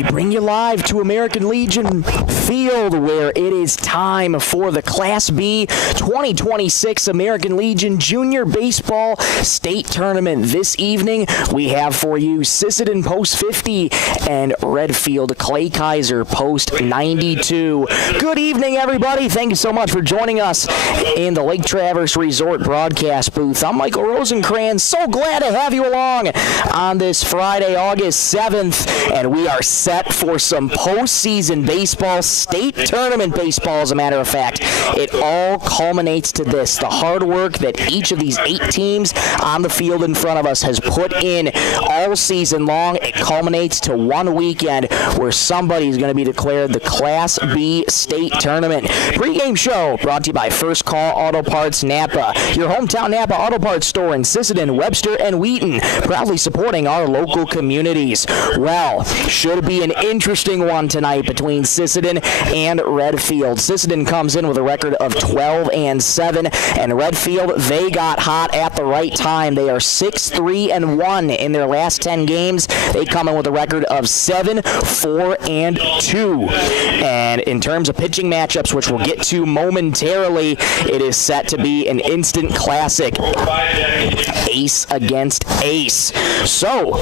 We bring you live to American Legion Field, where it is time for the Class B 2026 American Legion Junior Baseball State Tournament. This evening, we have for you Sisseton Post 50 and Redfield Clay Kaiser Post 92. Good evening, everybody. Thank you so much for joining us in the Lake Traverse Resort broadcast booth. I'm Michael Rosencrans. So glad to have you along on this Friday, August 7th, and we are set for some postseason baseball, state tournament baseball, as a matter of fact. It all culminates to this, the hard work that each of these 8 teams on the field in front of us has put in all season long. It culminates to one weekend where somebody is going to be declared the Class B state tournament. Pre-game show brought to you by First Call Auto Parts Napa, your hometown Napa Auto Parts store in Sisseton, Webster, and Wheaton, proudly supporting our local communities. Well, should be an interesting one tonight between Sisseton and Redfield. Sisseton comes in with a record of 12-7, and Redfield, they got hot at the right time. They are 6-3-1 in their last 10 games. They come in with a record of 7-4-2. And in terms of pitching matchups, which we'll get to momentarily, it is set to be an instant classic, ace against ace. So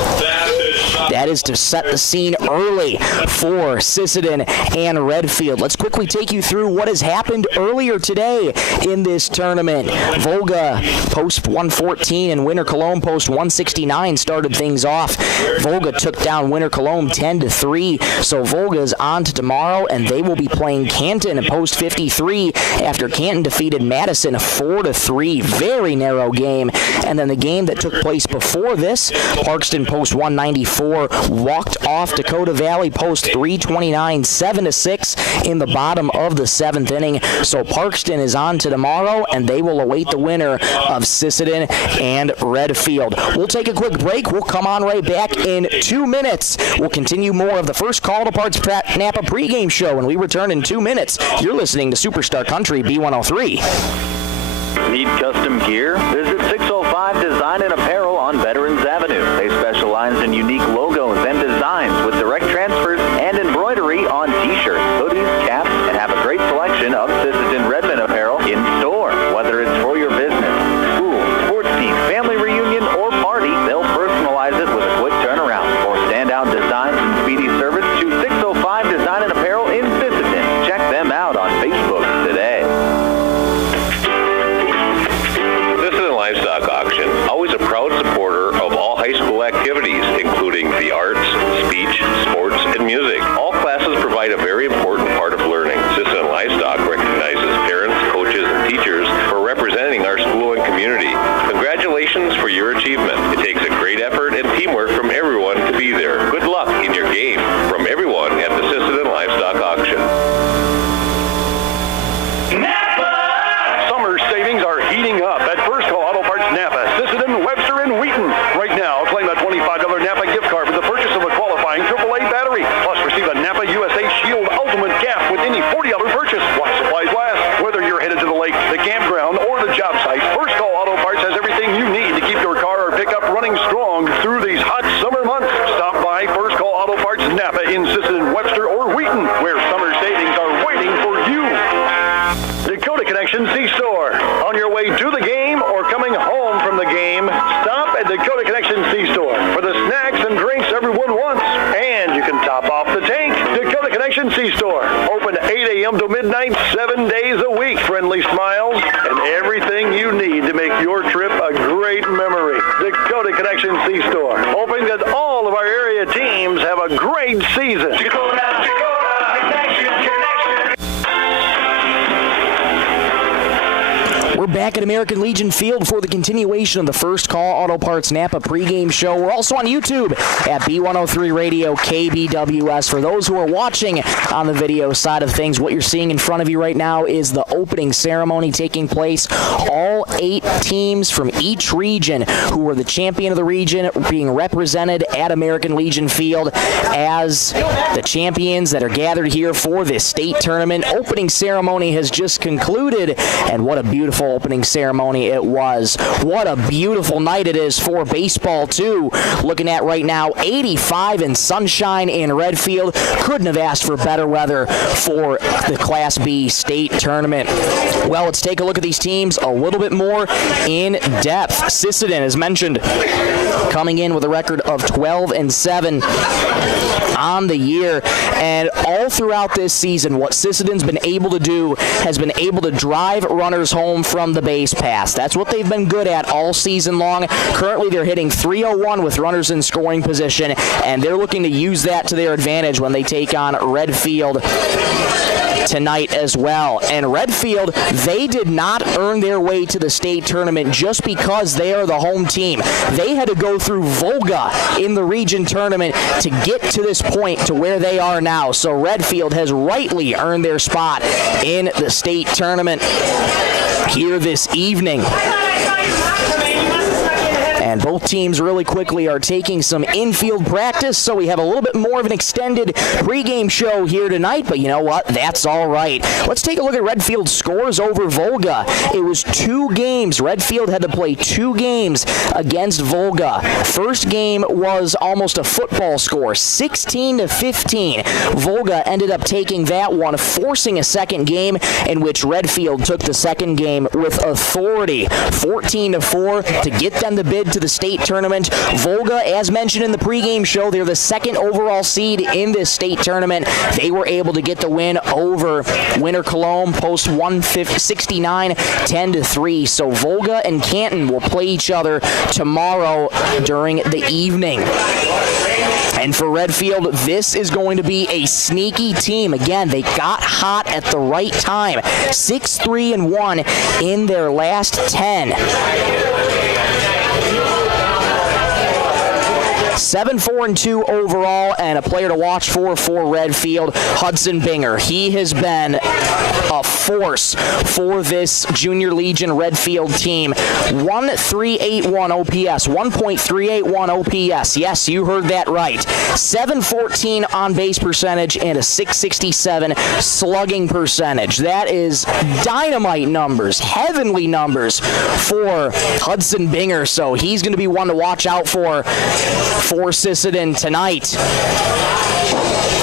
that is to set the scene early for Sisseton and Redfield. Let's quickly take you through what has happened earlier today in this tournament. Volga post 114 and Winter Cologne post 169 started things off. Volga took down Winter Cologne 10-3, so Volga is on to tomorrow, and they will be playing Canton post 53 after Canton defeated Madison 4-3. Very narrow game. And then the game that took place before this, Parkston post 194 walked off Dakota Valley post 329 7-6 in the bottom of the 7th inning. So Parkston is on to tomorrow, and they will await the winner of Sisseton and Redfield. We'll take a quick break. We'll come on right back in 2 minutes. We'll continue more of the First Call to Parts Napa pregame show when we return in 2 minutes. You're listening to Superstar Country B103. Need custom gear? Visit 605 Design and Apparel on Veterans Avenue. They specialize in unique logos and designs with direct transfers and embroidery on t-shirts, hoodies, caps, and have a great selection of Sisseton Redmond apparel in store. Whether it's for your business, school, sports team, family reunion, or party, they'll personalize it with a quick turnaround. For standout designs and speedy service, choose 605 Design and Apparel in Sisseton. Check them out on Facebook today. Livestock auction, always a proud supporter of all high school activities, including the arts, speech, sports, and music. All classes provide a very important part of learning. Sisseton Livestock recognizes parents, coaches, and teachers for representing our school and community. Congratulations for your achievement. It takes a great effort and teamwork from everyone to be there. Good luck in your game from everyone at the Sisseton Livestock Auction. Summer savings are heating up at First Call Auto Parts Napa, Sisseton, Webster, and Wheaton. Right now, claim a $25 Napa gift card with the purchase of a qualifying AAA battery. Plus, receive a Napa USA Shield Ultimate Cap with any $40 purchase while supplies last. Whether you're headed to the lake, the campground, or the job site, First Call Auto Parts has everything you need to keep your car or pickup running strong through these hot summer months. Stop by First Call Auto Parts Napa in Sisseton, Webster, or Wheaton, where summer savings are waiting for you. Dakota Connection C-Store. On your way to the game or coming home from the game, stop at Dakota Connection C-Store for the snacks and drinks everyone wants. And you can top off the tank. Dakota Connection C-Store. Open 8 a.m. to midnight, 7 days a week. Friendly smiles and everything you need to make your trip a great memory. Dakota Connection C-Store. Hoping that all of our area teams have a great season. Dakota Connection. We're back at American Legion Field for the continuation of the First Call Auto Parts Napa pregame show. We're also on YouTube at B103 Radio KBWS. For those who are watching on the video side of things, what you're seeing in front of you right now is the opening ceremony taking place. All 8 teams from each region who were the champion of the region being represented at American Legion Field as the champions that are gathered here for this state tournament. Opening ceremony has just concluded, and what a beautiful opening opening ceremony it was. What a beautiful night it is for baseball, too. Looking at right now, 85 and sunshine in Redfield. Couldn't have asked for better weather for the Class B state tournament. Well, let's take a look at these teams a little bit more in depth. Sisseton, as mentioned, coming in with a record of 12-7 on the year. And all throughout this season, what Sisseton's been able to do has been able to drive runners home from the base pass. That's what they've been good at all season long. Currently, they're hitting .301 with runners in scoring position, and they're looking to use that to their advantage when they take on Redfield tonight as well. And Redfield, they did not earn their way to the state tournament just because they are the home team. They had to go through Volga in the region tournament to get to this point to where they are now. So Redfield has rightly earned their spot in the state tournament here this evening. And both teams really quickly are taking some infield practice, so we have a little bit more of an extended pregame show here tonight, but you know what? That's all right. Let's take a look at Redfield's scores over Volga. It was 2 games. Redfield had to play 2 games against Volga. First game was almost a football score, 16-15. Volga ended up taking that one, forcing a second game in which Redfield took the second game with authority, 14-4 to get them the bid to the state tournament. Volga, as mentioned in the pregame show, they're the second overall seed in this state tournament. They were able to get the win over Winter Cologne, post 169, 10-3. So Volga and Canton will play each other tomorrow during the evening. And for Redfield, this is going to be a sneaky team. Again, they got hot at the right time. 6-3-1 in their last 10. 7-4-2 overall, and a player to watch for Redfield, Hudson Binger. He has been a force for this Junior Legion Redfield team. 1.381 OPS, 1.381 OPS. Yes, you heard that right. 714 on base percentage and a 667 slugging percentage. That is dynamite numbers, heavenly numbers for Hudson Binger. So he's going to be one to watch out for Sisseton tonight.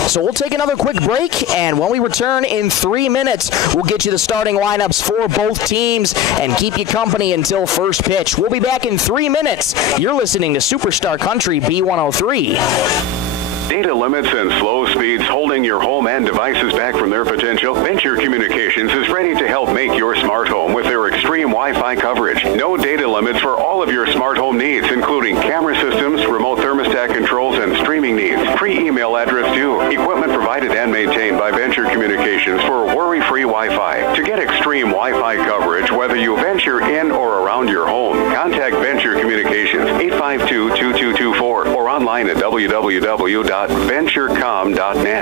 So we'll take another quick break, and when we return in 3 minutes, we'll get you the starting lineups for both teams and keep you company until first pitch. We'll be back in 3 minutes. You're listening to Superstar Country B103. Data limits and slow speeds holding your home and devices back from their potential? Venture Communications is ready to help make your smart home with their extreme Wi-Fi coverage. No data limits for all of your smart home needs, including camera systems, remote thermostat controls, and streaming needs. Free email address too. Equipment provided and maintained by Venture Communications for worry-free Wi-Fi. To get extreme Wi-Fi coverage, whether you venture in or around your home, contact Venture Communications 852-2224 or online at www.venturecom.net.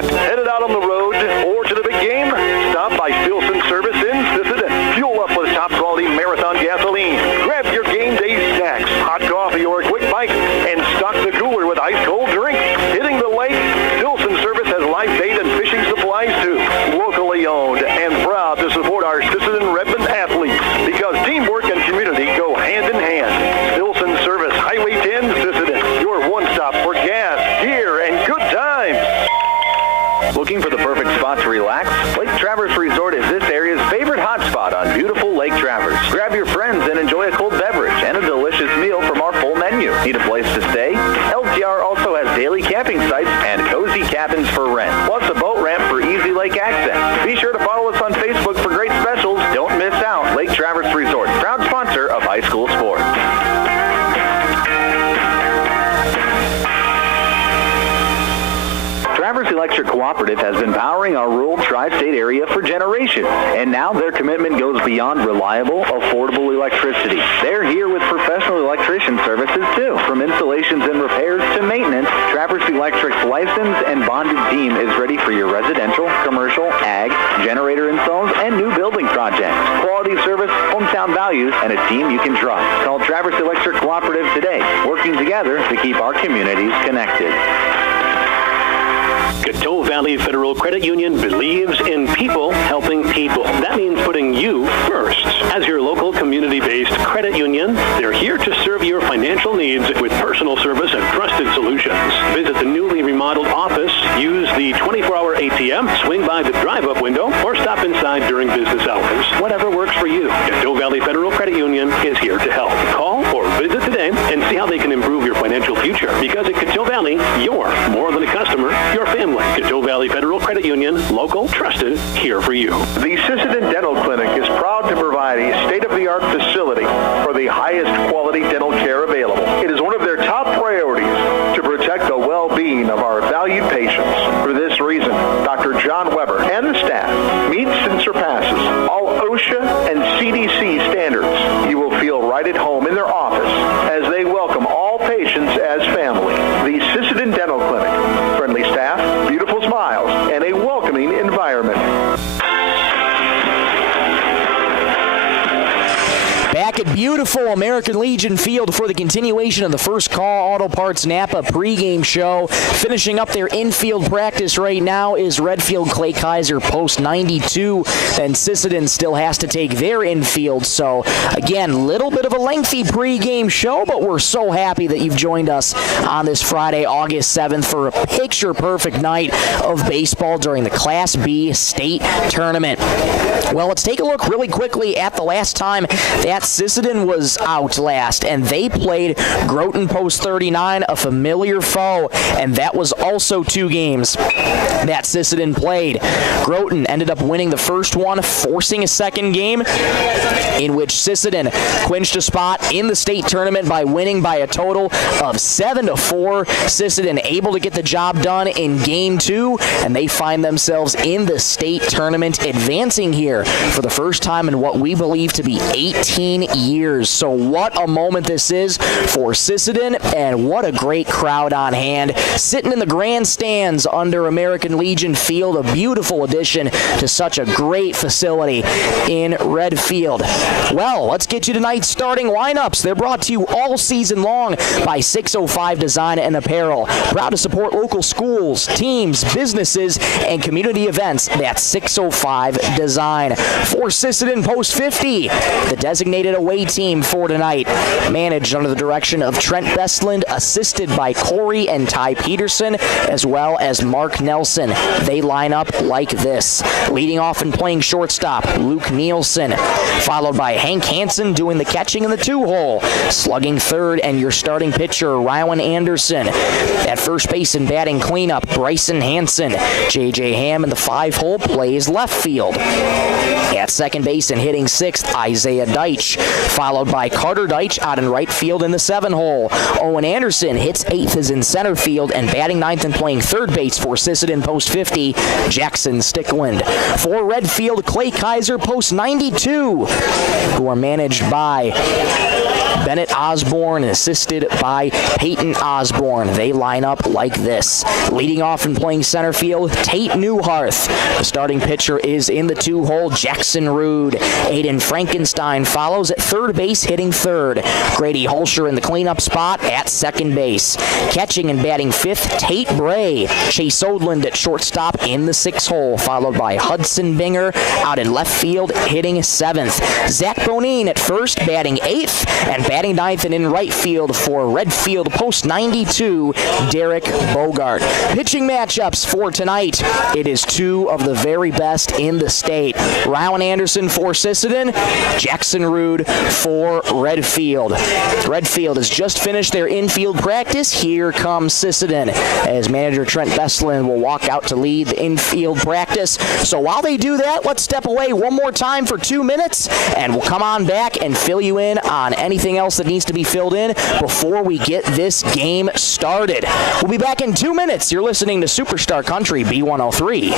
Headed out on the road or to the big game? Stop by Stilson Service in Sisseton. Fuel up with top quality Marathon gasoline. Grab your game day snacks, hot coffee, or a quick bite, and stock the cooler with ice cold drinks. Hitting the lake? Stilson Service has live bait and fishing supplies too. Locally owned and proud to support our Sisseton Redmond athletes because teamwork and community go hand in hand. Stilson Service, Highway 10, Sisseton. Your one stop for gas, gear, and good times. Looking for the perfect spot to relax? Lake Traverse Resort is this area's favorite hotspot on beautiful Lake Traverse. Grab your friends and enjoy a cold beverage and a delicious meal from our full menu. Need a place to stay? LTR also has daily camping sites and cozy cabins for rent, plus a boat ramp for easy lake access. Be sure to follow us on Facebook for great specials. Don't miss out. Lake Traverse Resort, proud sponsor of high school sports. Traverse Electric Cooperative has been powering our rural tri-state area for generations, and now their commitment goes beyond reliable, affordable electricity. They're here with professional electrician services too. From installations and repairs to maintenance, Traverse Electric's licensed and bonded team is ready for your residential, commercial, ag, generator installs, and new building projects. Quality service, hometown values, and a team you can trust. Call Traverse Electric Cooperative today, working together to keep our communities connected. Coteau Valley Federal Credit Union believes in people helping people. That means putting you first. As your local community-based credit union, they're here to serve your financial needs with personal service and trusted solutions. Visit the newly remodeled office, use the 24-hour ATM, swing by the drive-up window, or stop inside during business hours. Whatever works for you, Coteau Valley Federal Credit Union is here to help. Call or visit today and see how they can improve your financial future. Because at Coteau Valley, you're more than a customer, you're family. Coteau Valley Federal Credit Union, local, trusted, here for you. The Sisseton Dental Clinic is proud to provide a state-of-the-art facility for the highest quality dental care available. It is one of their top priorities to protect the well-being of our valued patients. For this reason, Dr. John Weber and the staff meets and surpasses all OSHA and CDC standards. You will feel right at home in their office as they welcome all patients as family. The Sisseton Dental Clinic, friendly staff, beautiful smiles, and a welcoming environment. Back at beautiful American Legion Field for the continuation of the First Call Auto Parts Napa pregame show. Finishing up their infield practice right now is Redfield Clay Kaiser post 92. And Sisseton still has to take their infield. So, again, little bit of a lengthy pregame show, but we're so happy that you've joined us on this Friday, August 7th, for a picture-perfect night of baseball during the Class B state tournament. Well, let's take a look really quickly at the last time that Sisseton was out last, and they played Groton Post 39, a familiar foe, and that was also 2 games that Sisseton played. Groton ended up winning the first one, forcing a second game in which Sisseton clinched a spot in the state tournament by winning by a total of 7-4. Sisseton able to get the job done in game 2, and they find themselves in the state tournament, advancing here for the first time in what we believe to be 18 years. So what a moment this is for Sisseton, and what a great crowd on hand. Sitting in the grandstands under American Legion Field, a beautiful addition to such a great facility in Redfield. Well, let's get you tonight's starting lineups. They're brought to you all season long by 605 Design and Apparel. Proud to support local schools, teams, businesses, and community events. That's 605 Design. For Sisseton Post 50, the designated away team for tonight, managed under the direction of Trent Bestland, assisted by Corey and Ty Peterson, as well as Mark Nelson. They line up like this. Leading off and playing shortstop, Luke Nielsen, followed by Hank Hansen doing the catching in the 2-hole. Slugging third, and your starting pitcher, Ryan Anderson. At first base and batting cleanup, Bryson Hansen. J.J. Ham in the 5-hole plays left field. At second base and hitting 6th, Isaiah Deitch, followed by Carter Deitch out in right field in the 7-hole. Owen Anderson hits 8th as in center field, and batting 9th and playing third base for Sisseton Post 50, Jackson Stickland. For Redfield, Clay Kaiser Post 92, who are managed by Bennett Osborne, assisted by Peyton Osborne. They line up like this. Leading off and playing center field, Tate Newharth. The starting pitcher is in the 2-hole, Jackson Rude. Aiden Frankenstein follows at third base, hitting third. Grady Holscher in the cleanup spot at second base. Catching and batting 5th, Tate Bray. Chase Odland at shortstop in the 6-hole, followed by Hudson Binger out in left field, hitting 7th. Zach Bonine at first, batting 8th, and batting 9th and in right field for Redfield Post 92, Derek Bogart. Pitching matchups for tonight, it is 2 of the very best in the state. Ryan Anderson for Sisseton, Jackson Rude for Redfield. Redfield has just finished their infield practice. Here comes Sisseton, as manager Trent Bestland will walk out to lead the infield practice. So while they do that, let's step away one more time for 2 minutes, and we'll come on back and fill you in on anything else that needs to be filled in before we get this game started. We'll be back in 2 minutes. You're listening to Superstar Country B103.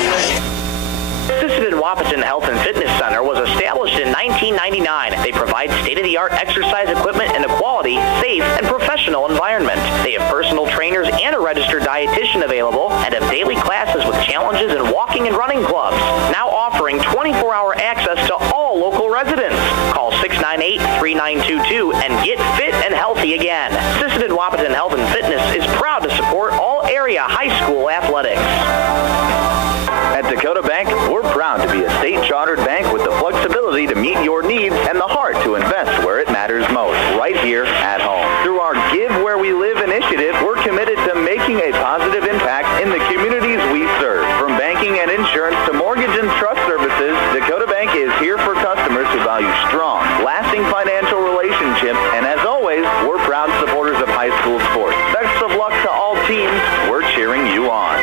Sisseton Wahpeton Health and Fitness Center was established in 1999. They provide state-of-the-art exercise equipment in a quality, safe, and professional environment. They have personal trainers and a registered dietitian available, and have daily classes with challenges in walking and running clubs. Now offering 24-hour access to all local residents. Call 698-3922 and get fit and healthy again. Sisseton Wahpeton Health and Fitness is proud to support all area high school athletics. ready to meet your needs and the heart to invest where it matters most, right here at home. Through our Give Where We Live initiative, we're committed to making a positive impact in the communities we serve. From banking and insurance to mortgage and trust services, Dakota Bank is here for customers who value strong, lasting financial relationships, and as always, we're proud supporters of high school sports. Best of luck to all teams. We're cheering you on.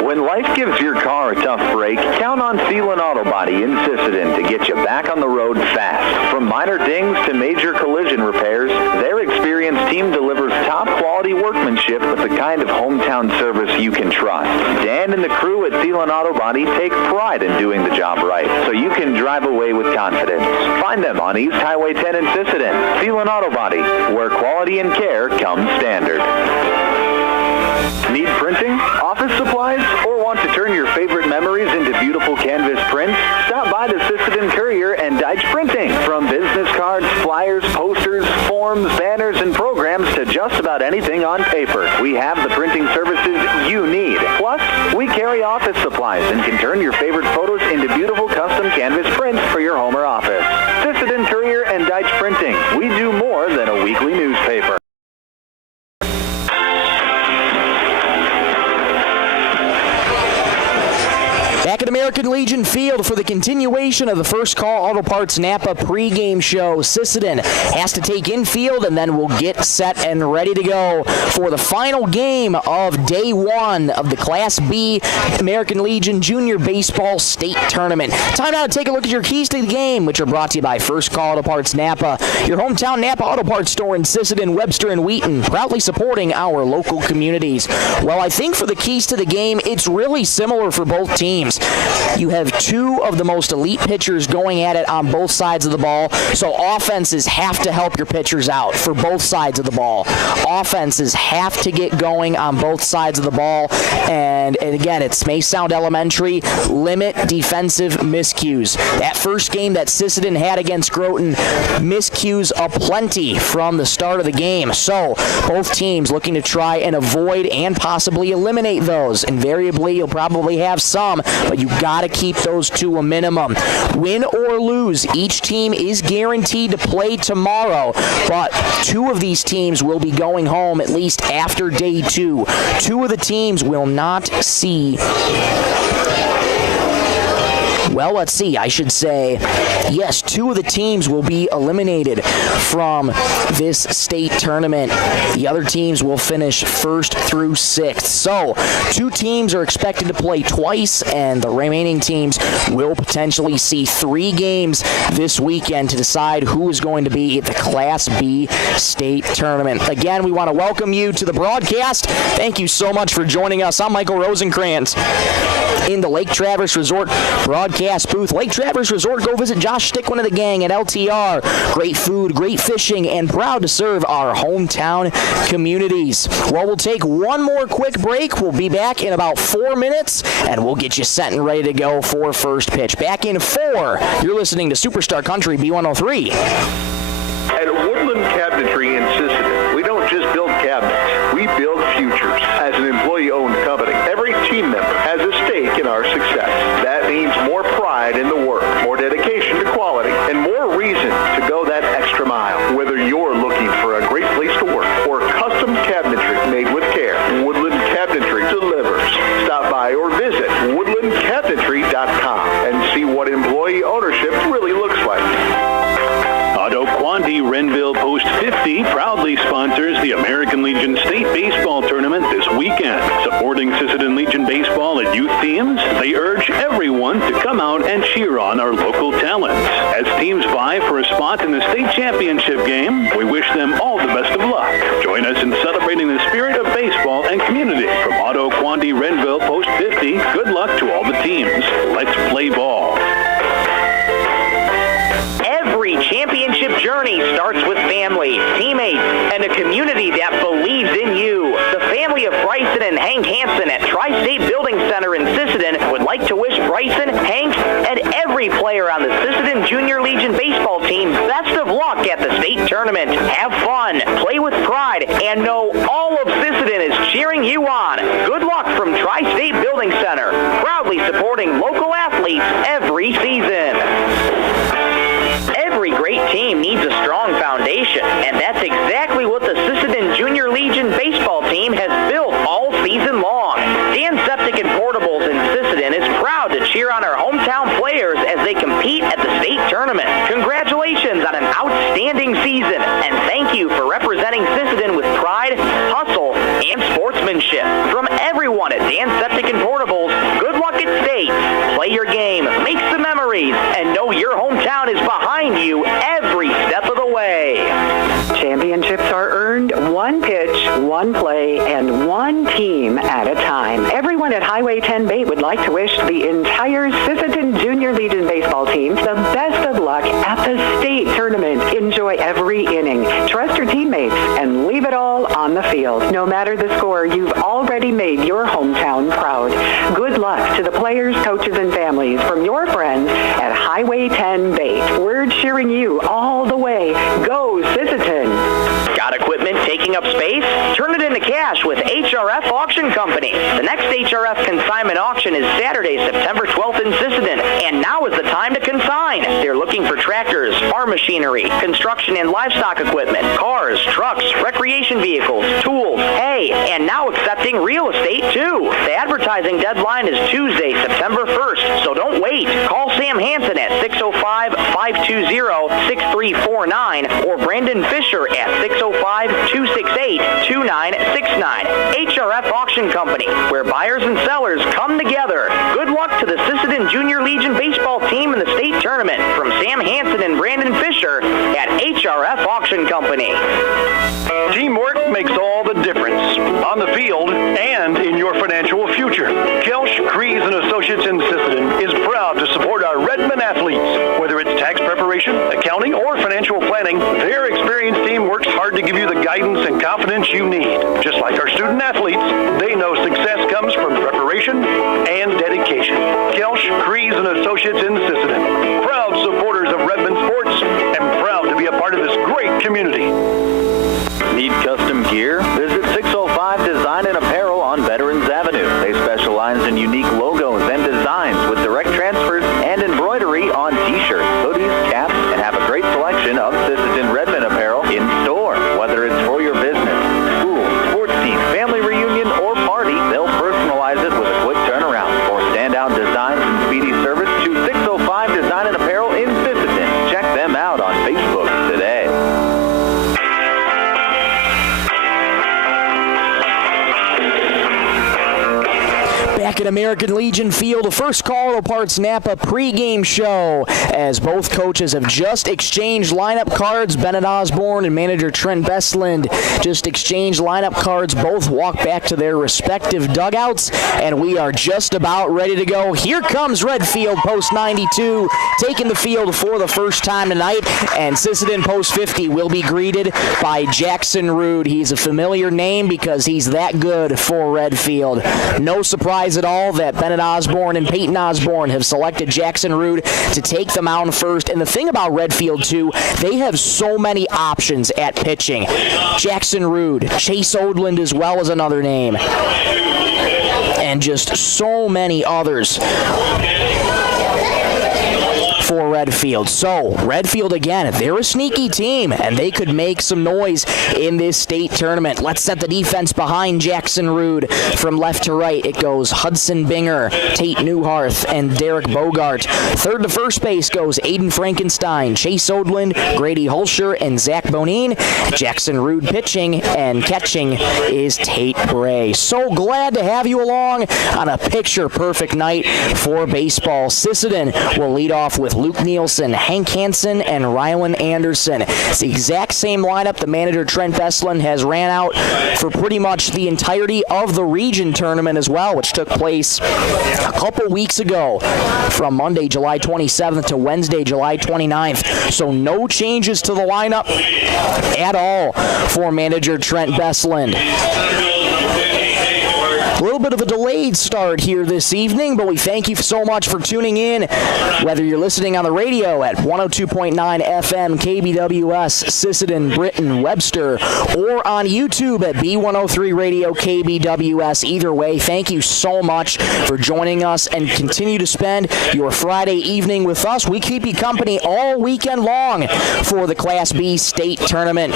When life gives your car a tough break, count on Thielen Auto Body in Sisseton to get you back on the road fast. From minor dings to major collision repairs, their experienced team delivers top-quality workmanship with the kind of hometown service you can trust. Dan and the crew at Thielen Auto Body take pride in doing the job right, so you can drive away with confidence. Find them on East Highway 10 in Sisseton. Thielen Auto Body, where quality and care come standard. Need printing, office supplies, or want to turn your favorite memories into beautiful canvas prints? Stop by the Sisseton Courier and Deitch Printing. From business cards, flyers, posters, forms, banners, and programs to just about anything on paper, we have the printing services you need. Plus, we carry office supplies and can turn your favorite photos into beautiful custom canvas prints for your home or office. Sisseton Courier and Deitch Printing. We do more than a weekly newspaper. Back at American Legion Field for the continuation of the First Call Auto Parts Napa pregame show. Sisseton has to take infield, and then we'll get set and ready to go for the final game of day one of the Class B American Legion Junior Baseball State Tournament. Time now to take a look at your keys to the game, which are brought to you by First Call Auto Parts Napa, your hometown Napa Auto Parts store in Sisseton, Webster, and Wheaton, proudly supporting our local communities. Well, I think for the keys to the game, it's really similar for both teams. You have two of the most elite pitchers going at it on both sides of the ball, so offenses have to help your pitchers out for both sides of the ball. Offenses have to get going on both sides of the ball, and again, it may sound elementary, limit defensive miscues. That first game that Sisseton had against Groton, miscues aplenty from the start of the game, so both teams looking to try and avoid and possibly eliminate those. Invariably, you'll probably have some, but you got to keep those to a minimum. Win or lose, each team is guaranteed to play tomorrow, but two of these teams will be going home at least after day two. Two of the teams will not see... Well, let's see. I should say, yes, two of the teams will be eliminated from this state tournament. The other teams will finish first through sixth. So, two teams are expected to play twice, and the remaining teams will potentially see 3 games this weekend to decide who is going to be at the Class B state tournament. Again, we want to welcome you to the broadcast. Thank you so much for joining us. I'm Michael Rosenkrantz in the Lake Traverse Resort broadcast booth. Lake Traverse Resort, go visit Josh Stickman and the gang at LTR. Great food, great fishing, and proud to serve our hometown communities. Well, we'll take one more quick break. We'll be back in about 4 minutes, and we'll get you set and ready to go for first pitch. Back in 4, you're listening to Superstar Country B103. At Woodland Cabinetry in Sisseton, we don't just build cabinets, we build futures. As an employee-owned company, every team member has a stake in our success. That means more pride in the work, more dedication to quality, and more reason to go that extra mile. Whether you're looking for a great place to work or custom cabinetry made with care, Woodland Cabinetry delivers. Stop by or visit woodlandcabinetry.com and see what employee ownership really looks like. Renville Post 50 proudly sponsors the American Legion State Baseball Tournament this weekend. Supporting Sisseton Legion Baseball at youth teams, they urge everyone to come out and cheer on our local talents. As teams vie for a spot in the state championship game, we wish them all the best of luck. Join us in celebrating the spirit of baseball and community. From Otto Quandy Renville Post 50, good luck to all the teams. Let's play ball. Every championship journey starts with family, teammates, and a community that believes in you. The family of Bryson and Hank Hansen at Tri-State Building Center in Sisseton would like to wish Bryson, Hank, and every player on the Sisseton Junior Legion baseball team best of luck at the state tournament. Have fun, play with pride, and know all of Sisseton is cheering you on. Good luck from Tri-State Building Center. Proudly proudly supporting local athletes every season. Every great team needs a strong foundation, and that's exactly what the Sisseton Junior Legion baseball team has built all season long. Dan Septic and Portables in Sisseton is proud to cheer on our hometown players as they compete at the state tournament. Congratulations on an outstanding season, and thank you for representing Sisseton with pride, hustle, and sportsmanship. From everyone at Dan Septic and Portables, good luck at state. Play your game, make some memories, and know your hometown is behind you every step of the way. Championships are earned one pitch, one play, and one team at a time. Everyone at Highway 10 Bait would like to wish the entire Sisseton Junior Legion baseball team the best of luck at the state tournament. Enjoy every inning, trust your teammates, and leave it all on the field. No matter the score, you've already made your hometown proud. Good luck to the players, coaches, and families from your friends at Highway 10 Bait. We're cheering you all the way. Go Sisseton! Got equipment taking up space? Turn it into cash with HRF Auction Company. The next HRF consignment auction is Saturday, September 12th in Sisseton, and now is the time to consign. They're looking for tractors, farm machinery, construction and livestock equipment, cars, trucks, recreation vehicles, tools, hay, and now accepting real estate too. The advertising deadline is Tuesday, September 1st, so don't wait. Call Sam Hansen at 605-520-6349 or Brandon Fisher at 605-268-2969. HRF Auction Company, where buyers and sellers come together. Good luck to the Sisseton Junior Legion baseball team in the state tournament. From Sam Hansen and Brandon Fisher at HRF Auction Company. Teamwork makes all the difference on the field and in your financial future. Kelsch, Kreese & Associates in Sisseton is proud to support our Redmond athletes. Whether it's tax preparation, accounting, or financial planning, their experienced team works hard to give you the guidance and confidence you need. Just like our student athletes, they know success comes from preparation and dedication. Kelsch, Kreese & Associates in Sisseton, proud supporters of Redmond sports and proud to be a part of this great community. Need custom gear? Visit 605 Design and Apparel on Veterans Avenue. They specialize in unique logos and designs with direct transfers and embroidery on t-shirts, hoodies, caps, and have a great selection of Sisseton Redmond apparel in store. Whether it's for your business, school, sports team, family reunion, or party, they'll personalize it with a quick turnaround. For standout designs and speedy service, choose 605 Design and Apparel in Sisseton. Check them out on Facebook today. Back at American Legion Field, the first call Auto Parts Napa pregame show as both coaches have just exchanged lineup cards. Bennett Osborne and manager Trent Bestland just exchanged lineup cards. Both walk back to their respective dugouts, and we are just about ready to go. Here comes Redfield, post 92, taking the field for the first time tonight, and Sisseton post 50 will be greeted by Jackson Rude. He's a familiar name because he's that good for Redfield. No surprise at all that Bennett Osborne and Peyton Osborne have selected Jackson Rude to take the mound first. And the thing about Redfield, too, they have so many options at pitching. Jackson Rude, Chase Odland as well as another name, and just so many others for Redfield. So, Redfield, again, they're a sneaky team, and they could make some noise in this state tournament. Let's set the defense behind Jackson Rude. From left to right, it goes Hudson Binger, Tate Newharth, and Derek Bogart. Third to first base goes Aiden Frankenstein, Chase Odland, Grady Hulsher, and Zach Bonine. Jackson Rude pitching, and catching is Tate Bray. So glad to have you along on a picture-perfect night for baseball. Sisseton will lead off with Luke Nielsen, Hank Hansen, and Rylan Anderson. It's the exact same lineup the manager Trent Bestland has ran out for pretty much the entirety of the region tournament as well, which took place a couple weeks ago from Monday, July 27th to Wednesday, July 29th. So no changes to the lineup at all for manager Trent Bestland. A little bit of a delayed start here this evening, but we thank you so much for tuning in, whether you're listening on the radio at 102.9 FM KBWS, Sisseton, Britton, Webster, or on YouTube at B103 Radio KBWS. Either way, thank you so much for joining us and continue to spend your Friday evening with us. We keep you company all weekend long for the Class B state tournament.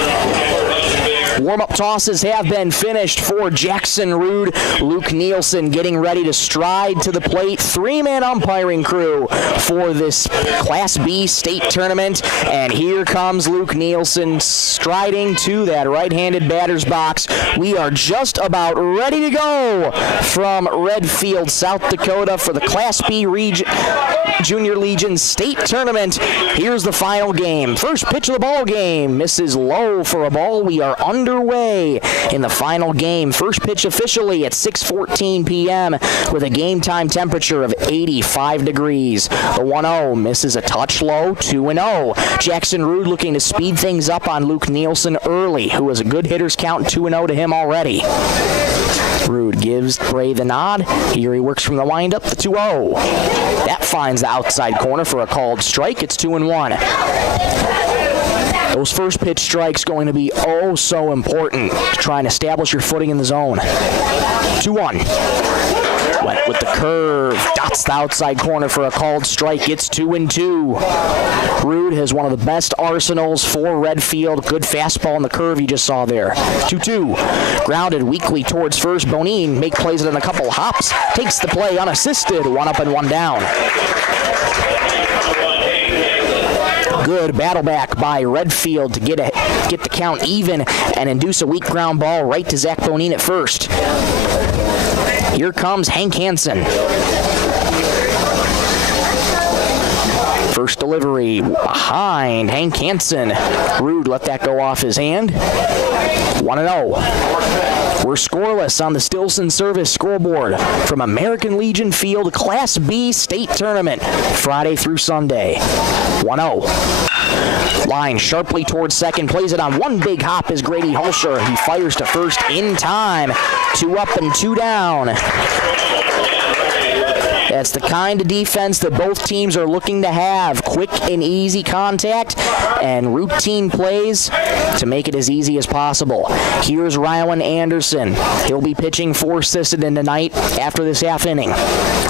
Warm-up tosses have been finished for Jackson Rood. Luke Nielsen getting ready to stride to the plate. Three-man umpiring crew for this Class B state tournament. And here comes Luke Nielsen striding to that right-handed batter's box. We are just about ready to go from Redfield, South Dakota for the Class B region, Junior Legion state tournament. Here's the final game. First pitch of the ball game misses low for a ball. We are underway in the final game. First pitch officially at 6:14 p.m. with a game time temperature of 85 degrees. The 1-0 misses a touch low, 2-0. Jackson Rood looking to speed things up on Luke Nielsen early, who has a good hitter's count, 2-0 to him already. Rood gives Bray the nod. Here he works from the windup, the 2-0. That finds the outside corner for a called strike. It's 2-1. Those first pitch strikes going to be oh so important to try and establish your footing in the zone. 2-1. Went with the curve, dots the outside corner for a called strike. It's 2-2. Rood has one of the best arsenals for Redfield. Good fastball on the curve you just saw there. 2-2. Grounded weakly towards first. Bonin make plays it in a couple hops. Takes the play unassisted. 1 up and 1 down. Good battle back by Redfield to get the count even and induce a weak ground ball right to Zach Bonin at first. Here comes Hank Hansen. First delivery behind Hank Hansen. Rood let that go off his hand. 1-0. We're scoreless on the Stilson Service scoreboard from American Legion Field Class B state tournament, Friday through Sunday. 1-0. Line sharply towards second, plays it on one big hop is Grady Hulsher. He fires to first in time. 2 up and 2 down. That's the kind of defense that both teams are looking to have. Quick and easy contact and routine plays to make it as easy as possible. Here's Rylan Anderson. He'll be pitching for Sisseton tonight after this half inning.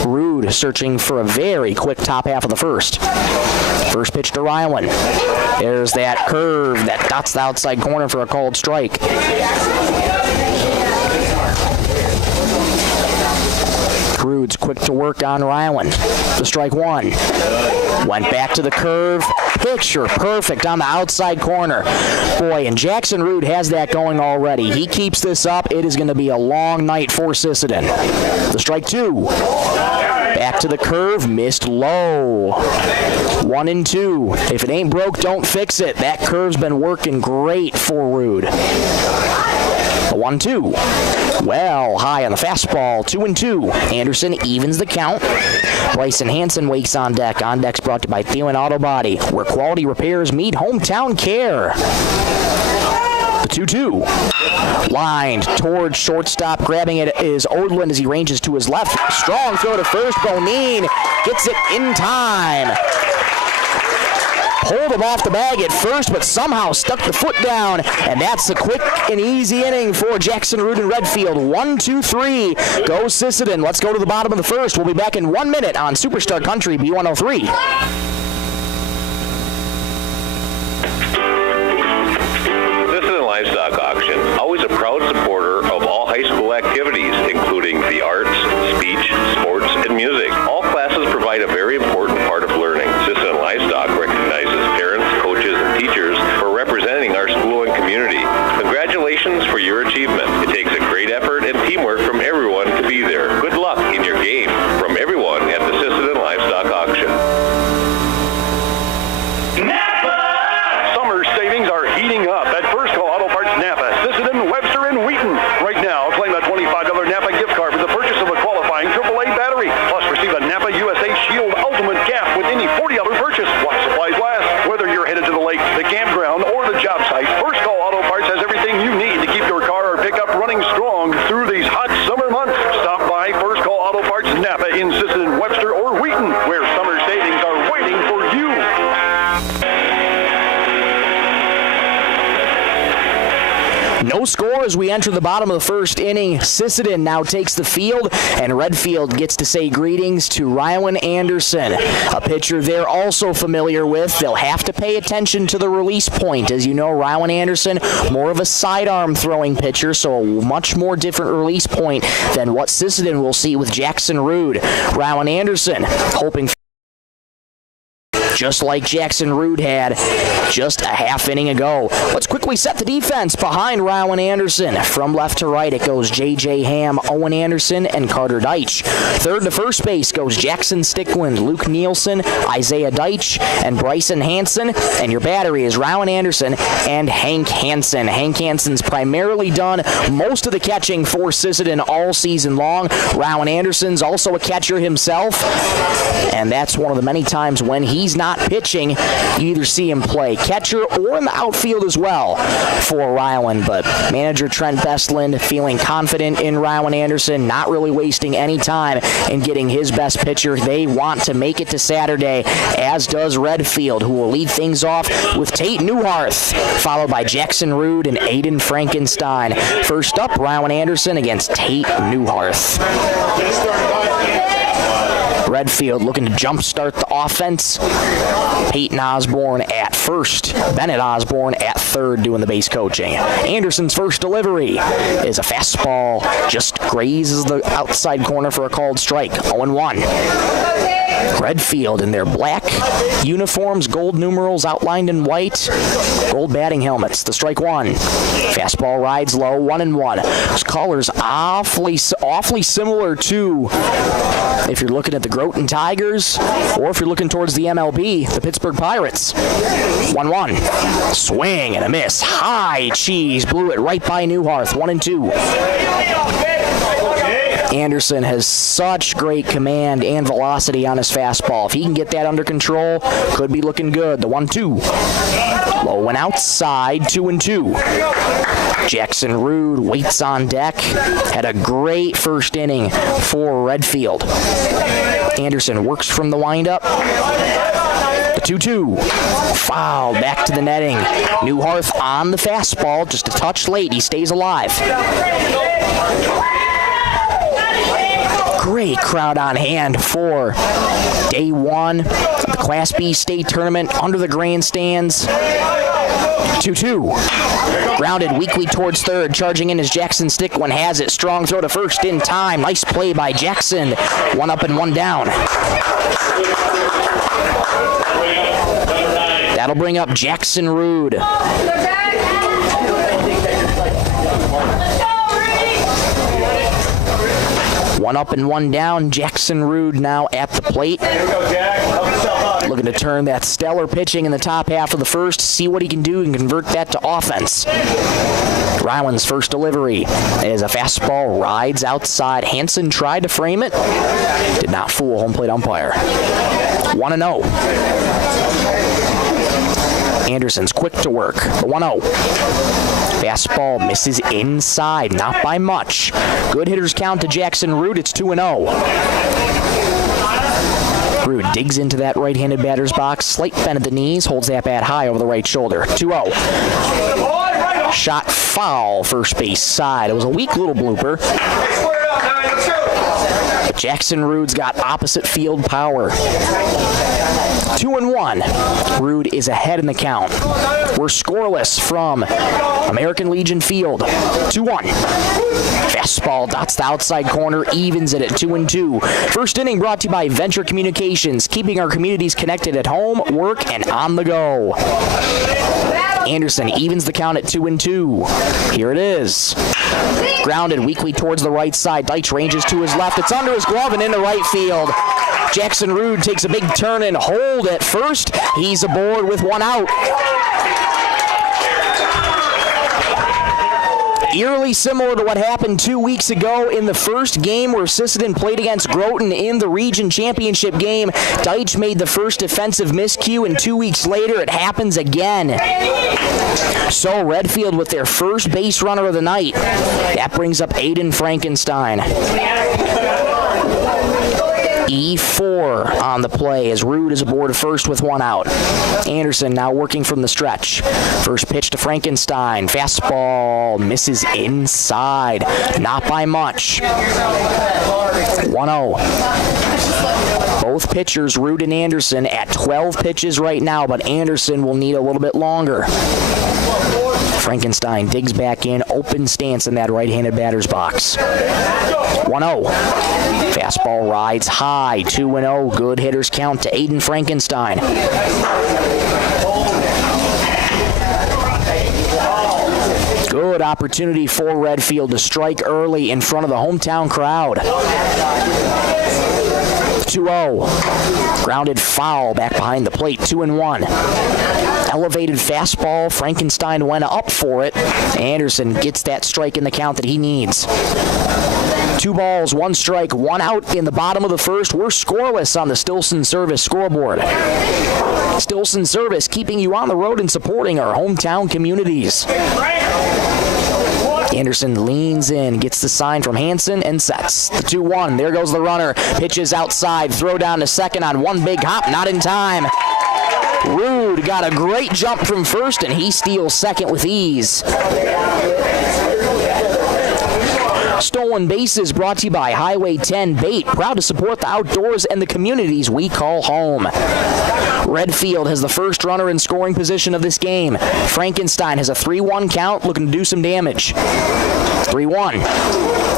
Rood searching for a very quick top half of the first. First pitch to Rylan. There's that curve that dots the outside corner for a called strike. Rood's quick to work on Rylan. The strike 1. Went back to the curve. Picture perfect on the outside corner. Boy, and Jackson Rood has that going already. He keeps this up. It is going to be a long night for Sisseton. The strike 2. Back to the curve. Missed low. 1-2. If it ain't broke, don't fix it. That curve's been working great for Rood. The 1-2. Well, high on the fastball. 2-2. Anderson evens the count. Bryson Hansen wakes on deck. On deck's brought to you by Thielen Auto Body, where quality repairs meet hometown care. The 2-2. Lined towards shortstop. Grabbing it is Odland as he ranges to his left. Strong throw to first. Bonin gets it in time. Pulled him off the bag at first, but somehow stuck the foot down, and that's a quick and easy inning for Jackson Rood and Redfield. 1-2-3. Go Sisseton. Let's go to the bottom of the first. We'll be back in 1 minute on Superstar Country B103. Sisseton Livestock Auction, always a proud supporter of all high school activities, including the arts, speech, sports, and music. All classes provide a very important part of learning. Sisseton Livestock recognizes parents, coaches, and teachers for representing our school and community. Congratulations for your achievement. It takes a great effort and teamwork from everyone to be there. Good luck in your game from everyone at the Sisseton Livestock Auction. Summer savings are heating up at First Call Auto Parts Napa, Sisseton, Webster, and Wheaton. Right now, claim a $25 Napa gift card for the purchase of a qualifying AAA battery. Plus, receive a Napa USA Shield Ultimate Cap with any $40 purchase. While supplies last. Whether you're headed to the lake, the campground, or the job site, First Call Auto Parts has everything you need to keep your car or pickup running strong through these hot summer months. Stop No score as we enter the bottom of the first inning. Sisseton now takes the field, and Redfield gets to say greetings to Rylan Anderson, a pitcher they're also familiar with. They'll have to pay attention to the release point. As you know, Rylan Anderson, more of a sidearm throwing pitcher, so a much more different release point than what Sisseton will see with Jackson Rude. Rylan Anderson hoping just like Jackson Rude had just a half inning ago. Let's quickly set the defense behind Rylan Anderson. From left to right, it goes J.J. Ham, Owen Anderson, and Carter Deitch. Third to first base goes Jackson Stickland, Luke Nielsen, Isaiah Deitch, and Bryson Hansen. And your battery is Rylan Anderson and Hank Hansen. Hank Hansen's primarily done most of the catching for Sisseton all season long. Rylan Anderson's also a catcher himself, and that's one of the many times when he's not pitching, you either see him play catcher or in the outfield as well for Rylan. But manager Trent Bestland feeling confident in Rylan Anderson, not really wasting any time in getting his best pitcher. They want to make it to Saturday, as does Redfield, who will lead things off with Tate Newharth, followed by Jackson Rude and Aiden Frankenstein. First up, Rylan Anderson against Tate Newharth. Redfield looking to jumpstart the offense. Peyton Osborne at first. Bennett Osborne at third doing the base coaching. Anderson's first delivery is a fastball. Just grazes the outside corner for a called strike. 0-1. Redfield in their black uniforms, gold numerals outlined in white, gold batting helmets. The strike one. Fastball rides low, 1-1. This color's awfully similar to, if you're looking at the Groton Tigers, or if you're looking towards the MLB, the Pittsburgh Pirates. 1-1. Swing and a miss. High cheese blew it right by Newharth. 1-2. Anderson has such great command and velocity on his fastball. If he can get that under control, could be looking good. The 1-2. Low and outside, 2-2. Jackson Rude waits on deck. Had a great first inning for Redfield. Anderson works from the windup. The 2-2. Foul back to the netting. Newharth on the fastball, just a touch late. He stays alive. Great crowd on hand for day one of the Class B state tournament under the grandstands. 2-2. Grounded weakly towards third. Charging in as Jackson Stickland has it. Strong throw to first in time. Nice play by Jackson. 1 up and 1 down. That'll bring up Jackson Rude. 1 up and 1 down. Jackson Rude now at the plate. Looking to turn that stellar pitching in the top half of the first, see what he can do and convert that to offense. Rylan's first delivery is a fastball, rides outside. Hansen tried to frame it. Did not fool home plate umpire. 1-0. Anderson's quick to work. The 1-0. Fastball misses inside, not by much. Good hitters count to Jackson Rude. It's 2-0. Rude digs into that right-handed batter's box. Slight bend at the knees. Holds that bat high over the right shoulder. 2-0. Shot foul, first base side. It was a weak little blooper. But Jackson Rude's got opposite field power. 2-1. Rude is ahead in the count. We're scoreless from American Legion Field. 2-1. Fastball dots the outside corner, evens it at 2-2. First inning brought to you by Venture Communications, keeping our communities connected at home, work, and on the go. Anderson evens the count at 2-2. Here it is. Grounded weakly towards the right side. Deitch ranges to his left. It's under his glove and into right field. Jackson Rude takes a big turn and hold at first. He's aboard with 1 out. Eerily similar to what happened 2 weeks ago in the first game where Sisseton played against Groton in the region championship game. Deitch made the first defensive miscue, and 2 weeks later it happens again. So Redfield with their first base runner of the night. That brings up Aiden Frankenstein. E4 on the play as Rude is aboard first with one out. Anderson now working from the stretch. First pitch to Frankenstein. Fastball misses inside. Not by much. 1-0. Both pitchers, Rude and Anderson, at 12 pitches right now, but Anderson will need a little bit longer. Frankenstein digs back in, open stance in that right-handed batter's box. 1-0. Fastball rides high, 2-0. Good hitters count to Aiden Frankenstein. Good opportunity for Redfield to strike early in front of the hometown crowd. 2-0. Grounded foul back behind the plate, 2-1. Elevated fastball. Frankenstein went up for it. Anderson gets that strike in the count that he needs. 2 balls, 1 strike, 1 out in the bottom of the first. We're scoreless on the Stilson Service scoreboard. Stilson Service keeping you on the road and supporting our hometown communities. Anderson leans in, gets the sign from Hansen, and sets. The 2-1. There goes the runner. Pitches outside. Throw down to second on one big hop. Not in time. Rude got a great jump from first, and he steals second with ease. Stolen Bases brought to you by Highway 10 Bait, proud to support the outdoors and the communities we call home. Redfield has the first runner in scoring position of this game. Frankenstein has a 3-1 count, looking to do some damage. 3-1.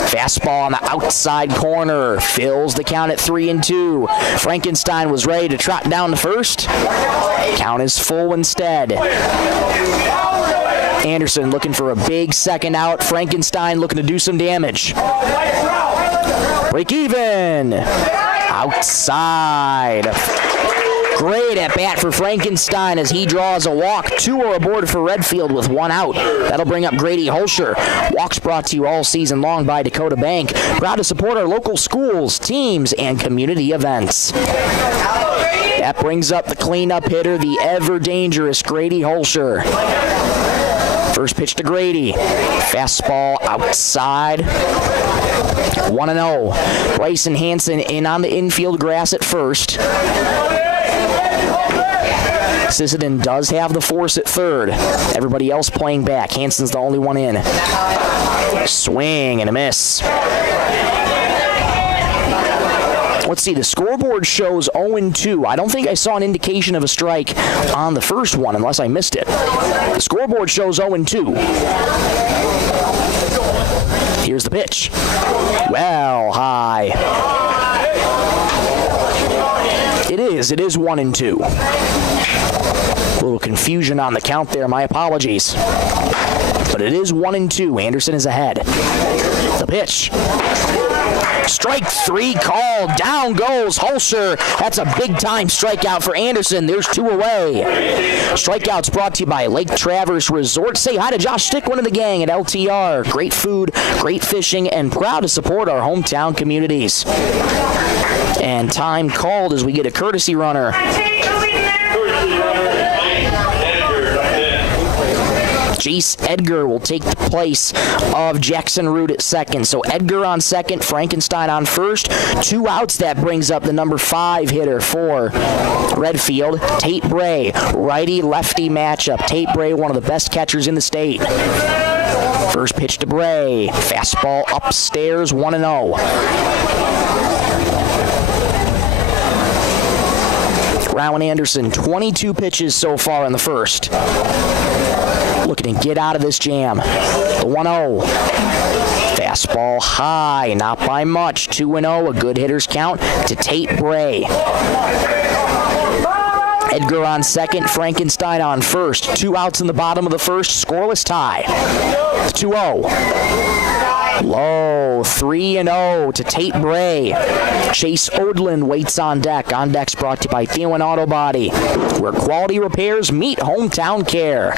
Fastball on the outside corner, fills the count at 3-2. Frankenstein was ready to trot down to first. Count is full instead. Anderson looking for a big second out. Frankenstein looking to do some damage. Break even. Outside. Great at bat for Frankenstein as he draws a walk. 2 are aboard for Redfield with 1 out. That'll bring up Grady Holscher. Walks brought to you all season long by Dakota Bank. Proud to support our local schools, teams, and community events. That brings up the cleanup hitter, the ever-dangerous Grady Holscher. First pitch to Grady. Fastball outside. 1-0. Bryson Hansen in on the infield grass at first. Sisseton does have the force at third. Everybody else playing back. Hansen's the only one in. Swing and a miss. Let's see, the scoreboard shows 0-2. I don't think I saw an indication of a strike on the first one, unless I missed it. The scoreboard shows 0-2. Here's the pitch. Well, high. It is 1-2. A little confusion on the count there, my apologies. But it is 1-2. Anderson is ahead. The pitch. Strike 3 called. Down goes Holscher. That's a big-time strikeout for Anderson. There's 2 away. Strikeouts brought to you by Lake Traverse Resort. Say hi to Josh Stickland and the gang at LTR. Great food, great fishing, and proud to support our hometown communities. And time called as we get a courtesy runner. Jace Edgar will take the place of Jackson Root at second. So Edgar on second, Frankenstein on first. 2 outs. That brings up the number 5 hitter for Redfield, Tate Bray. Righty-lefty matchup. Tate Bray, one of the best catchers in the state. First pitch to Bray. Fastball upstairs, 1-0. Rowan Anderson, 22 pitches so far in the first. Looking to get out of this jam. The 1-0. Fastball high, not by much. 2-0, a good hitter's count to Tate Bray. Edgar on second, Frankenstein on first. 2 outs in the bottom of the first, scoreless tie. 2-0. Low, 3-0 to Tate Bray. Chase Odland waits on deck. On deck's brought to you by Thielen Auto Body, where quality repairs meet hometown care.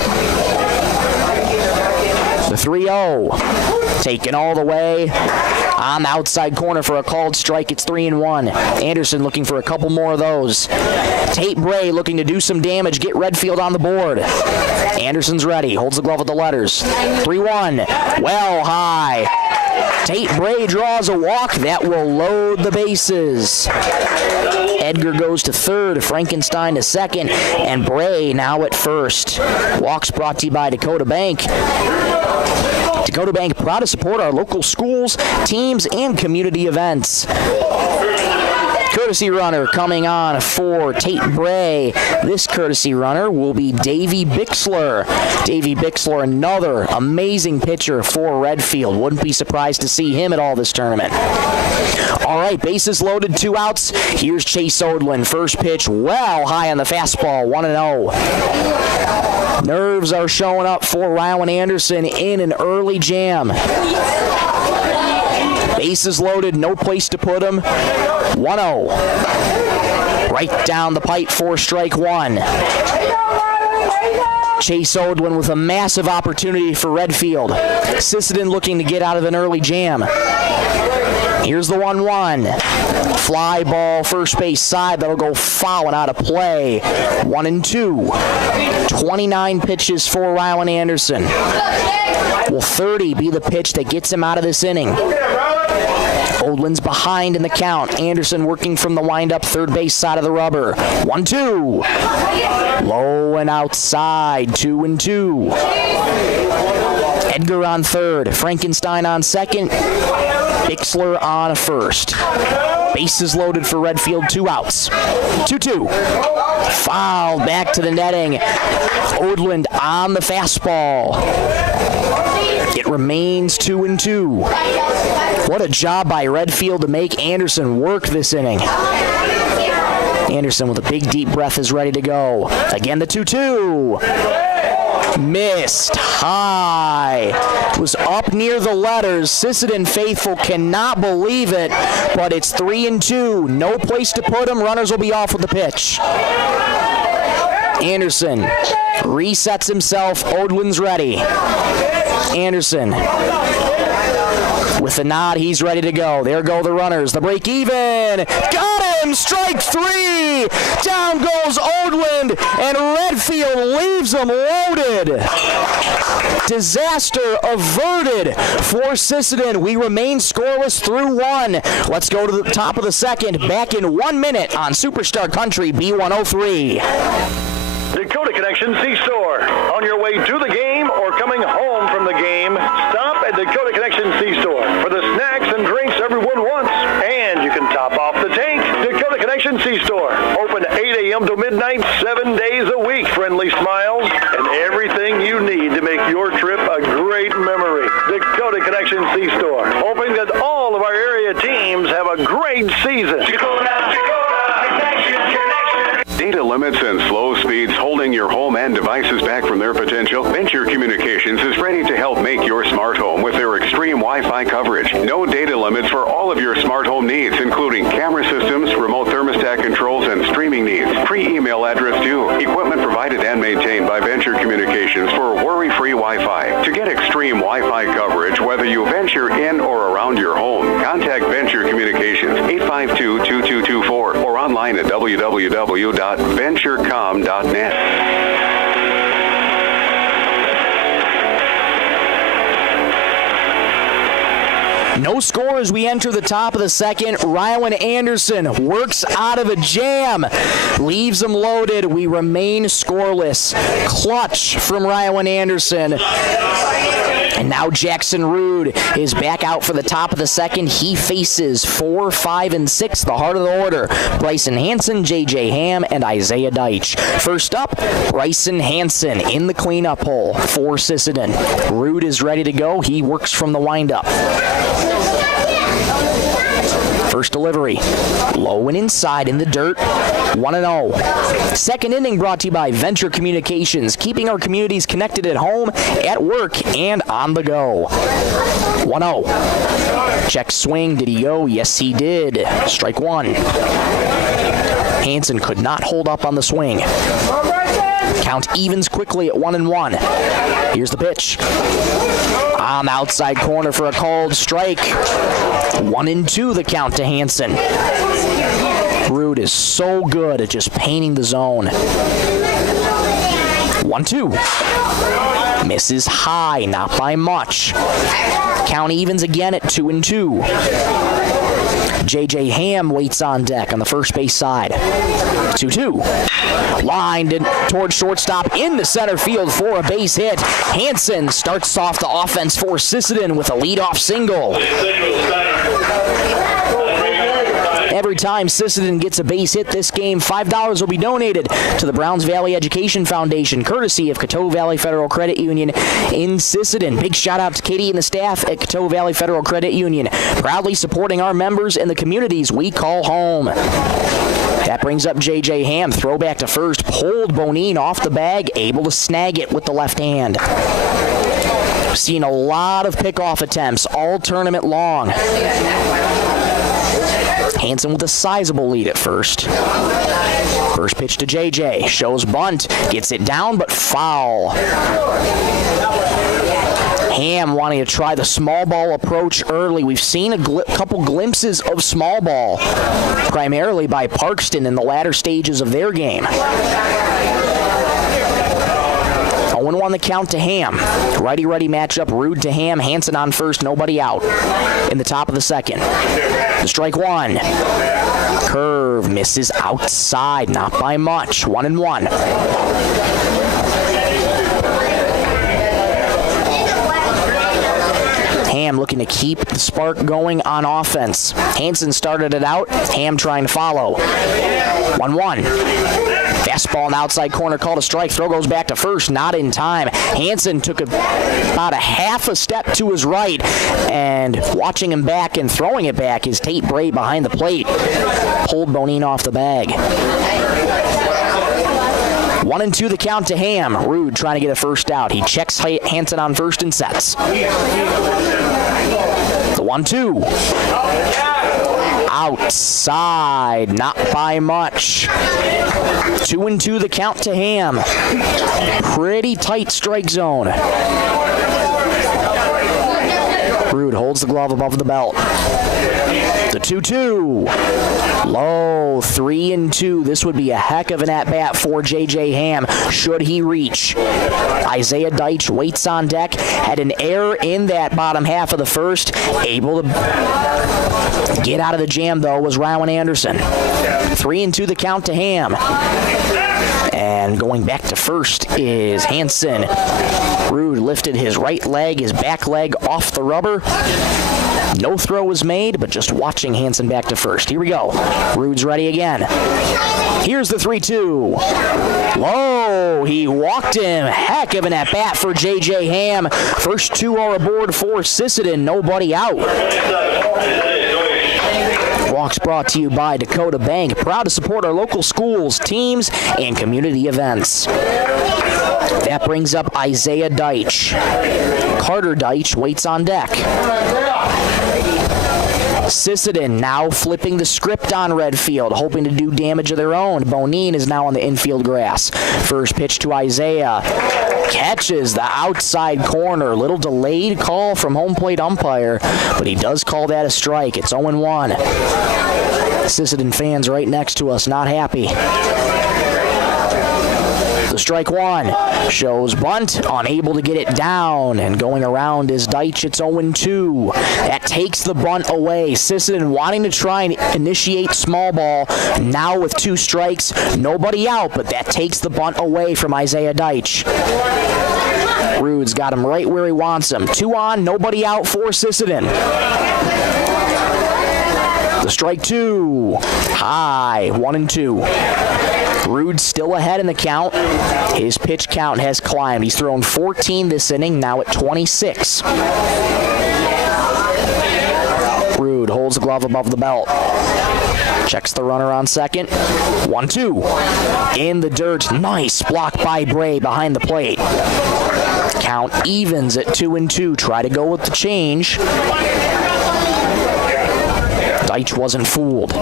The 3-0, taken all the way on the outside corner for a called strike. It's 3-1. Anderson looking for a couple more of those. Tate Bray looking to do some damage, get Redfield on the board. Anderson's ready, holds the glove with the letters. 3-1, well high. Tate Bray draws a walk that will load the bases. Edgar goes to third, Frankenstein to second, and Bray now at first. Walks brought to you by Dakota Bank. Dakota Bank proud to support our local schools, teams, and community events. Courtesy runner coming on for Tate Bray. This courtesy runner will be Davey Bixler. Davey Bixler, another amazing pitcher for Redfield. Wouldn't be surprised to see him at all this tournament. All right, bases loaded, 2 outs. Here's Chase Odlin. First pitch well high on the fastball, 1-0. Nerves are showing up for Ryan Anderson in an early jam. Bases loaded, no place to put him. 1-0. Right down the pipe for strike one. Chase Odlin with a massive opportunity for Redfield. Sisseton looking to get out of an early jam. Here's the 1-1. Fly ball, first base side. That'll go foul and out of play. 1-2. 29 pitches for Ryan Anderson. Will 30 be the pitch that gets him out of this inning? Odlin's behind in the count. Anderson working from the windup, third base side of the rubber. 1-2. Low and outside, 2-2. Edgar on third. Frankenstein on second. Bixler on first. Bases loaded for Redfield, 2 outs. 2-2. Foul back to the netting. Odlin on the fastball. It remains 2-2. What a job by Redfield to make Anderson work this inning. Anderson with a big deep breath is ready to go. Again the 2-2. Missed high. Was up near the letters. Sisseton faithful cannot believe it, but it's 3-2. No place to put him. Runners will be off with the pitch. Anderson resets himself. Odlin's ready. Anderson with the nod, he's ready to go. There go the runners. The break even. Got him! Strike 3! Down goes Odlin, and Redfield leaves him loaded. Disaster averted for Sisseton. We remain scoreless through 1. Let's go to the top of the second. Back in 1 minute on Superstar Country B103. Dakota Connection C-Store. On your way to the game or coming home from the game, stop at Dakota Connection C-Store for the snacks and drinks everyone wants. And you can top off the tank. Dakota Connection C-Store. Open 8 a.m. to midnight, 7 days a week. Friendly smiles and everything you need to make your trip a great memory. Dakota Connection C-Store. Hoping that all of our area teams have a great season. Dakota Connection. Data limits and slow speeds holding your home and devices back from their potential? Venture Communications is ready to help make your smart home with their extreme Wi-Fi coverage. No data limits for all of your smart home needs, including camera systems, remote thermostat controls, and streaming needs. Free email address due. Equipment provided and maintained by Venture Communications for worry-free Wi-Fi. To get extreme Wi-Fi coverage, whether you venture in or around your home, contact Venture Communications 852-2224 or online at www.venturecom.net. No score as we enter the top of the second. Rylan Anderson works out of a jam. Leaves him loaded. We remain scoreless. Clutch from Rylan Anderson. And now Jackson Rude is back out for the top of the second. He faces 4, 5, and 6, the heart of the order. Bryson Hansen, J.J. Ham, and Isaiah Deitch. First up, Bryson Hansen in the cleanup hole for Sisseton. Rude is ready to go. He works from the windup. First delivery, low and inside in the dirt, 1-0. Second inning brought to you by Venture Communications, keeping our communities connected at home, at work, and on the go. 1-0. Check swing, did he go? Yes, he did. Strike 1. Hansen could not hold up on the swing. Count evens quickly at 1-1. Here's the pitch. On the outside corner for a called strike. 1-2 the count to Hansen. Rude is so good at just painting the zone. 1-2. misses high, not by much. Count evens again at 2-2. J.J. Ham waits on deck on the first base side. 2-2. Lined towards shortstop into center field for a base hit. Hansen starts off the offense for Sisseton with a leadoff single. Every time Sisseton gets a base hit this game, $5 will be donated to the Browns Valley Education Foundation, courtesy of Coteau Valley Federal Credit Union in Sisseton. Big shout out to Katie and the staff at Coteau Valley Federal Credit Union, proudly supporting our members in the communities we call home. That brings up J.J. Ham. Throwback to first. Pulled Bonine off the bag. Able to snag it with the left hand. Seen a lot of pickoff attempts all tournament long. Hansen with a sizable lead at first. First pitch to J.J. Shows bunt. Gets it down, but foul. Ham wanting to try the small ball approach early. We've seen a couple glimpses of small ball, primarily by Parkston in the latter stages of their game. 0-1 the count to Ham. Righty-righty matchup, Rude to Ham. Hansen on first, nobody out in the top of the second. The strike one. Curve misses outside, not by much. 1-1. Ham looking to keep the spark going on offense. Hansen started it out. Ham trying to follow. 1-1. Fastball in the outside corner, called a strike. Throw goes back to first, not in time. Hansen took about a half a step to his right, and watching him back and throwing it back is Tate Bray behind the plate. Pulled Bonine off the bag. 1-2 the count to Ham. Rude trying to get a first out. He checks Hansen on first and sets. The 1-2. Outside, not by much. 2-2 the count to Ham. Pretty tight strike zone. Rude holds the glove above the belt. The 2-2. Low, 3-2. This would be a heck of an at-bat for J.J. Ham, should he reach. Isaiah Deitch waits on deck. Had an error in that bottom half of the first. Able to get out of the jam, though, was Rowan Anderson. 3-2 the count to Ham. And going back to first is Hansen. Rude lifted his right leg, his back leg off the rubber. No throw was made, but just watching Hansen back to first. Here we go. Rude's ready again. Here's the 3-2. Low, he walked him. Heck of an at-bat for J.J. Ham. First two are aboard for Sisseton. Nobody out. Walks brought to you by Dakota Bank, proud to support our local schools, teams, and community events. That brings up Isaiah Deitch. Carter Deitch waits on deck. Sisseton now flipping the script on Redfield, hoping to do damage of their own. Bonine is now on the infield grass. First pitch to Isaiah. Catches the outside corner. Little delayed call from home plate umpire, but he does call that a strike. It's 0-1. Sisseton fans right next to us not happy. The strike one. Shows bunt, unable to get it down, and going around is Deitch. It's 0-2. That takes the bunt away. Sisseton wanting to try and initiate small ball. Now with two strikes, nobody out, but that takes the bunt away from Isaiah Deitch. Rude's got him right where he wants him. 2 on, nobody out for Sisseton. The strike two. High, 1-2. Rude still ahead in the count. His pitch count has climbed. He's thrown 14 this inning, now at 26. Rude holds the glove above the belt. Checks the runner on second. 1-2. In the dirt. Nice block by Bray behind the plate. Count evens at 2-2. Try to go with the change. Deitch wasn't fooled.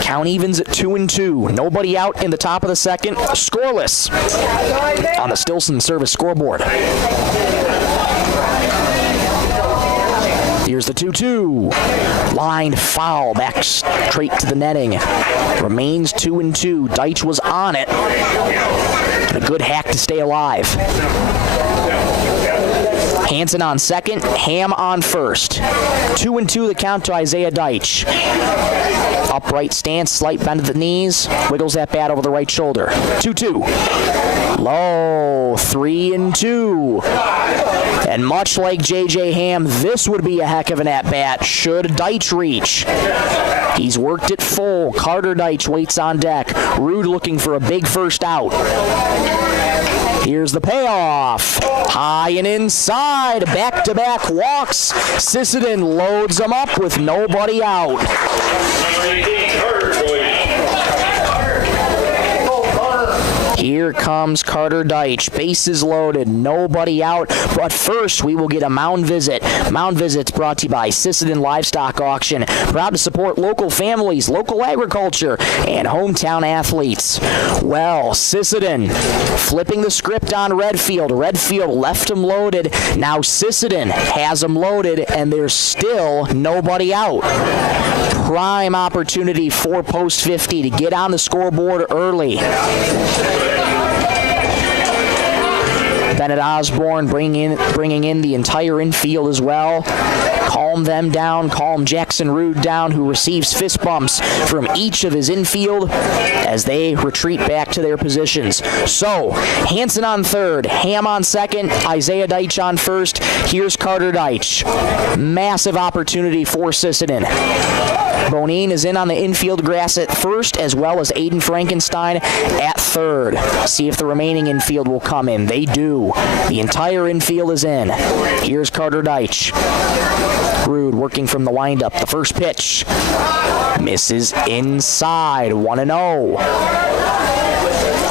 Count evens at 2-2. Nobody out in the top of the second. Scoreless on the Stilson service scoreboard. The Here's the 2-2. Line foul, back straight to the netting. Remains 2-2. Deitch was on it. A good hack to stay alive. Hansen on second, Ham on first. 2-2 the count to Isaiah Deitch. Upright stance, slight bend at the knees, wiggles that bat over the right shoulder. 2-2. Low, 3-2. And much like J.J. Ham, this would be a heck of an at-bat should Deitch reach. He's worked it full. Carter Deitch waits on deck. Rude looking for a big first out. Here's the payoff. High and inside. Back-to-back walks. Sisseton loads them up with nobody out. Here comes Carter Deitch. Bases loaded, nobody out. But first, we will get a mound visit. Mound visits brought to you by Sisseton Livestock Auction. Proud to support local families, local agriculture, and hometown athletes. Well, Sisseton flipping the script on Redfield. Redfield left them loaded. Now Sisseton has them loaded, and there's still nobody out. Prime opportunity for post 50 to get on the scoreboard early. Bennett Osborne bringing in the entire infield as well. Calm them down, calm Jackson Rude down, who receives fist bumps from each of his infield as they retreat back to their positions. So, Hansen on third, Ham on second, Isaiah Deitch on first. Here's Carter Deitch. Massive opportunity for Sisseton. Bonine is in on the infield grass at first, as well as Aiden Frankenstein at third. See if the remaining infield will come in. They do. The entire infield is in. Here's Carter Deitch. Rude working from the windup. The first pitch misses inside. 1-0.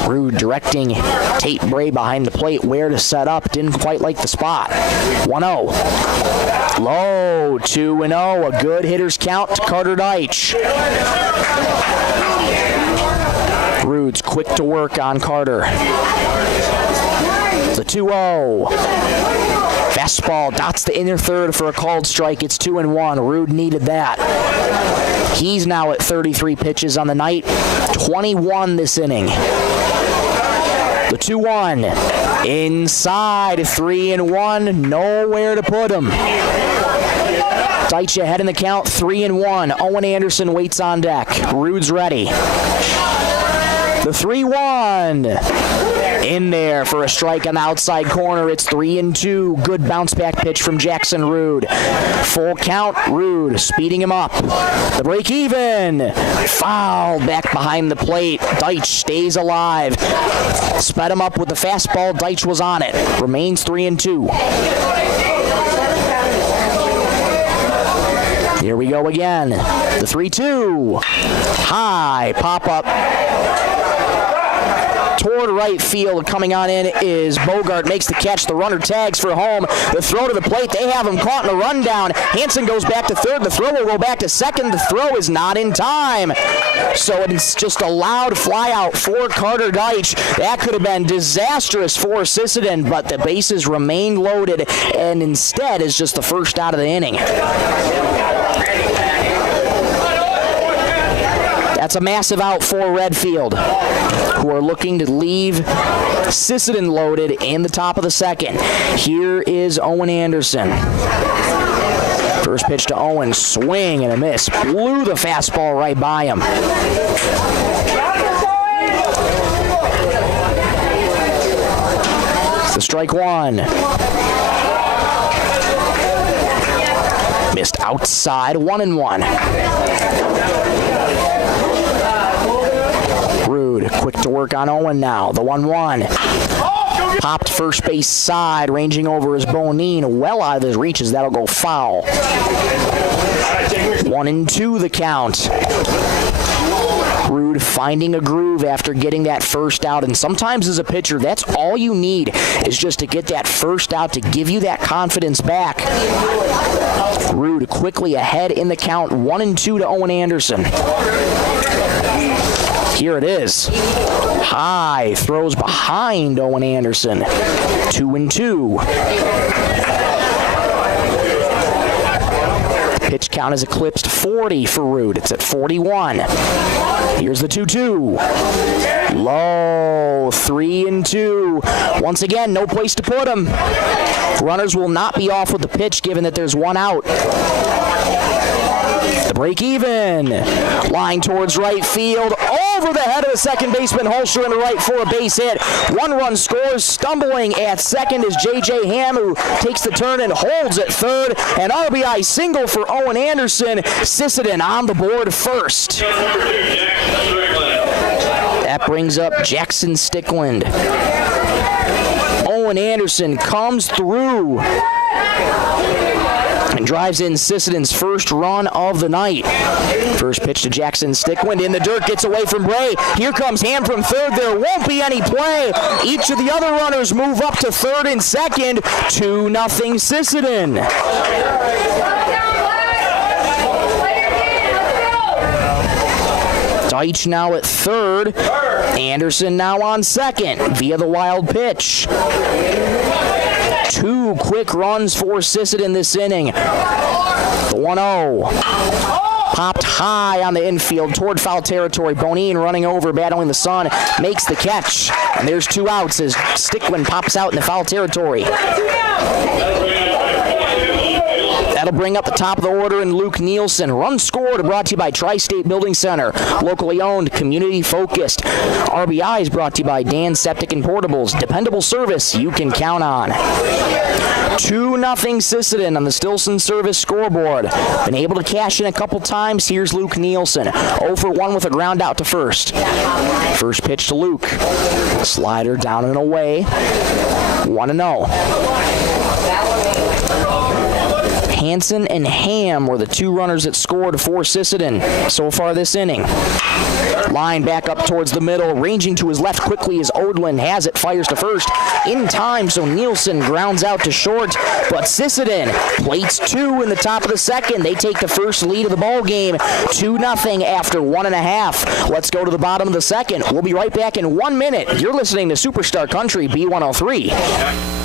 Rude directing Tate Bray behind the plate where to set up. Didn't quite like the spot. 1-0. Low, 2-0. A good hitter's count to Carter Deitch. Rude's quick to work on Carter. The 2-0. Fastball dots the inner third for a called strike. It's 2-1. Rude needed that. He's now at 33 pitches on the night. 21 this inning. The 2-1. Inside. 3-1. Nowhere to put him. Deitch ahead in the count. 3-1. Owen Anderson waits on deck. Rude's ready. The 3-1. In there for a strike on the outside corner. It's 3-2. Good bounce back pitch from Jackson Rude. Full count. Rude speeding him up. The break even. Foul back behind the plate. Deitch stays alive. Sped him up with the fastball. Deitch was on it. Remains 3-2. Here we go again. The 3-2. High pop up. Toward right field. Coming on in is Bogart. Makes the catch. The runner tags for home. The throw to the plate. They have him caught in a rundown. Hansen goes back to third. The throw will go back to second. The throw is not in time. So it's just a loud fly out for Carter Deitch. That could have been disastrous for Sisseton, but the bases remain loaded, and instead is just the first out of the inning. That's a massive out for Redfield, who are looking to leave Sisseton loaded in the top of the second. Here is Owen Anderson. First pitch to Owen, swing and a miss. Blew the fastball right by him. It's the strike one. Missed outside, 1-1. Rude, quick to work on Owen now. The 1-1. Popped first base side, ranging over his Bonine. Well out of his reaches. That'll go foul. 1-2 the count. Rude finding a groove after getting that first out. And sometimes as a pitcher, that's all you need is just to get that first out to give you that confidence back. Rude quickly ahead in the count. 1-2 to Owen Anderson. Here it is. High throws behind Owen Anderson. 2-2. Pitch count has eclipsed 40 for Root. It's at 41. Here's the 2-2. Low, 3-2. Once again, no place to put him. Runners will not be off with the pitch given that there's one out. The break even. Line towards right field. Over the head of the second baseman Holster into right for a base hit. 1 run scores. Stumbling at second is J.J. Ham, who takes the turn and holds at third. An RBI single for Owen Anderson. Sisseton on the board first. That brings up Jackson Stickland. Owen Anderson comes through and drives in Sisseton's first run of the night. First pitch to Jackson Stickland in the dirt, gets away from Bray. Here comes Ham from third. There won't be any play. Each of the other runners move up to third and second. 2-0 Sisseton. Deitch now at third. Anderson now on second via the wild pitch. 2 quick runs for Sisseton this inning. The 1-0. Popped high on the infield toward foul territory. Bonine running over, battling the sun, makes the catch. And there's 2 outs as Stickland pops out in the foul territory. That'll bring up the top of the order and Luke Nielsen. Run scored, brought to you by Tri-State Building Center. Locally owned, community focused. RBI is brought to you by Dan Septic and Portables. Dependable service you can count on. 2-0 Sisseton on the Stilson Service scoreboard. Been able to cash in a couple times. Here's Luke Nielsen. 0 for 1 with a ground out to first. First pitch to Luke. Slider down and away. 1-0. Hansen and Ham were the 2 runners that scored for Sisseton so far this inning. Line back up towards the middle, ranging to his left quickly as Odlin has it, fires to first. In time, so Nielsen grounds out to short, but Sisseton plates 2 in the top of the second. They take the first lead of the ball game, 2-0 after 1.5. Let's go to the bottom of the second. We'll be right back in 1 minute. You're listening to Superstar Country B103.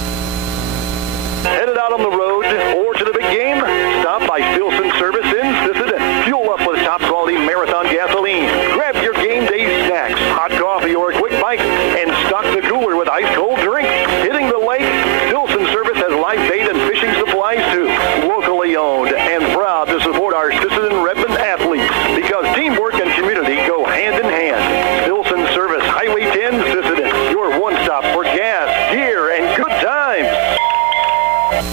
Headed out on the road or to the big game? Stop by Stilson Service in Sisseton. Fuel up with top-quality Marathon gasoline. Grab your game day snacks, hot coffee, or a quick bite, and stock the cooler with ice-cold drinks. Hitting the lake, Stilson Service has live bait and fishing supplies, too. Locally owned and proud to support our Sisseton Redmond athletes because teamwork and community go hand in hand. Stilson Service, Highway 10, Sisseton. Your one-stop for gas, gear, and good times.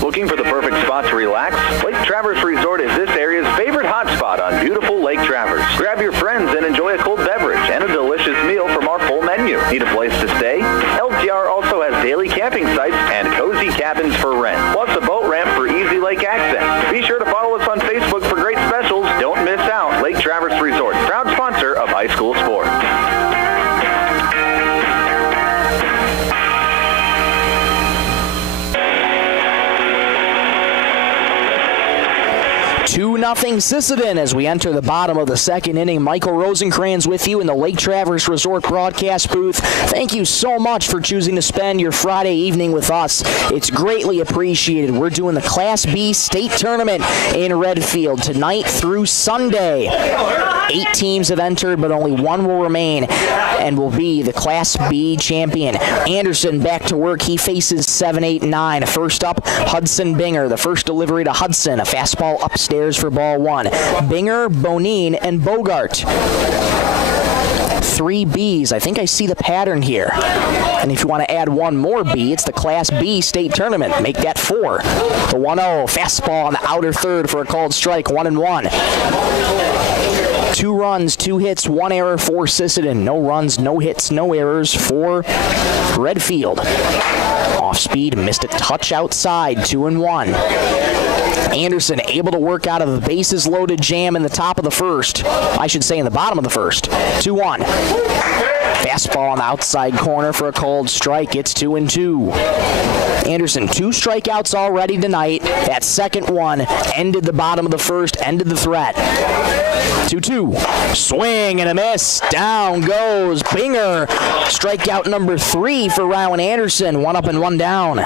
Looking for the perfect spot to relax? Lake Traverse Resort is this area's favorite hotspot on beautiful Lake Traverse. Grab your friends and enjoy a cold beverage and a delicious meal from our full menu. Need a place to stay? LTR also has daily camping sites and cozy cabins for rent, plus a boat ramp for easy lake access. Be sure to follow us on Facebook for great specials. Don't miss out. Lake Traverse Resort, proud sponsor of high school sports. 2-0 Sisseton as we enter the bottom of the second inning. Michael Rosencrans with you in the Lake Traverse Resort broadcast booth. Thank you so much for choosing to spend your Friday evening with us. It's greatly appreciated. We're doing the Class B state tournament in Redfield tonight through Sunday. 8 teams have entered, but only 1 will remain and will be the Class B champion. Anderson back to work. He faces 7, 8, 9. First up, Hudson Binger. The first delivery to Hudson. A fastball upstairs for ball 1. Binger, Bonine, and Bogart. 3 Bs. I think I see the pattern here. And if you want to add 1 more B, it's the Class B state tournament. Make that 4. The 1-0. Fastball on the outer third for a called strike. 1-1. 2 runs, 2 hits, 1 error for Sisseton. No runs, no hits, no errors for Redfield. Off speed, missed a touch outside. 2-1. Anderson able to work out of the bases loaded jam in the top of the first. I should say in the bottom of the first. 2-1. Fastball on the outside corner for a called strike. It's 2-2. Anderson, 2 strikeouts already tonight. That second one ended the bottom of the first, ended the threat. 2-2. Swing and a miss. Down goes Binger. Strikeout number 3 for Rylan Anderson. 1 up and 1 down.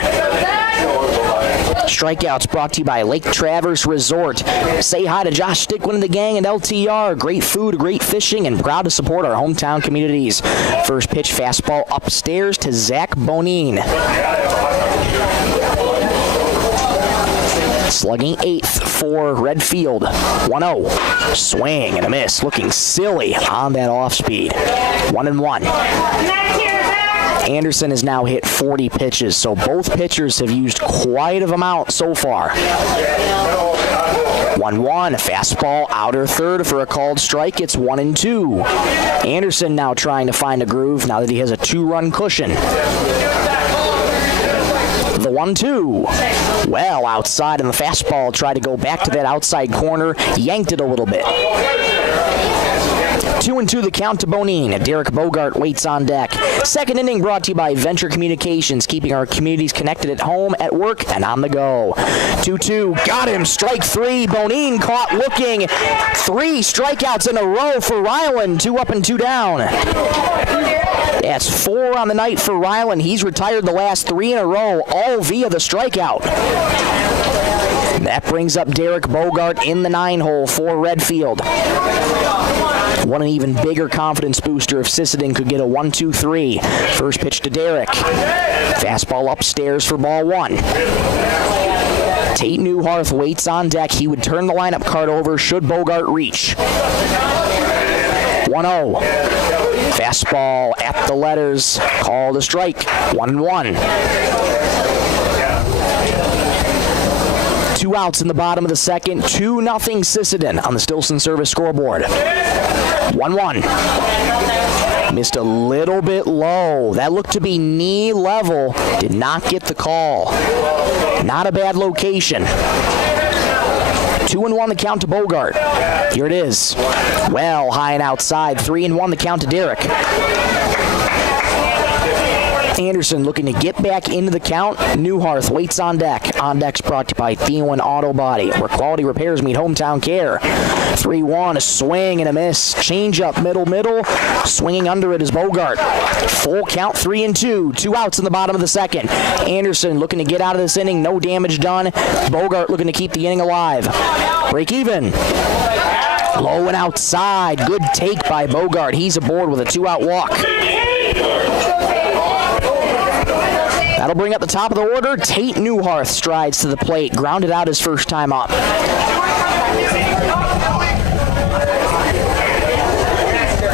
Strikeouts brought to you by Lake Traverse Resort. Say hi to Josh Stickman and the gang at LTR. Great food, great fishing, and proud to support our hometown communities. First pitch fastball upstairs to Zach Bonin. Slugging 8th for Redfield. 1-0. Swing and a miss. Looking silly on that off-speed. 1-1. Anderson has now hit 40 pitches, so both pitchers have used quite an amount so far. 1-1, a fastball outer third for a called strike. It's 1-2. Anderson now trying to find a groove now that he has a 2-run cushion. The 1-2. Well, outside, and the fastball tried to go back to that outside corner, yanked it a little bit. 2-2 the count to Bonin. Derek Bogart waits on deck. Second inning brought to you by Venture Communications, keeping our communities connected at home, at work, and on the go. 2-2. Got him. Strike 3. Bonin caught looking. 3 strikeouts in a row for Rylan. 2 up and 2 down. That's 4 on the night for Rylan. He's retired the last 3 in a row, all via the strikeout. That brings up Derek Bogart in the 9-hole for Redfield. What an even bigger confidence booster if Sisseton could get a 1-2-3. First pitch to Derek. Fastball upstairs for ball 1. Tate Newharth waits on deck. He would turn the lineup card over should Bogart reach. 1-0. Fastball at the letters. Called a strike. 1-1. 2 outs in the bottom of the second. 2-0 Sisseton on the Stilson Service scoreboard. 1-1. Missed a little bit low. That looked to be knee level. Did not get the call. Not a bad location. 2-1 the count to Bogart. Here it is. Well, high and outside. 3-1 the count to Derek. Anderson looking to get back into the count. Newharth waits on deck. On deck's brought to you by Thielen Auto Body, where quality repairs meet hometown care. 3-1, a swing and a miss. Change up, middle. Swinging under it is Bogart. Full count, 3-2. 2 outs in the bottom of the second. Anderson looking to get out of this inning. No damage done. Bogart looking to keep the inning alive. Break even. Low and outside. Good take by Bogart. He's aboard with a 2-out walk. That'll bring up the top of the order. Tate Newharth strides to the plate. Grounded out his first time up.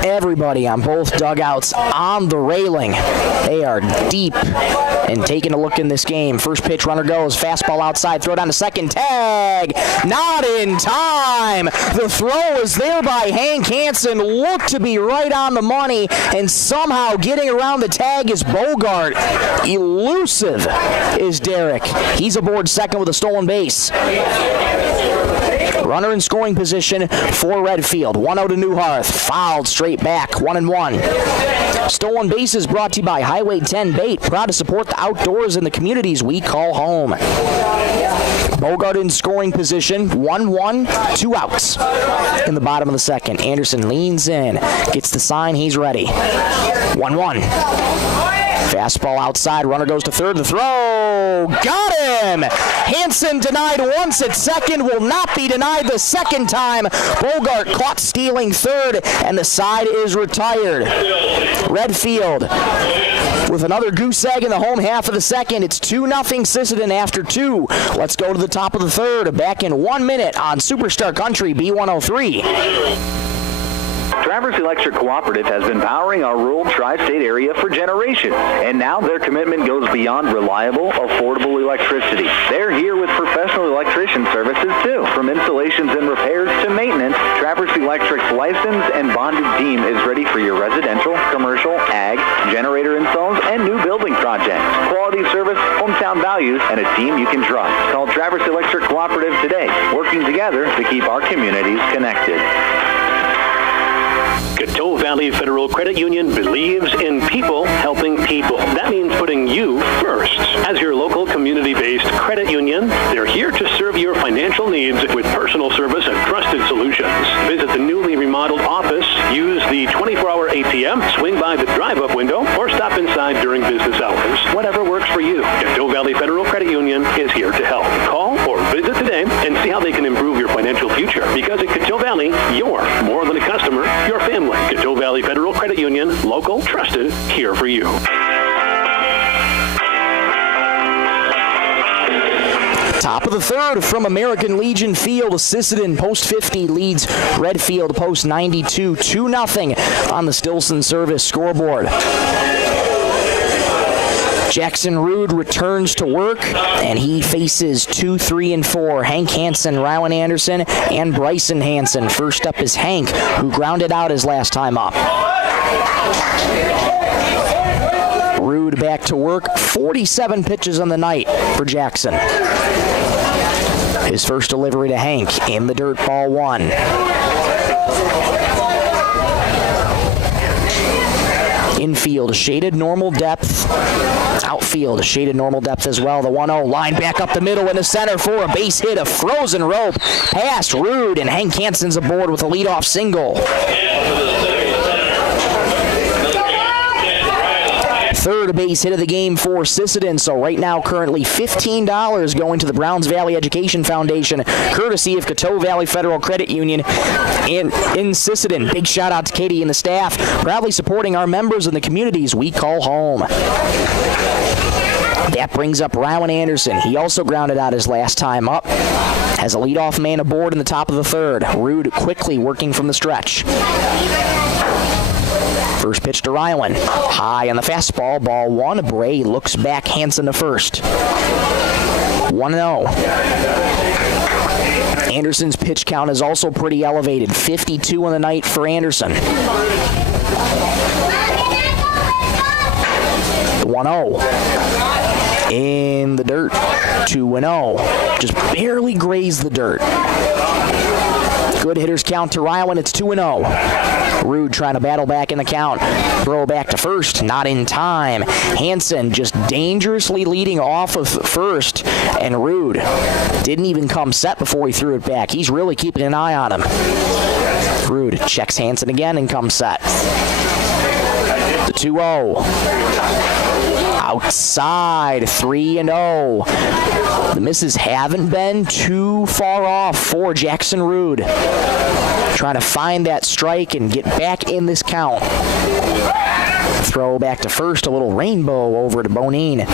Everybody on both dugouts on the railing. They are deep and taking a look in this game. First pitch, runner goes. Fastball outside. Throw down to second. Tag. Not in time. The throw is there by Hank Hansen. Looked to be right on the money. And somehow getting around the tag is Bogart. Elusive is Derek. He's aboard second with a stolen base. Runner in scoring position for Redfield. 1-0 to Newharth. Fouled straight back. 1-1. Stolen bases brought to you by Highway 10 Bait. Proud to support the outdoors and the communities we call home. Bogart in scoring position. 1-1. 2 outs in the bottom of the second. Anderson leans in. Gets the sign. He's ready. 1-1. Fastball outside. Runner goes to third. The throw. Got him. Hansen denied once at second. Will not be denied the second time. Bogart caught stealing third, and the side is retired. Redfield with another goose egg in the home half of the second. It's 2-0 Sisseton after 2. Let's go to the top of the third. Back in 1 minute on Superstar Country B103. Traverse Electric Cooperative has been powering our rural tri-state area for generations, and now their commitment goes beyond reliable, affordable electricity. They're here with professional electrician services too. From installations and repairs to maintenance, Traverse Electric's licensed and bonded team is ready for your residential, commercial, ag, generator installs, and new building projects. Quality service, hometown values, and a team you can trust. Call Traverse Electric Cooperative today, working together to keep our communities connected. Coteau Valley Federal Credit Union believes in people helping people. That means putting you first. As your local community Credit Union. They're here to serve your financial needs with personal service and trusted solutions. Visit the newly remodeled office, use the 24-hour ATM, swing by the drive-up window, or stop inside during business hours. Whatever works for you, Coteau Valley Federal Credit Union is here to help. Call or visit today and see how they can improve your financial future. Because at Coteau Valley, you're more than a customer, your family. Coteau Valley Federal Credit Union, local, trusted, here for you. Top of the third from American Legion Field. Sisseton post 50 leads Redfield post 92 2-0 on the Stilson Service scoreboard. Jackson Rude returns to work, and he faces 2, 3, and 4. Hank Hansen, Rowan Anderson, and Bryson Hansen. First up is Hank, who grounded out his last time up. Rude back to work. 47 pitches on the night for Jackson. His first delivery to Hank in the dirt, ball 1. Infield, shaded normal depth. Outfield, shaded normal depth as well. The 1-0 line back up the middle into center for a base hit, a frozen rope past Rude, and Hank Hansen's aboard with a leadoff single. Third base hit of the game for Sisseton. So right now, currently $15 going to the Browns Valley Education Foundation, courtesy of Coteau Valley Federal Credit Union in Sisseton. Big shout out to Katie and the staff, proudly supporting our members in the communities we call home. That brings up Rowan Anderson. He also grounded out his last time up. Has a leadoff man aboard in the top of the third. Rude quickly working from the stretch. First pitch to Rylan. High on the fastball, ball 1. Bray looks back, Hansen to first. 1-0. Anderson's pitch count is also pretty elevated. 52 on the night for Anderson. 1-0. In the dirt. 2-0. Just barely grazed the dirt. Good hitters count to Rylan. It's 2-0. Rude trying to battle back in the count. Throw back to first, not in time. Hansen just dangerously leading off of first, and Rude didn't even come set before he threw it back. He's really keeping an eye on him. Rude checks Hansen again and comes set. The 2-0. Outside, 3-0. The misses haven't been too far off for Jackson Rude. Trying to find that strike and get back in this count. Throw back to first, a little rainbow over to Bonine.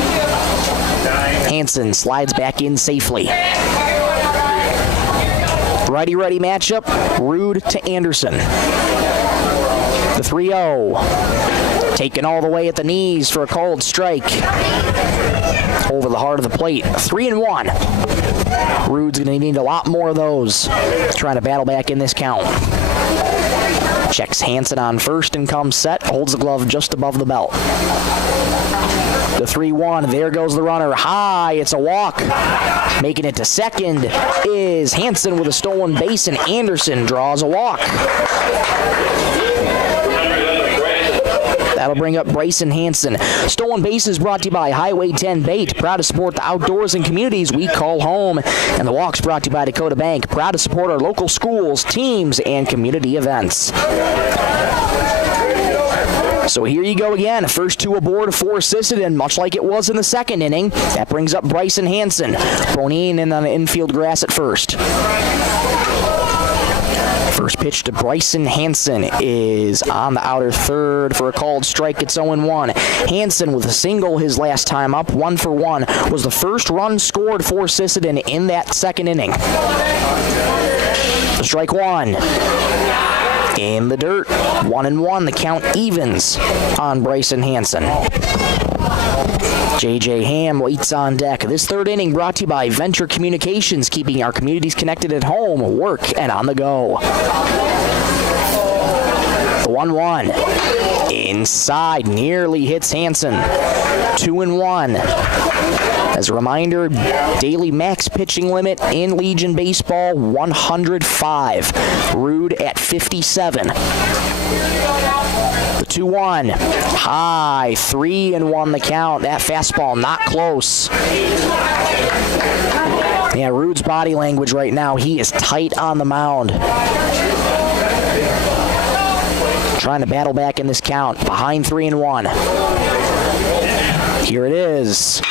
Hansen slides back in safely. Righty-righty matchup, Rude to Anderson. The 3-0. Taken all the way at the knees for a called strike. Over the heart of the plate. 3-1. Rude's going to need a lot more of those. Trying to battle back in this count. Checks Hansen on first and comes set. Holds the glove just above the belt. The 3-1. There goes the runner. High. It's a walk. Making it to second is Hansen with a stolen base, and Anderson draws a walk. That'll bring up Bryson Hansen. Stolen bases brought to you by Highway 10 Bait, proud to support the outdoors and communities we call home. And the walks brought to you by Dakota Bank, proud to support our local schools, teams, and community events. So here you go again. First two aboard for Sisseton, much like it was in the second inning. That brings up Bryson Hansen. Bonine in on the infield grass at first. First pitch to Bryson Hansen is on the outer third for a called strike. It's 0-1. Hansen with a single his last time up, 1-for-1, was the first run scored for Sisseton in that second inning. Strike 1. In the dirt, 1-1. The count evens on Bryson Hansen. J.J. Ham waits on deck. This third inning brought to you by Venture Communications, keeping our communities connected at home, work, and on the go. The 1-1. Inside, nearly hits Hansen. 2-1. As a reminder, daily max pitching limit in Legion Baseball, 105. Rude at 57. The 2-1. High, 3-1 the count. That fastball not close. Yeah, Rude's body language right now, he is tight on the mound. Trying to battle back in this count. Behind 3-1. Here it is.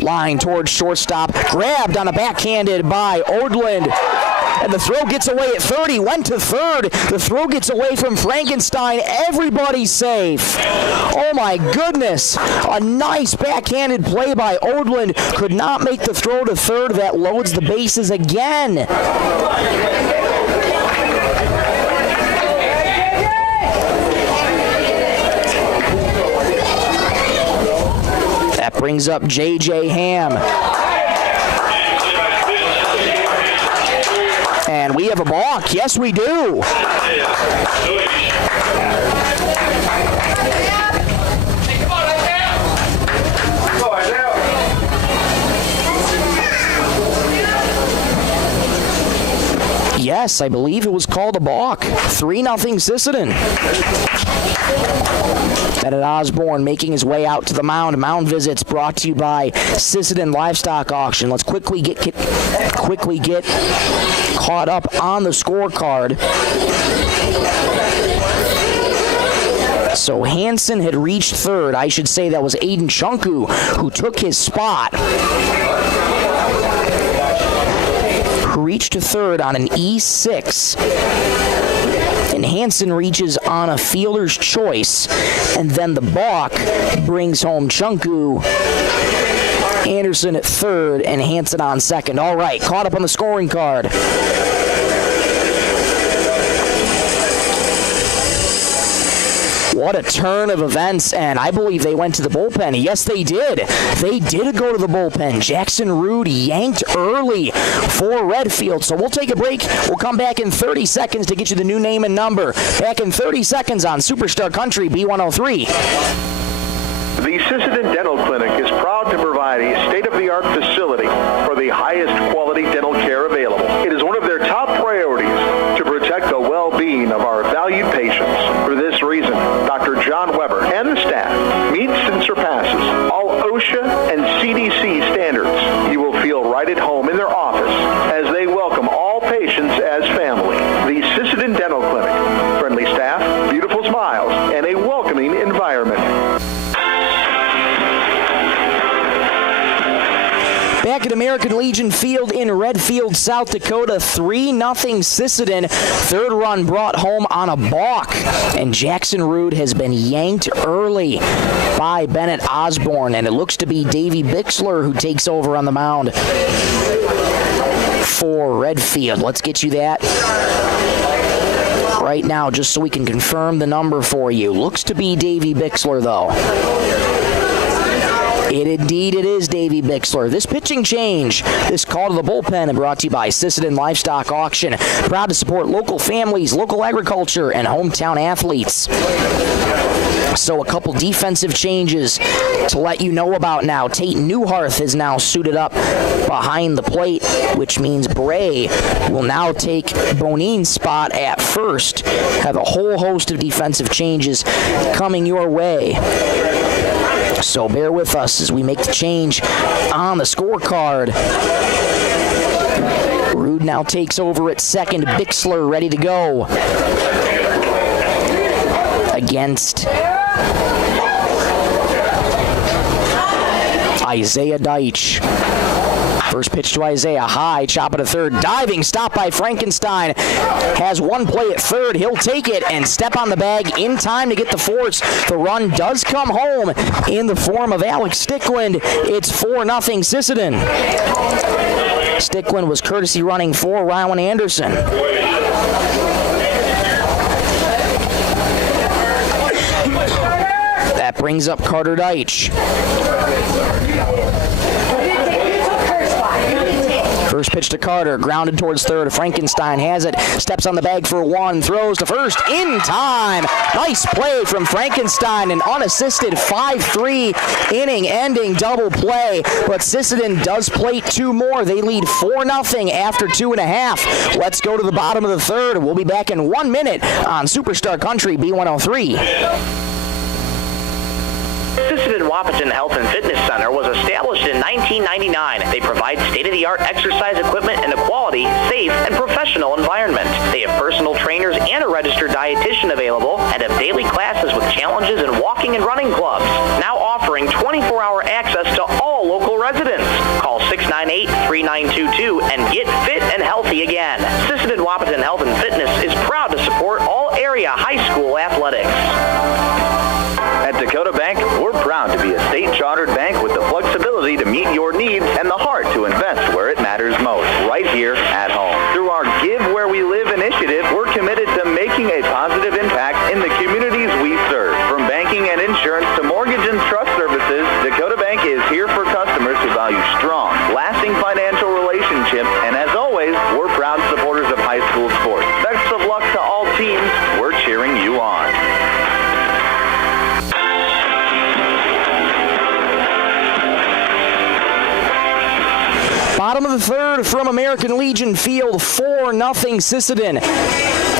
Line towards shortstop. Grabbed on a backhanded by Odland. And the throw gets away at 30. Went to third. The throw gets away from Frankenstein. Everybody's safe. Oh my goodness. A nice backhanded play by Odland. Could not make the throw to third. That loads the bases again. That brings up J.J. Ham. And we have a balk. Yes, we do. Yes, I believe it was called a balk. 3-0 Sisseton. Bennett Osborne making his way out to the mound. Mound visits brought to you by Sisseton Livestock Auction. Let's quickly get caught up on the scorecard. So Hansen had reached third. I should say that was Aiden Chunku who took his spot. Who reached to third on an E6. And Hansen reaches on a fielder's choice. And then the balk brings home Chunku. Anderson at third and Hansen on second. All right, caught up on the scoring card. What a turn of events, and I believe they went to the bullpen. Yes, they did. They did go to the bullpen. Jackson Rude yanked early for Redfield. So we'll take a break. We'll come back in 30 seconds to get you the new name and number. Back in 30 seconds on Superstar Country B103. The Sisseton Dental Clinic is proud to provide a state-of-the-art facility for the highest quality dental care available. It is one of their top priorities to protect the well-being of our valued patients. For this reason, Dr. John Weber and the staff meets and surpasses all OSHA and CDC standards. You will feel right at home in their office as they welcome all patients as family. The Sisseton Dental Clinic. Friendly staff, beautiful smiles, and a welcoming environment. Back at American Legion Field in Redfield, South Dakota, 3-0 Sisseton. Third run brought home on a balk. And Jackson Rude has been yanked early by Bennett Osborne. And it looks to be Davey Bixler who takes over on the mound for Redfield. Let's get you that right now just so we can confirm the number for you. Looks to be Davey Bixler, though. It is Davey Bixler. This pitching change, this call to the bullpen, brought to you by Sisseton Livestock Auction. Proud to support local families, local agriculture, and hometown athletes. So a couple defensive changes to let you know about now. Tate Newharth is now suited up behind the plate, which means Bray will now take Bonein's spot at first. Have a whole host of defensive changes coming your way. So bear with us as we make the change on the scorecard. Rude now takes over at second. Bixler ready to go against Isaiah Deitch. First pitch to Isaiah, high, chop it to third, diving, stop by Frankenstein. Has one play at third, he'll take it and step on the bag in time to get the force. The run does come home in the form of Alex Stickland. It's 4-0 Sisseton. Stickland was courtesy running for Rylan Anderson. That brings up Carter Deitch. First pitch to Carter, grounded towards third. Frankenstein has it, steps on the bag for one, throws to first in time. Nice play from Frankenstein, an unassisted 5-3 inning-ending double play. But Sisseton does plate two more. They lead 4-0 after 2.5. Let's go to the bottom of the third. We'll be back in 1 minute on Superstar Country B103. Sisseton Wapaton Health and Fitness Center was established in 1999. They provide state-of-the-art exercise equipment in a quality, safe, and professional environment. They have personal trainers and a registered dietitian available and have daily classes with challenges in walking and running clubs. Now offering 24-hour access to all local residents. Call 698-3922 and get fit and healthy again. Sisseton Wapaton Health and Fitness is proud to support all area high school athletics. At Dakota Bank, we're proud to be a state-chartered bank with the flexibility to meet your needs and the heart to invest where it matters most, right here at home. Through our Give Where We Live initiative, we're committed to making a positive impact in the communities we serve. From banking and insurance to mortgage and trust services, Dakota Bank is here for customers who value strong, lasting financial relationships, and as always, we're proud supporters of high school sports. Best of luck to all teams. We're cheering you on. Bottom of the third from American Legion Field, 4-0 Sisseton.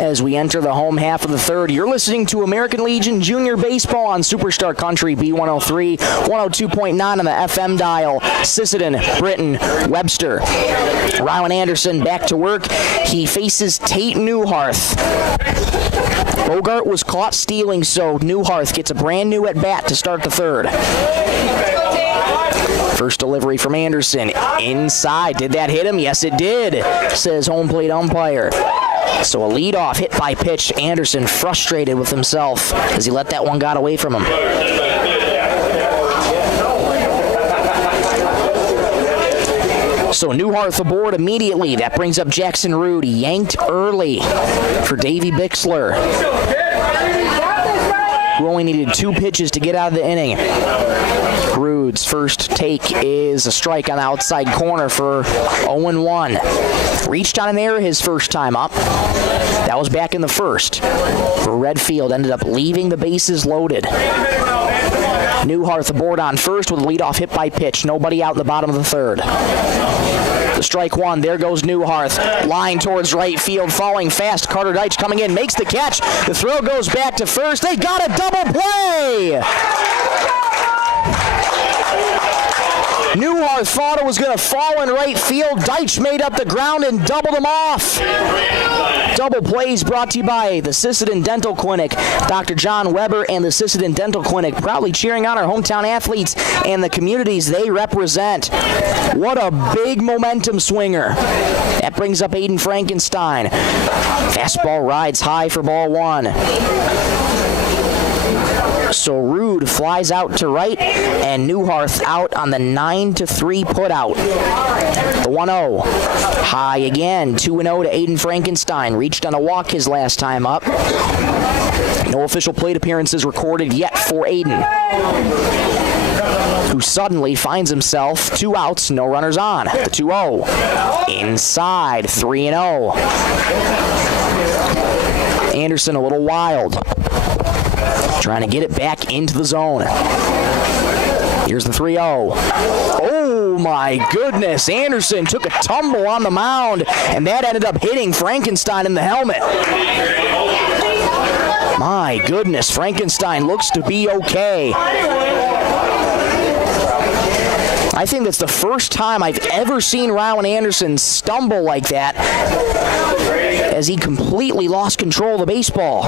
As we enter the home half of the third, you're listening to American Legion Junior Baseball on Superstar Country B103, 102.9 on the FM dial. Sisseton, Britton, Webster. Rylan Anderson back to work. He faces Tate Newharth. Bogart was caught stealing, so Newharth gets a brand new at-bat to start the third. First delivery from Anderson. Inside. Did that hit him? Yes, it did, says home plate umpire. So a leadoff hit by pitch. Anderson frustrated with himself as he let that one get away from him. So Newharth aboard immediately. That brings up Jackson Rood. Yanked early for Davey Bixler, who only needed 2 pitches to get out of the inning. Rood's first take is a strike on the outside corner for 0-1. Reached on an error his first time up. That was back in the first. For Redfield, ended up leaving the bases loaded. Newharth aboard on first with a leadoff hit by pitch. Nobody out in the bottom of the third. The strike one. There goes Newharth. Line towards right field. Falling fast. Carter Deitch coming in. Makes the catch. The throw goes back to first. They got a double play. Newharth thought it was going to fall in right field. Deitch made up the ground and doubled him off. Double plays brought to you by the Sisseton Dental Clinic. Dr. John Weber and the Sisseton Dental Clinic proudly cheering on our hometown athletes and the communities they represent. What a big momentum swinger. That brings up Aiden Frankenstein. Fastball rides high for ball one. So Rood flies out to right, and Newharth out on the 9-3 putout. The 1-0. High again. 2-0 to Aiden Frankenstein. Reached on a walk his last time up. No official plate appearances recorded yet for Aiden, who suddenly finds himself 2 outs, no runners on. The 2-0. Inside. 3-0. Anderson a little wild, trying to get it back into the zone. Here's the 3-0. Oh my goodness, Anderson took a tumble on the mound, and that ended up hitting Frankenstein in the helmet. My goodness, Frankenstein looks to be okay. I think that's the first time I've ever seen Rylan Anderson stumble like that, as he completely lost control of the baseball.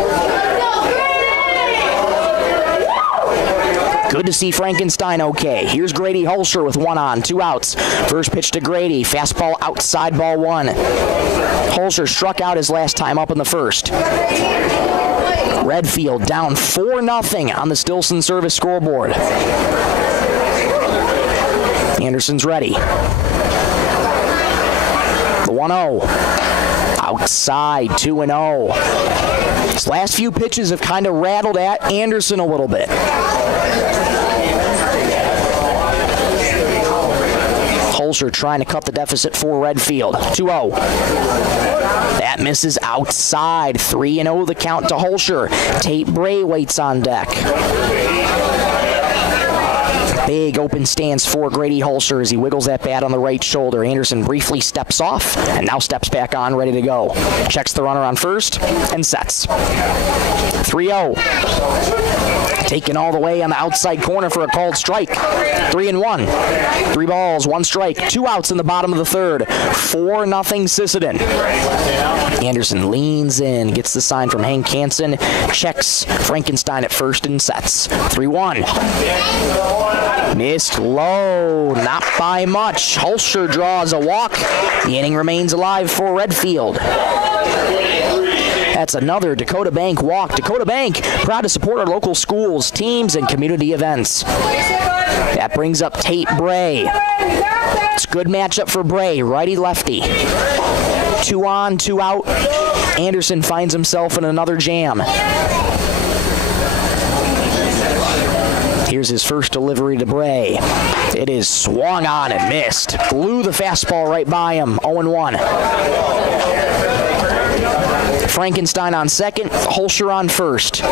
Good to see Frankenstein okay. Here's Grady Holscher with 1 on, 2 outs. First pitch to Grady. Fastball outside, ball 1. Holscher struck out his last time up in the first. Redfield down 4-0 on the Stilson Service scoreboard. Anderson's ready. The 1-0. Outside, 2-0. His last few pitches have kind of rattled at Anderson a little bit. Holscher trying to cut the deficit for Redfield. 2-0. That misses outside. 3-0 the count to Holscher. Tate Bray waits on deck. Big open stance for Grady Hulsher as he wiggles that bat on the right shoulder. Anderson briefly steps off and now steps back on, ready to go. Checks the runner on first and sets. 3-0. Taken all the way on the outside corner for a called strike. 3-1. 3 balls, 1 strike, 2 outs in the bottom of the third. 4-0 Sisseton. Anderson leans in, gets the sign from Hank Hansen, checks Frankenstein at first and sets. 3-1. Missed low, not by much. Hulsher draws a walk. The inning remains alive for Redfield. That's another Dakota Bank walk. Dakota Bank, proud to support our local schools, teams, and community events. That brings up Tate Bray. It's a good matchup for Bray, righty-lefty. 2 on, 2 out. Anderson finds himself in another jam. Here's his first delivery to Bray. It is swung on and missed. Blew the fastball right by him. 0-1. Frankenstein on second, Hulsher on first.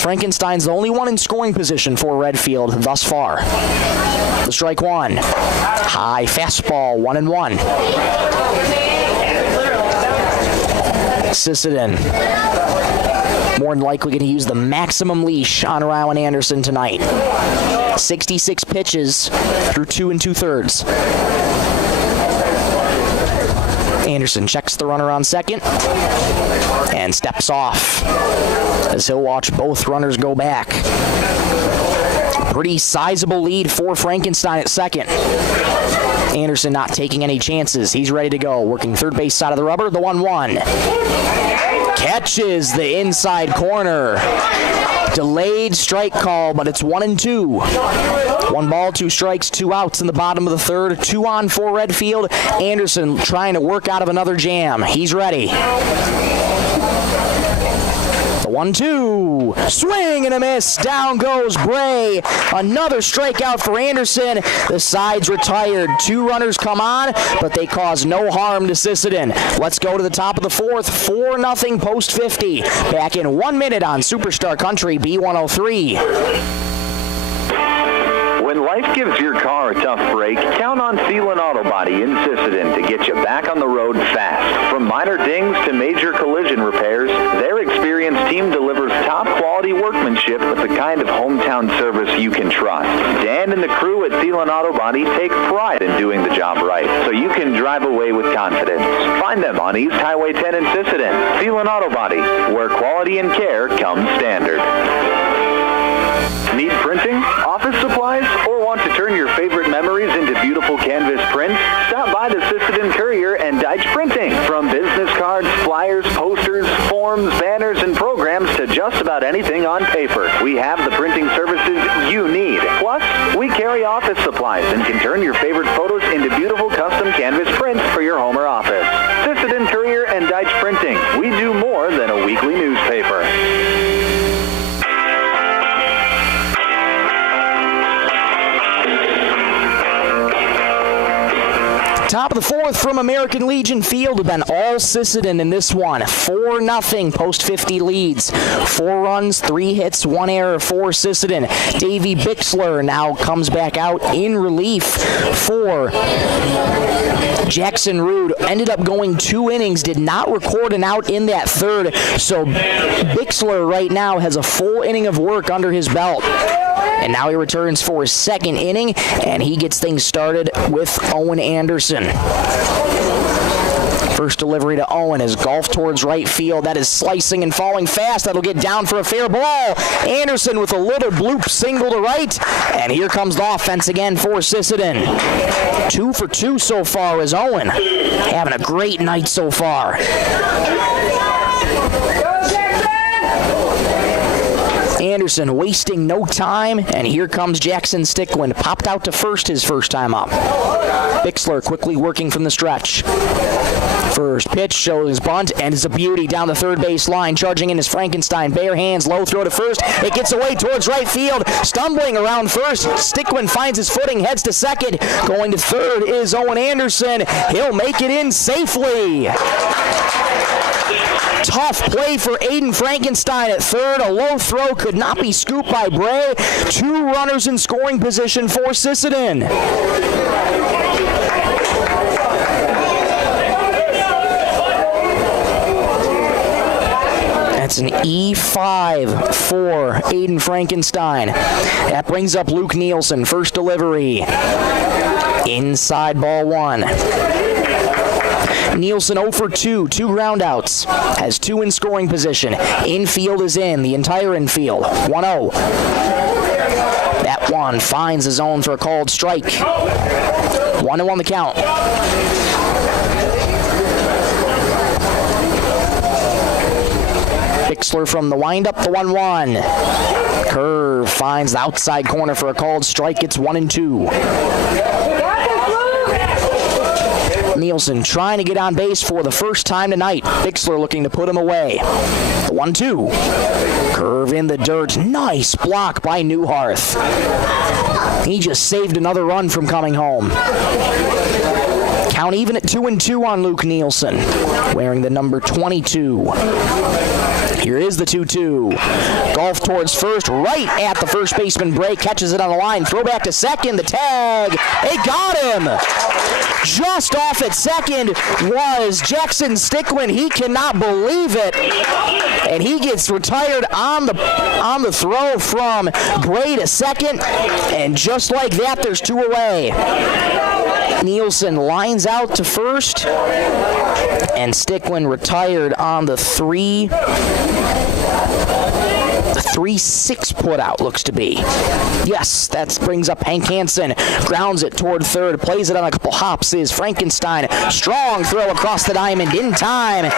Frankenstein's the only one in scoring position for Redfield thus far. The strike 1. High fastball, 1-1. Sisseton more than likely going to use the maximum leash on Rowan Anderson tonight. 66 pitches through 2 2/3. Anderson checks the runner on second and steps off as he'll watch both runners go back. Pretty sizable lead for Frankenstein at second. Anderson not taking any chances. He's ready to go. Working third base side of the rubber, the 1-1. Catches the inside corner. Delayed strike call, but it's 1-2. 1 ball, 2 strikes, 2 outs in the bottom of the third. 2 on for Redfield. Anderson trying to work out of another jam. He's ready. The 1-2. Swing and a miss. Down goes Bray. Another strikeout for Anderson. The side's retired. 2 runners come on, but they cause no harm to Sisseton. Let's go to the top of the fourth. 4-0 post 50. Back in 1 minute on Superstar Country B103. When life gives your car a tough break, count on Sealant Auto Body in Sisseton to get you back on the road fast. From minor dings to major collision repairs, their experienced team delivers top-quality workmanship with the kind of hometown service you can trust. Dan and the crew at Sealant Auto Body take pride in doing the job right, so you can drive away with confidence. Find them on East Highway 10 in Sisseton. Sealant Auto Body, where quality and care come standard. Need printing, office supplies, or want to turn your favorite memories into beautiful canvas prints? Stop by the Sisseton Courier and Deitch Printing. From business cards, flyers, posters, forms, banners, and programs to just about anything on paper, we have the printing services you need. Plus, we carry office supplies and can turn your favorite photos into beautiful custom canvas prints for your home or office. Sisseton Courier and Deitch Printing. We do more than a weekly newspaper. Top of the fourth from American Legion Field have been all Sisseton in this one. 4-0 post 50 leads. 4 runs, 3 hits, 1 error for Sisseton. Davey Bixler now comes back out in relief for Jackson Rude. Ended up going 2 innings, did not record an out in that third. So Bixler right now has a full inning of work under his belt. And now he returns for his second inning, and he gets things started with Owen Anderson. First delivery to Owen is golf towards right field. That is slicing and falling fast. That'll get down for a fair ball. Anderson with a little bloop single to right. And here comes the offense again for Sisseton. 2 for 2 so far is Owen. Having a great night so far. Anderson wasting no time, and here comes Jackson Stickland. Popped out to first his first time up. Bixler quickly working from the stretch. First pitch shows bunt, and it's a beauty down the third base line. Charging in is Frankenstein. Bare hands, low throw to first. It gets away towards right field. Stumbling around first. Stickland finds his footing, heads to second. Going to third is Owen Anderson. He'll make it in safely. tough play for Aiden Frankenstein at third. A low throw could not be scooped by Bray. 2 runners in scoring position for Sisseton. That's an E5 for Aiden Frankenstein. That brings up Luke Nielsen. First delivery. Inside ball 1. Nielsen 0 for 2, 2 groundouts. Has 2 in scoring position. Infield is in, the entire infield. 1-0. That one finds the zone for a called strike. 1-0 on the count. Bixler from the windup, the 1-1. Curve finds the outside corner for a called strike. It's 1-2. Nielsen trying to get on base for the first time tonight. Bixler looking to put him away. The 1-2. Curve in the dirt. Nice block by Newharth. He just saved another run from coming home. Count even at 2-2 on Luke Nielsen, wearing the number 22. Here is the 2-2. Golf towards first, right at the first baseman break. Catches it on the line. Throw back to second. The tag. They got him. Just off at second was Jackson Sticklin. He cannot believe it. And he gets retired on the throw from Bray to second. And just like that, there's 2 away. Nielsen lines out to first, and Sticklin retired on the 3-6 put out, looks to be. Yes, that brings up Hank Hansen. Grounds it toward third, plays it on a couple hops, is Frankenstein. Strong throw across the diamond in time.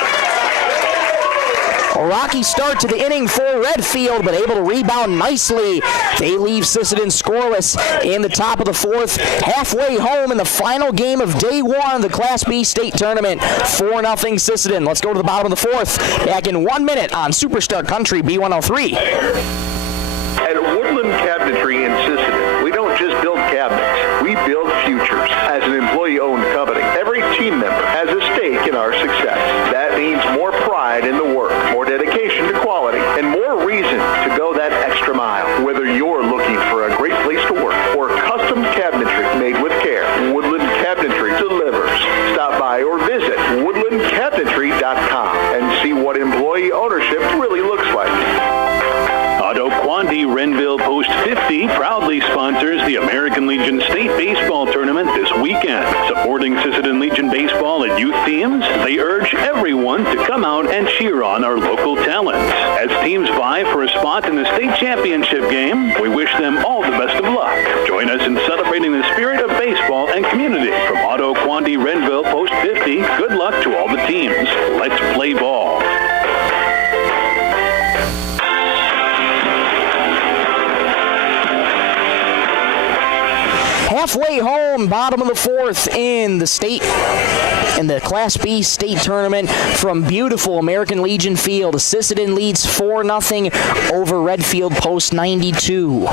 A rocky start to the inning for Redfield, but able to rebound nicely. They leave Sisseton scoreless in the top of the 4th. Halfway home in the final game of day 1 of the Class B state tournament. 4-0 Sisseton. Let's go to the bottom of the 4th. Back in 1 minute on Superstar Country B103. At Woodland Cabinetry in Sisseton, we don't just build cabinets, we build futures. As an employee-owned company, every team member has a stake in our success. That means more pride in the work, more dedication to quality, and more reason to go that extra mile. Whether you're looking for a great place to work or custom cabinetry made with care, Woodland Cabinetry delivers. Stop by or visit woodlandcabinetry.com and see what employee ownership really looks like. Quanti Renville Post 50 proudly sponsors the American Legion State Baseball Tournament this weekend. Supporting Sisseton Legion Baseball and youth teams, they urge everyone to come out and cheer on our local talents. As teams vie for a spot in the state championship game, we wish them all the best of luck. Join us in celebrating the spirit of baseball and community. From Auto Quanti Renville Post 50, good luck to all the teams. Let's play ball. Halfway home, bottom of the 4th in the Class B state tournament from beautiful American Legion Field. Sisseton leads 4-0 over Redfield Post 92.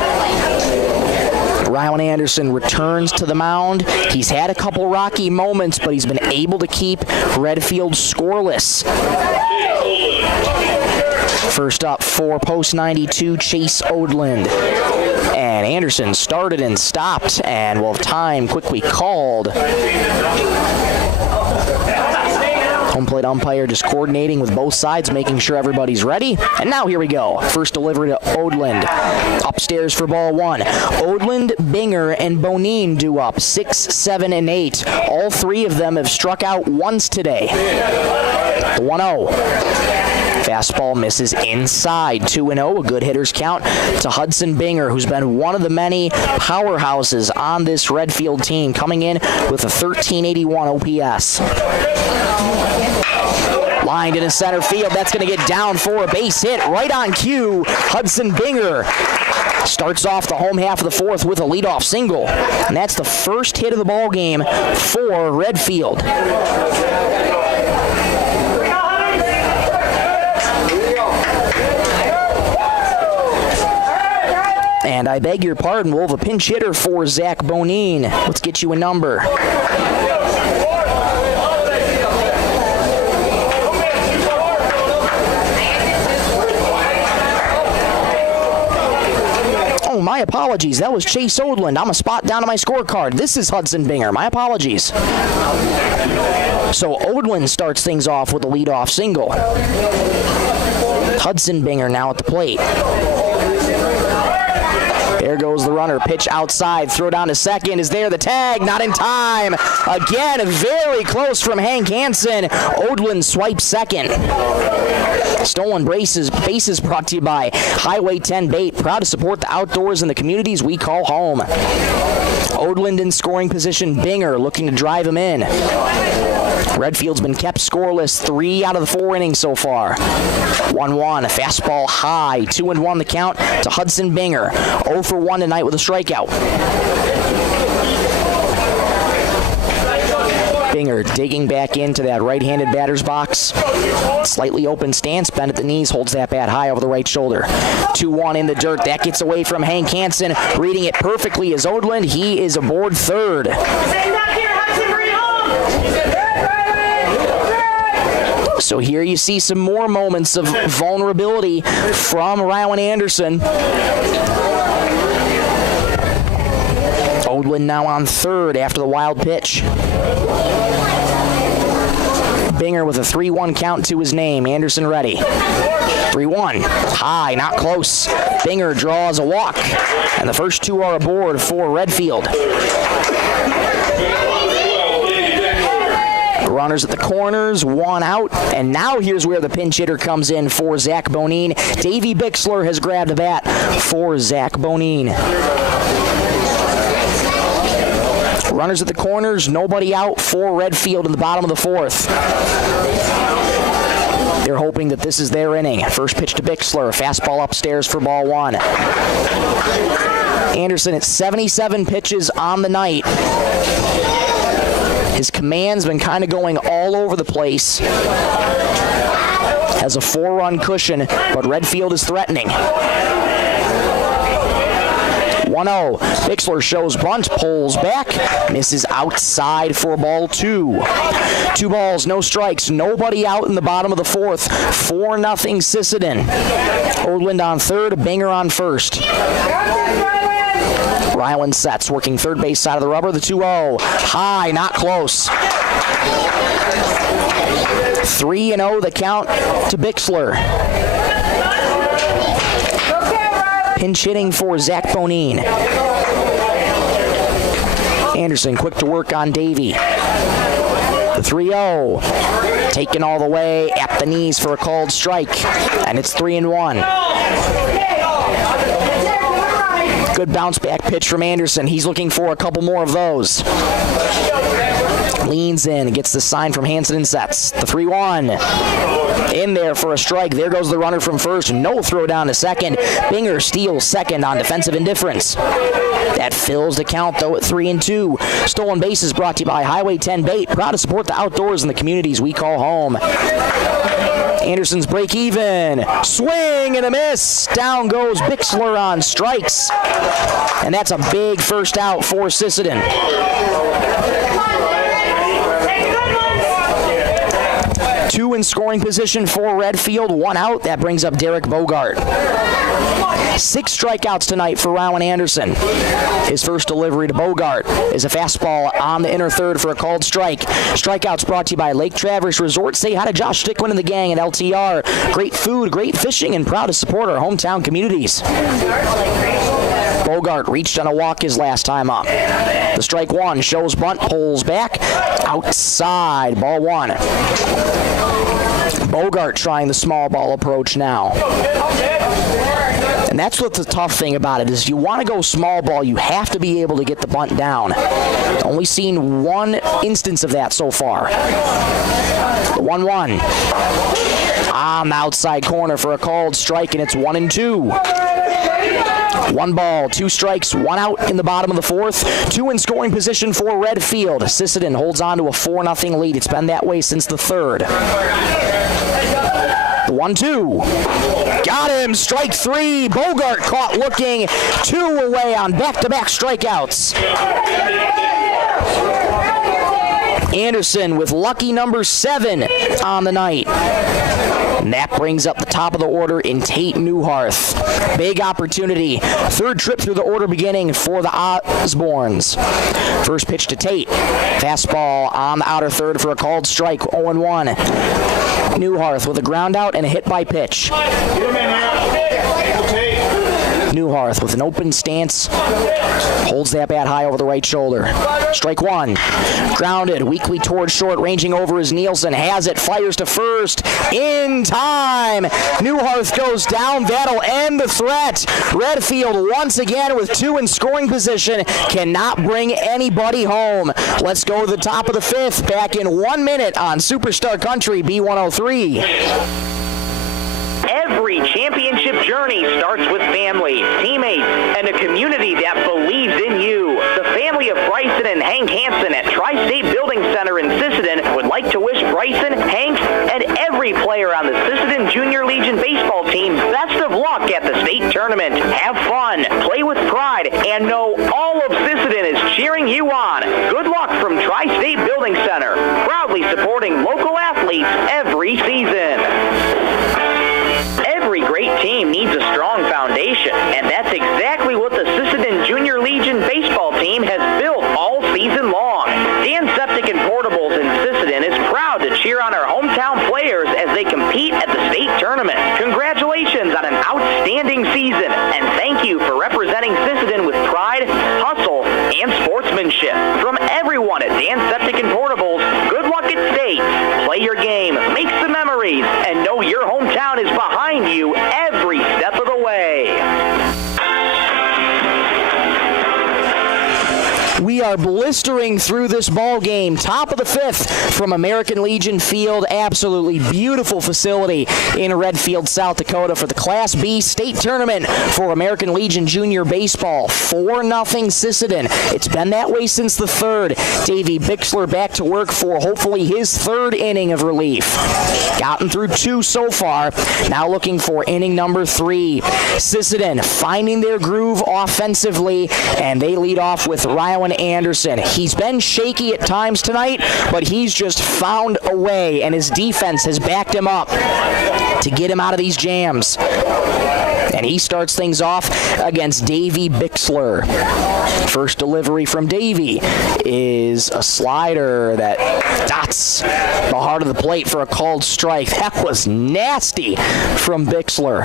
Ryan Anderson returns to the mound. He's had a couple rocky moments, but he's been able to keep Redfield scoreless. First up for Post 92, Chase Odland. And Anderson started and stopped, and will have time quickly called. Home plate umpire just coordinating with both sides, making sure everybody's ready. And now here we go. First delivery to Odland. Upstairs for ball 1. Odland, Binger, and Bonine due up 6, 7, and 8. All 3 of them have struck out once today. The 1-0. Fastball misses inside. 2-0, a good hitter's count to Hudson Binger, who's been one of the many powerhouses on this Redfield team, coming in with a 1381 OPS. Lined into center field. That's going to get down for a base hit. Right on cue, Hudson Binger starts off the home half of the 4th with a leadoff single. And that's the first hit of the ball game for Redfield. And I beg your pardon, we'll have a pinch hitter for Zach Bonine. Let's get you a number. My apologies. That was Chase Odland. I'm a spot down on my scorecard. This is Hudson Binger. My apologies. So Odland starts things off with a leadoff single. Hudson Binger now at the plate. There goes the runner. Pitch outside. Throw down to second. Is there the tag? Not in time. Again, very close from Hank Hansen. Odland swipes second. Stolen bases brought to you by Highway 10 Bait. Proud to support the outdoors and the communities we call home. Odland in scoring position. Binger looking to drive him in. Redfield's been kept scoreless 3 out of the 4 innings so far. 1-1, a fastball high. 2-1 the count to Hudson Binger. 0 for 1 tonight with a strikeout. Binger digging back into that right-handed batter's box. Slightly open stance, bent at the knees, holds that bat high over the right shoulder. 2-1 in the dirt. That gets away from Hank Hansen. Reading it perfectly is Odland. He is aboard third. So here you see some more moments of vulnerability from Rylan Anderson. Odland now on third after the wild pitch. Binger with a 3-1 count to his name. Anderson ready. 3-1. High, not close. Binger draws a walk. And the first 2 are aboard for Redfield. Runners at the corners, 1 out, and now here's where the pinch hitter comes in for Zach Bonine. Davey Bixler has grabbed a bat for Zach Bonine. Runners at the corners, nobody out for Redfield in the bottom of the 4th. They're hoping that this is their inning. First pitch to Bixler, fastball upstairs for ball 1. Anderson at 77 pitches on the night. His command's been kind of going all over the place. Has a 4-run cushion, but Redfield is threatening. 1-0. Bixler shows bunt, pulls back, misses outside for ball 2. 2 balls, no strikes, nobody out in the bottom of the 4th. 4-0 Sisseton. Odland on third, Binger on first. Ryland sets, working third base side of the rubber. The 2-0. High, not close. 3-0 the count to Bixler. Pinch hitting for Zach Bonine. Anderson quick to work on Davey. The 3-0. Taken all the way at the knees for a called strike. And it's 3-1. Good bounce back pitch from Anderson. He's looking for a couple more of those. Leans in, gets the sign from Hansen and sets. The 3-1. In there for a strike. There goes the runner from first. No throw down to second. Binger steals second on defensive indifference. That fills the count, though, at 3-2. Stolen bases brought to you by Highway 10 Bait. Proud to support the outdoors and the communities we call home. Anderson's break even. Swing and a miss. Down goes Bixler on strikes. And that's a big first out for Sisseton. 2 in scoring position for Redfield. 1 out. That brings up Derek Bogart. 6 strikeouts tonight for Rowan Anderson. His first delivery to Bogart is a fastball on the inner third for a called strike. Strikeouts brought to you by Lake Traverse Resort. Say hi to Josh Stickman and the gang at LTR. Great food, great fishing, and proud to support our hometown communities. Bogart reached on a walk his last time up. The strike 1 shows bunt, pulls back, outside, ball 1. Bogart trying the small ball approach now. And that's what's the tough thing about it is if you want to go small ball, you have to be able to get the bunt down. Only seen 1 instance of that so far. The 1-1. On the outside corner for a called strike, and it's 1-2. 1 ball, 2 strikes, 1 out in the bottom of the 4th. 2 in scoring position for Redfield. Sisseton holds on to a 4-0 lead. It's been that way since the 3rd. The 1-2. Got him. Strike 3. Bogart caught looking. 2 away on back-to-back strikeouts. Anderson with lucky number 7 on the night. And that brings up the top of the order in Tate Newharth. Big opportunity. Third trip through the order beginning for the Osbornes. First pitch to Tate. Fastball on the outer third for a called strike. 0-1. Newharth with a ground out and a hit by pitch. Newharth with an open stance. Holds that bat high over the right shoulder. Strike one. Grounded. Weakly towards short. Ranging over is Nielsen. Has it. Fires to first. In time. Newharth goes down. That'll end the threat. Redfield once again with two in scoring position. Cannot bring anybody home. Let's go to the top of the fifth. Back in 1 minute on Superstar Country B103. Every championship journey starts with family, teammates, and a community that believes in you. The family of Bryson and Hank Hansen at Tri-State Building Center in Sisseton would like to wish Bryson, Hank, and every player on the Sisseton Junior Legion baseball team best of luck at the state tournament. Have fun, play with pride, and know all of Sisseton is cheering you on. Good luck from Tri-State Building Center, proudly supporting local athletes every season. Every great team needs a strong foundation, and that's exactly what the Sisseton Junior Legion baseball team has built all season long. Dan Septic and Portables in Sisseton is proud to cheer on our hometown players as they compete at the state tournament. Congratulations on an outstanding season, and thank you for representing Sisseton with pride, hustle, and sportsmanship. From everyone at Dan Septic and Portables, good luck at state. Play your game, make some memories, and know your hometown is behind you every step of the way. We are blistering through this ball game. Top of the fifth from American Legion Field. Absolutely beautiful facility in Redfield, South Dakota for the Class B state tournament for American Legion Junior Baseball. 4-0 Sisseton. It's been that way since the third. Davey Bixler back to work for hopefully his third inning of relief. Gotten through two so far. Now looking for inning number 3. Sisseton finding their groove offensively, and they lead off with Ryan Anderson. He's been shaky at times tonight, but he's just found a way, and his defense has backed him up to get him out of these jams. And he starts things off against Davey Bixler. First delivery from Davey is a slider that dots the heart of the plate for a called strike. That was nasty from Bixler.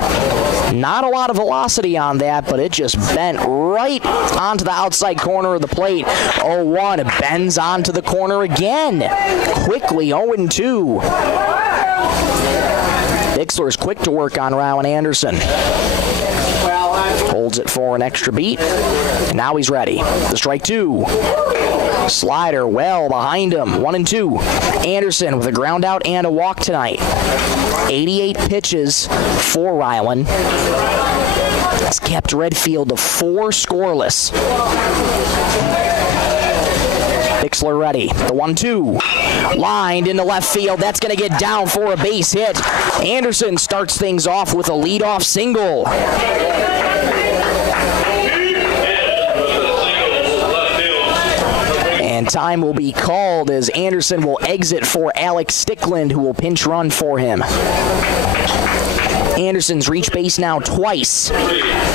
Not a lot of velocity on that, but it just bent right onto the outside corner of the plate. 0-1, bends onto the corner again. Quickly 0-2. Bixler is quick to work on Ryan Anderson. Holds it for an extra beat. And now he's ready. The strike 2. Slider well behind him. 1-2. Anderson with a ground out and a walk tonight. 88 pitches for Rylan. It's kept Redfield to 4 scoreless. Bixler ready. The 1-2. Lined into left field. That's going to get down for a base hit. Anderson starts things off with a leadoff single. And time will be called as Anderson will exit for Alex Stickland, who will pinch run for him. Anderson's reached base now twice.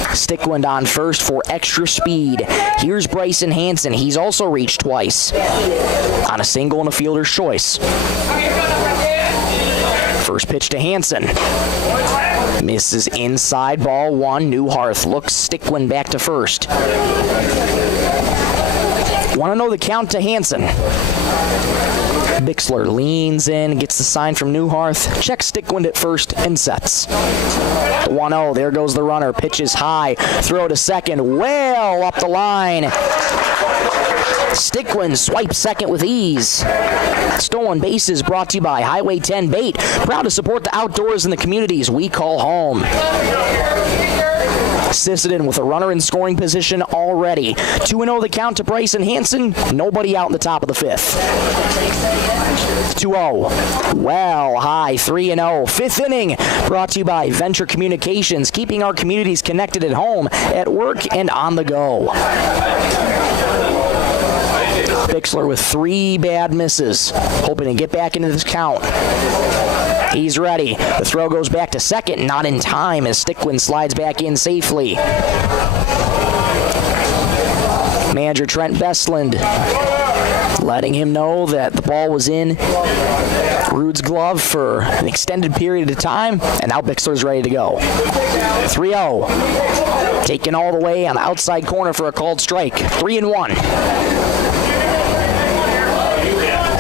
Stickland on first for extra speed. Here's Bryson Hansen. He's also reached twice on a single and a fielder's choice. First pitch to Hansen. Misses inside, ball 1. Newharth looks Stickland back to first. Want to know the count to Hansen. Bixler leans in, gets the sign from Newharth, checks Stickland at first, and sets. 1-0, there goes the runner, pitches high, throw to second, well up the line. Stickland swipes second with ease. Stolen bases brought to you by Highway 10 Bait, proud to support the outdoors and the communities we call home. Sisseton with a runner in scoring position already. 2-0 the count to Bryson Hansen. Nobody out in the top of the fifth. 2-0. Well high, 3-0. Fifth inning brought to you by Venture Communications, keeping our communities connected at home, at work, and on the go. Bixler with 3 bad misses, hoping to get back into this count. He's ready. The throw goes back to second, not in time as Stickland slides back in safely. Manager Trent Bestland letting him know that the ball was in Rude's glove for an extended period of time, and now Bixler's ready to go. 3-0. Taken all the way on the outside corner for a called strike. 3-1.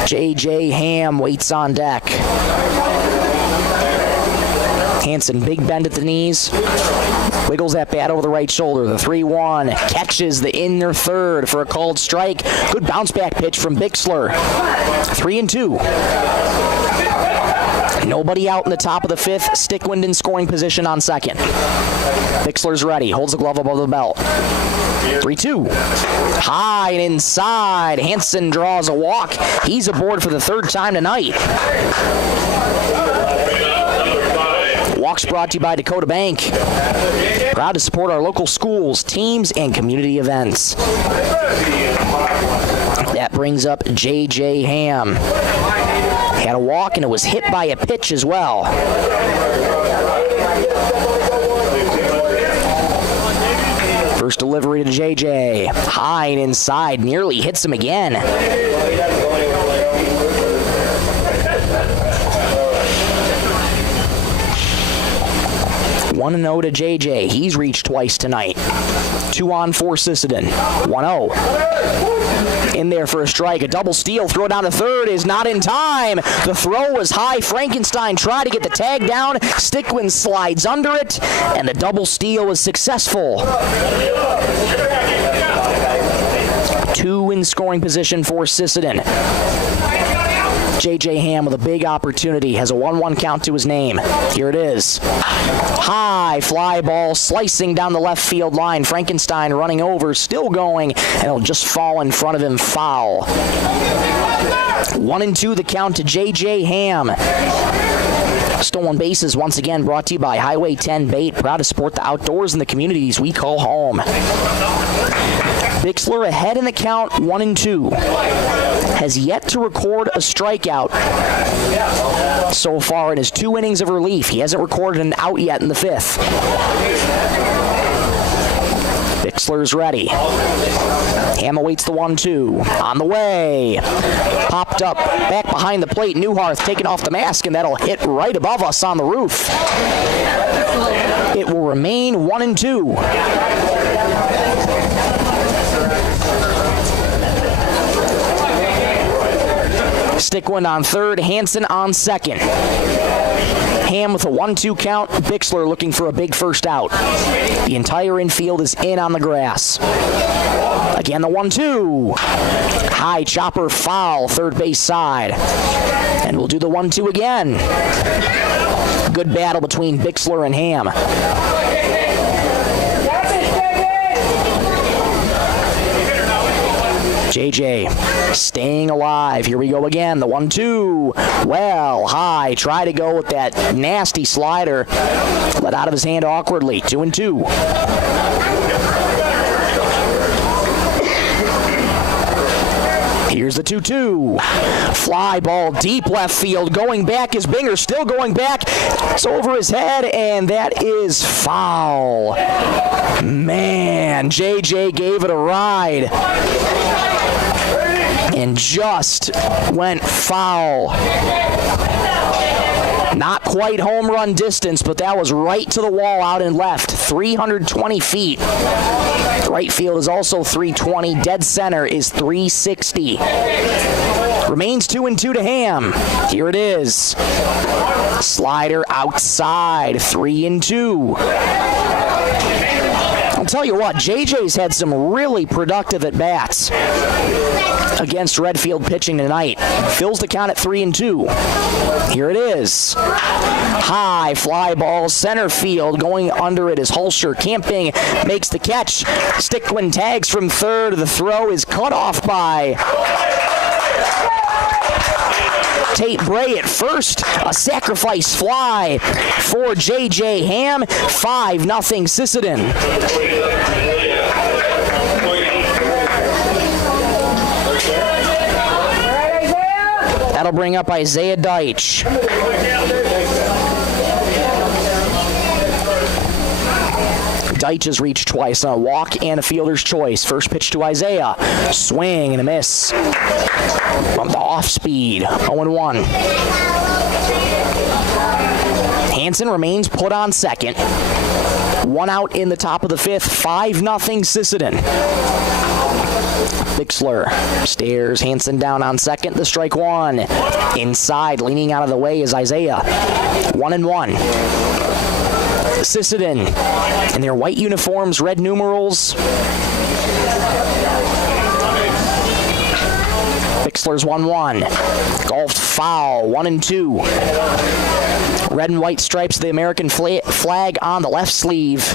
J.J. Ham waits on deck. Hansen, big bend at the knees. Wiggles that bat over the right shoulder. The 3-1 catches the inner third for a called strike. Good bounce back pitch from Bixler. 3-2. Nobody out in the top of the fifth. Stickland in scoring position on second. Bixler's ready. Holds the glove above the belt. 3-2. High and inside. Hansen draws a walk. He's aboard for the third time tonight. Walks brought to you by Dakota Bank. Proud to support our local schools, teams, and community events. That brings up J.J. Ham. Had a walk and it was hit by a pitch as well. First delivery to J.J. High and inside, nearly hits him again. 1-0 to J.J. He's reached twice tonight. 2 on for Sisseton. 1-0. In there for a strike. A double steal. Throw down to third is not in time. The throw was high. Frankenstein tried to get the tag down. Stickland slides under it, and the double steal was successful. 2 in scoring position for Sisseton. J.J. Ham with a big opportunity. Has a 1-1 count to his name. Here it is. High fly ball slicing down the left field line. Frankenstein running over, still going, and it'll just fall in front of him. Foul. 1-2 the count to J.J. Ham. Stolen bases once again brought to you by Highway 10 Bait. Proud to support the outdoors and the communities we call home. Bixler ahead in the count, 1-2. Has yet to record a strikeout so far in his 2 innings of relief. He hasn't recorded an out yet in the 5th. Bixler's ready. Ham awaits the 1-2. On the way. Popped up back behind the plate. Newharth taking off the mask, and that'll hit right above us on the roof. It will remain 1-2. Stickland on third, Hansen on second. Ham with a 1-2 count. Bixler looking for a big first out. The entire infield is in on the grass. Again, the 1-2. High chopper foul, third base side. And we'll do the 1-2 again. Good battle between Bixler and Ham. J.J. staying alive. Here we go again. The 1-2. Well, high. Try to go with that nasty slider. Let out of his hand awkwardly. 2-2. Here's the 2-2. Fly ball deep left field. Going back is Binger. Still going back. It's over his head, and that is foul. Man, J.J. gave it a ride and just went foul. Not quite home run distance, but that was right to the wall out and left. 320 feet. Right field is also 320. Dead center is 360. Remains 2-2 to Ham. Here it is. Slider outside. 3-2. I'll tell you what, JJ's had some really productive at-bats against Redfield pitching tonight. Fills the count at 3-2. Here it is. High fly ball, center field. Going under it is Hulsher. Camping makes the catch. Stickland tags from third. The throw is cut off by Tate Bray at first. A sacrifice fly for J.J. Ham. 5-0 Sisseton. That'll bring up Isaiah Deitch. Deitch has reached twice on a walk and a fielder's choice. First pitch to Isaiah. Swing and a miss. From the off speed. 0-1. Hansen remains put on second. One out in the top of the fifth. 5-0 Sisseton. Bixler stares Hansen down on second. The strike one. Inside, leaning out of the way is Isaiah. 1-1. Sisseton in their white uniforms, red numerals. Bixler's 1-1. Golfed foul, 1-2. Red and white stripes of the American flag on the left sleeve.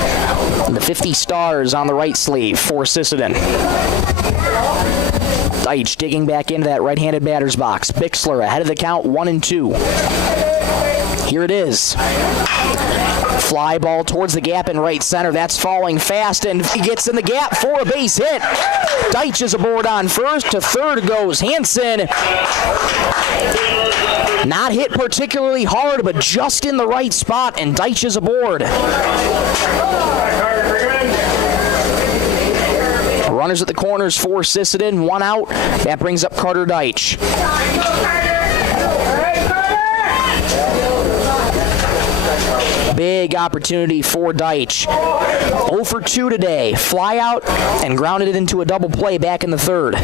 And the 50 stars on the right sleeve for Sisseton. Deitch digging back into that right-handed batter's box. Bixler ahead of the count, 1-2. Here it is. Fly ball towards the gap in right center. That's falling fast, and he gets in the gap for a base hit. Deitch is aboard on first. To third goes Hansen. Not hit particularly hard, but just in the right spot, and Deitch is aboard. Runners at the corners for Sisseton. One out. That brings up Carter Deitch. Big opportunity for Deitch. 0 for 2 today. Fly out and grounded it into a double play back in the third.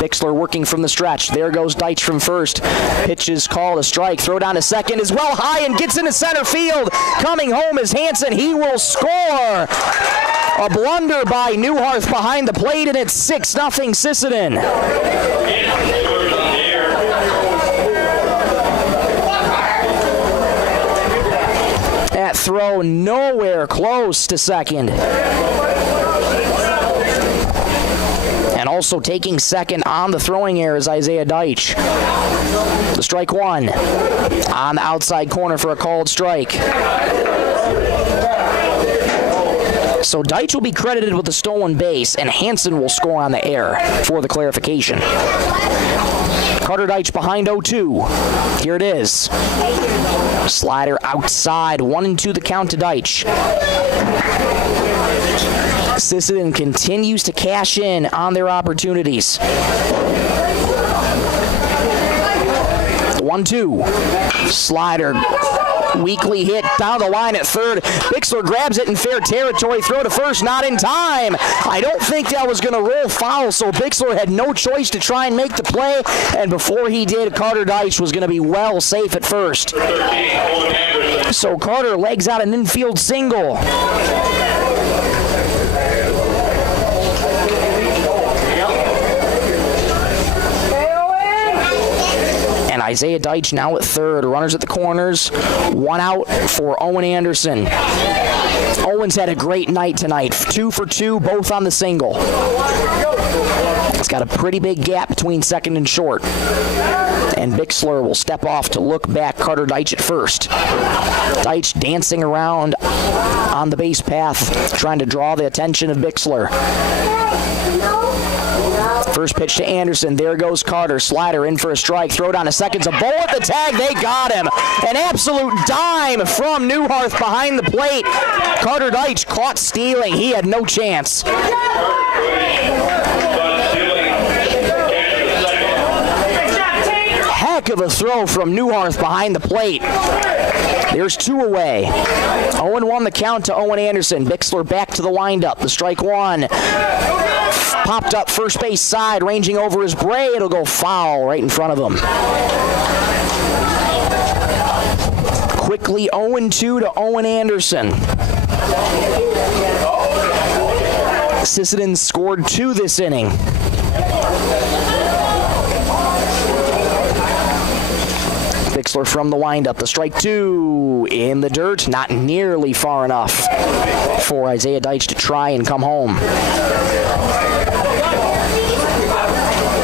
Bixler working from the stretch. There goes Deitch from first. Pitch is called a strike. Throw down to second is well high and gets into center field. Coming home is Hansen. He will score. A blunder by Newharth behind the plate, and it's 6-0 Sisseton. That throw nowhere close to second. And also taking second on the throwing error is Isaiah Deitch. The strike one on the outside corner for a called strike. So Deitch will be credited with the stolen base, and Hansen will score on the error for the clarification. Carter Deitch behind 0-2. Here it is. Slider outside. 1-2 the count to Deitch. Sisseton continues to cash in on their opportunities. 1-2. Slider. Weakly hit down the line at third. Bixler grabs it in fair territory. Throw to first, not in time. I don't think that was going to roll foul, so Bixler had no choice to try and make the play. And before he did, Carter Deitch was going to be well safe at first. So Carter legs out an infield single. Isaiah Deitch now at third. Runners at the corners. One out for Owen Anderson. Owen's had a great night tonight. 2 for 2, both on the single. It's got a pretty big gap between second and short. And Bixler will step off to look back Carter Deitch at first. Deitch dancing around on the base path, trying to draw the attention of Bixler. First pitch to Anderson. There goes Carter. Slider in for a strike. Throw down to seconds. A ball at the tag. They got him. An absolute dime from Newharth behind the plate. Carter Deitch caught stealing. He had no chance. Heck of a throw from Newharth behind the plate. There's 2 away. 0-1 the count to Owen Anderson. Bixler back to the windup. The strike one. Popped up first base side, ranging over his bray. It'll go foul right in front of him. Quickly 0-2 to Owen Anderson. Sisseton scored 2 this inning. Bixler from the windup. The strike 2 in the dirt. Not nearly far enough for Isaiah Deitch to try and come home.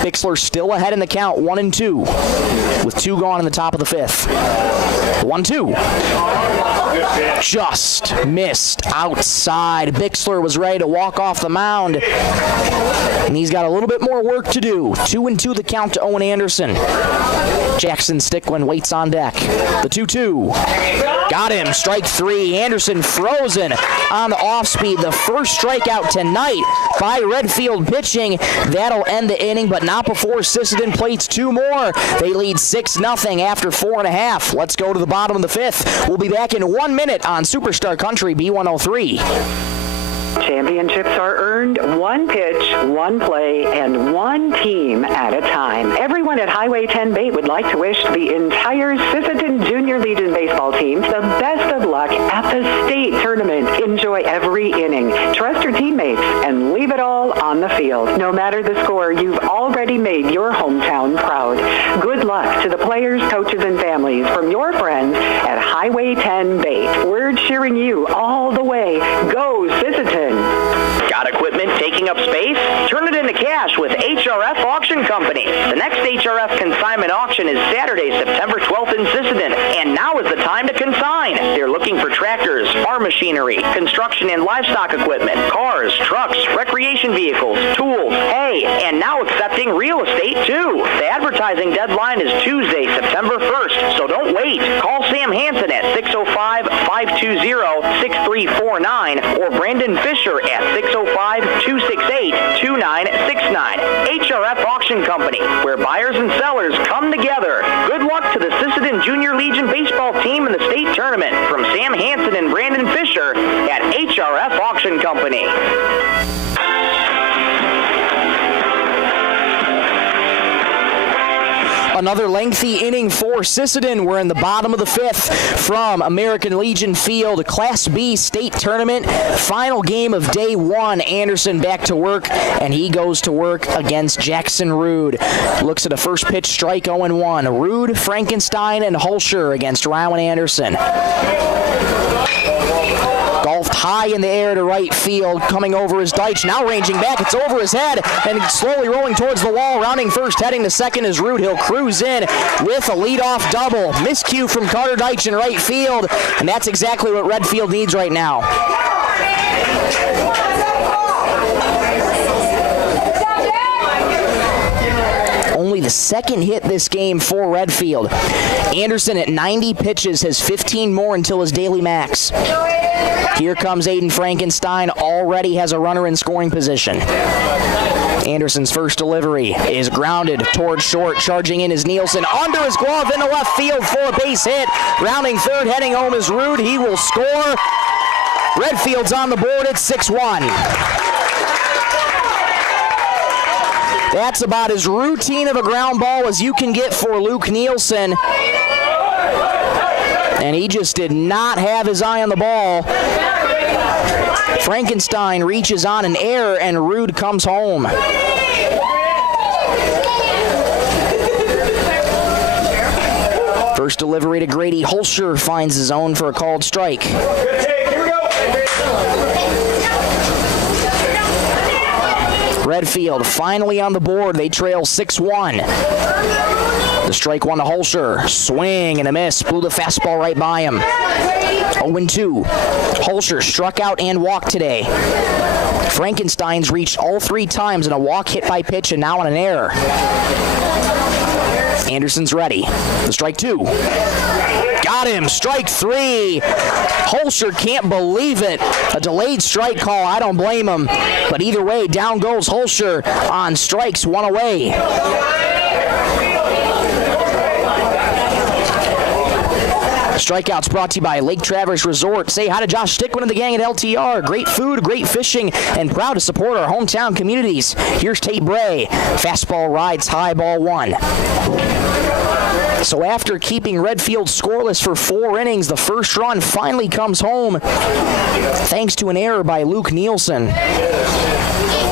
Bixler still ahead in the count, 1-2, with 2 gone in the top of the fifth. 1-2. Just missed outside. Bixler was ready to walk off the mound. and he's got a little bit more work to do. 2-2 the count to Owen Anderson. Jackson Stickland waits on deck. The 2-2. Got him. Strike 3. Anderson frozen on the off-speed. The first strikeout tonight by Redfield pitching. That'll end the inning, but not before Sisseton plates 2 more. They lead 6-0 after 4.5. Let's go to the bottom of the 5th. We'll be back in 1 minute on Superstar Country B103. Championships are earned one pitch, one play, and one team at a time. Everyone at Highway 10 Bait would like to wish the entire Sisseton Junior Legion baseball team the best of luck at the state tournament. Enjoy every inning, trust your teammates, and leave it all on the field. No matter the score, you've already made your hometown proud. Good luck to the players, coaches, and families from your friends at Highway 10 Bait. We're cheering you all the way. Go Sisseton! Got equipment taking up space? Turn it into cash with HRF Auction Company. The next HRF consignment auction is Saturday, September 12th in Sisseton, and now is the time to consign. They're looking for tractors, farm machinery, construction and livestock equipment, cars, trucks, recreation vehicles, tools, hay, and now accepting real estate too. The advertising deadline is Tuesday, September 1st, so don't wait. Call Sam Hansen at 605-520-6349 or Brandon Fisher at 605-268-2969. HRF Auction Company, where buyers and sellers come together. Good luck to the Sisseton Junior Legion baseball team in the state tournament. From Sam Hansen and Brandon Fisher at HRF Auction Company. Another lengthy inning for Sisseton. We're in the bottom of the 5th from American Legion Field. Class B state tournament. Final game of day 1. Anderson back to work, and he goes to work against Jackson Rude. Looks at a first pitch strike, 0-1. Rude, Frankenstein, and Hulsher against Rowan Anderson. Golfed high in the air to right field, coming over his Deitch. Now ranging back, it's over his head, and slowly rolling towards the wall. Rounding first, heading to second is Rude. He'll cruise in with a leadoff double. Miscue from Carter Deitch in right field, and that's exactly what Redfield needs right now. Only the second hit this game for Redfield. Anderson at 90 pitches has 15 more until his daily max. Here comes Aiden Frankenstein, already has a runner in scoring position. Anderson's first delivery is grounded towards short. Charging in is Nielsen. Under his glove into left field for a base hit. Rounding third, heading home is Rude. He will score. Redfield's on the board at 6-1. That's about as routine of a ground ball as you can get for Luke Nielsen. And he just did not have his eye on the ball. Frankenstein reaches on an error, and Rude comes home. First delivery to Grady Hulsher finds his own for a called strike. Redfield finally on the board. They trail 6-1. The strike one to Hulsher. Swing and a miss. Blew the fastball right by him. 0-2. Hulsher struck out and walked today. Frankenstein's reached all 3 times in a walk, hit by pitch, and now on an error. Anderson's ready. The strike 2. Got him. Strike 3. Hulsher can't believe it. A delayed strike call. I don't blame him. But either way, down goes Hulsher on strikes, 1 away. Strikeouts brought to you by Lake Traverse Resort. Say hi to Josh Stickman and the gang at LTR. Great food, great fishing, and proud to support our hometown communities. Here's Tate Bray. Fastball rides high, ball 1. So after keeping Redfield scoreless for 4 innings, the first run finally comes home thanks to an error by Luke Nielsen.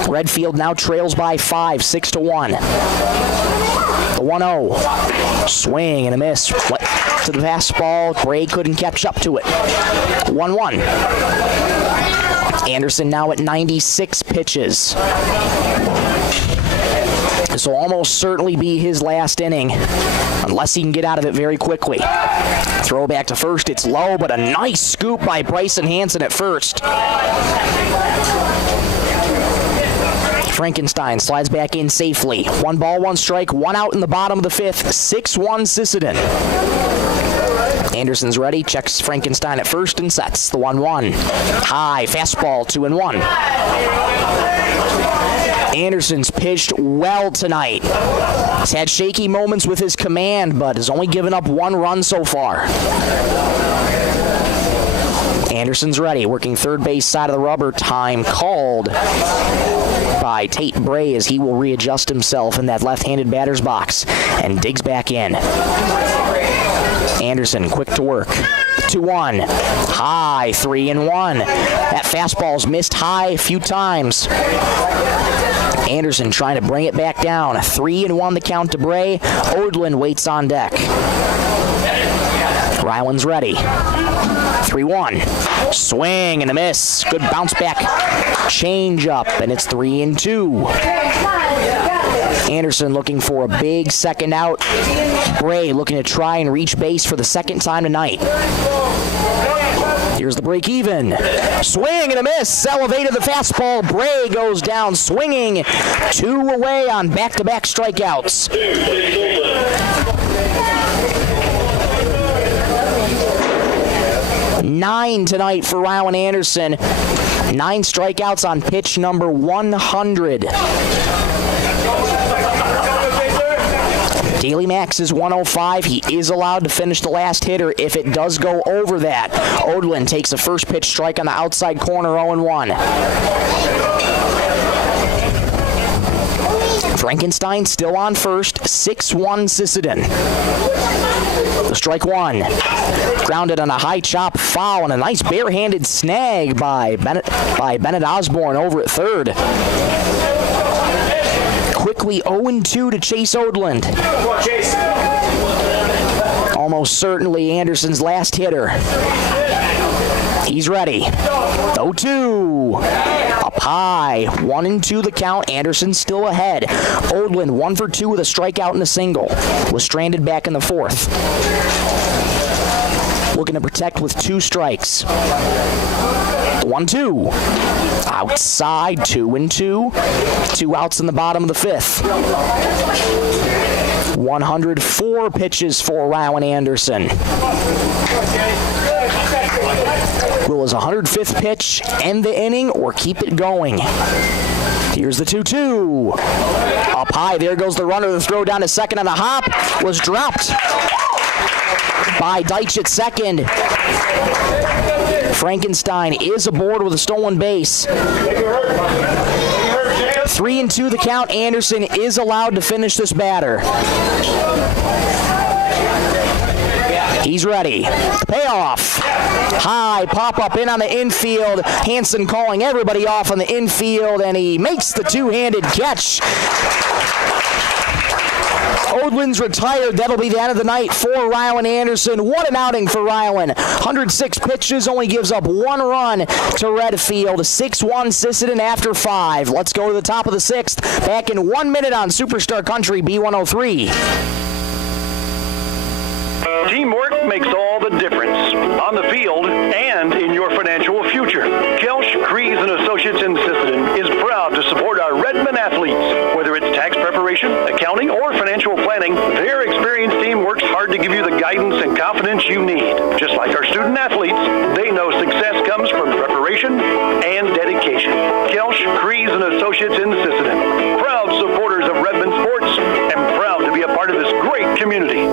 Redfield now trails by 5, 6-1. The 1-0. Swing and a miss. To the fastball. Bray couldn't catch up to it. 1-1. Anderson now at 96 pitches. This will almost certainly be his last inning, unless he can get out of it very quickly. Throw back to first. It's low, but a nice scoop by Bryson Hansen at first. Frankenstein slides back in safely. 1 ball, 1 strike, 1 out in the bottom of the 5th. 6-1 Sisseton. Anderson's ready, checks Frankenstein at first and sets the 1-1. High, fastball, 2-1. Anderson's pitched well tonight. He's had shaky moments with his command, but has only given up 1 run so far. Anderson's ready, working third base side of the rubber. Time called by Tate Bray as he will readjust himself in that left-handed batter's box and digs back in. Anderson quick to work. 2-1. High, 3-1. That fastball's missed high a few times. Anderson trying to bring it back down. 3-1 the count to Bray. Odlin waits on deck. Ryland's ready. 3-1. Swing and a miss. Good bounce back change up, and it's 3-2. Anderson looking for a big second out. Bray looking to try and reach base for the second time tonight. Here's the break even. Swing and a miss. Elevated the fastball. Bray goes down swinging. 2 away on back-to-back strikeouts. 9 tonight for Ryland Anderson. 9 strikeouts on pitch number 100. Daily max is 105. He is allowed to finish the last hitter if it does go over that. Odlin takes a first pitch strike on the outside corner, 0-1. Frankenstein still on first, 6-1 Sisseton. The strike 1. Grounded on a high chop foul and a nice barehanded snag by Bennett Osborne over at third. Quickly 0-2 to Chase Odland. Almost certainly Anderson's last hitter. He's ready. 0-2. Up high. 1-2 the count. Anderson still ahead. Odland 1 for 2 with a strikeout and a single. Was stranded back in the 4th. Looking to protect with 2 strikes. 1-2. Outside, 2-2. 2 outs in the bottom of the 5th. 104 pitches for Rowan Anderson. Will his 105th pitch end the inning or keep it going? Here's the 2-2. Up high, there goes the runner. The throw down to second on a hop was dropped by Deitch at second. Frankenstein is aboard with a stolen base. 3-2 the count. Anderson is allowed to finish this batter. He's ready. Payoff. High pop-up in on the infield. Hansen calling everybody off on the infield, and he makes the two-handed catch. Odlin's retired. That'll be the end of the night for Ryland Anderson. What an outing for Ryland. 106 pitches, only gives up 1 run to Redfield. 6-1 Sisseton after 5. Let's go to the top of the 6th. Back in 1 minute on Superstar Country B103. Teamwork makes all the difference on the field and in your financial future. Kelsch, Kreese & Associates in Sisseton is proud to support our Redmond athletes. Whether it's tax preparation, accounting, or financial planning, their experienced team works hard to give you the guidance and confidence you need. Just like our student athletes, they know success comes from preparation and dedication. Kelsch, Kreese & Associates in Sisseton, proud supporters of Redmond sports and proud to be a part of this great community.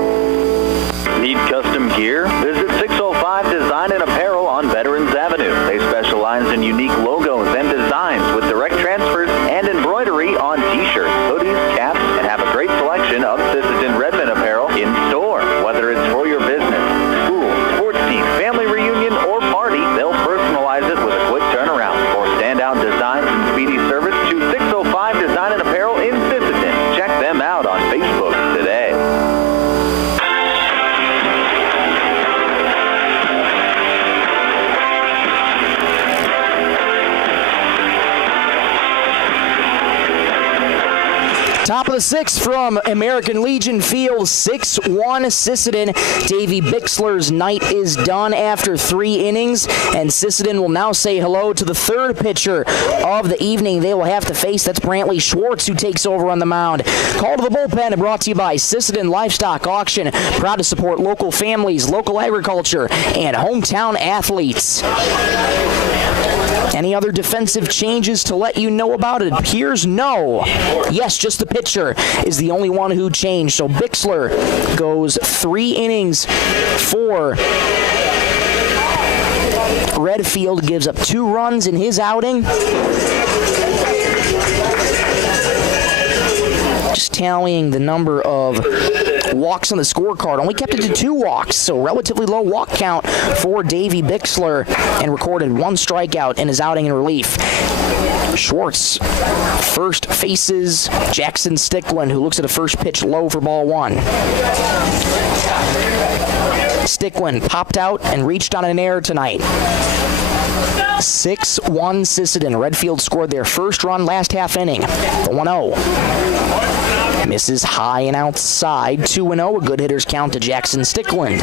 Need custom gear? Visit 605 Design and Apparel on Veterans Avenue. They specialize in unique logos and designs with direct transfers and embroidery on t-shirts, hoodies, caps, and have a great selection of Sisseton Redmond apparel in store. Whether it's for your business, school, sports team, family reunion, or party, they'll personalize it with a quick turnaround. For standout designs and speedy service, choose 605 Design and Apparel in Sisseton. Check them out on Facebook today. Top of the sixth from American Legion Field, 6-1 Sisseton. Davey Bixler's night is done after 3 innings, and Sisseton will now say hello to the third pitcher of the evening they will have to face. That's Brantley Schwartz, who takes over on the mound. Call to the bullpen brought to you by Sisseton Livestock Auction, proud to support local families, local agriculture, and hometown athletes. Any other defensive changes to let you know about? It appears no. Yes, just the pitcher is the only one who changed. So Bixler goes 3 innings for Redfield, gives up 2 runs in his outing. Just tallying the number of walks on the scorecard. Only kept it to 2 walks, so relatively low walk count for Davey Bixler, and recorded 1 strikeout in his outing in relief. Schwartz first faces Jackson Stickland, who looks at a first pitch low for ball 1. Stickland popped out and reached on an error tonight. 6-1 Sisseton. Redfield scored their first run last half inning. The 1-0. Misses high and outside. 2-0. A good hitter's count to Jackson Stickland.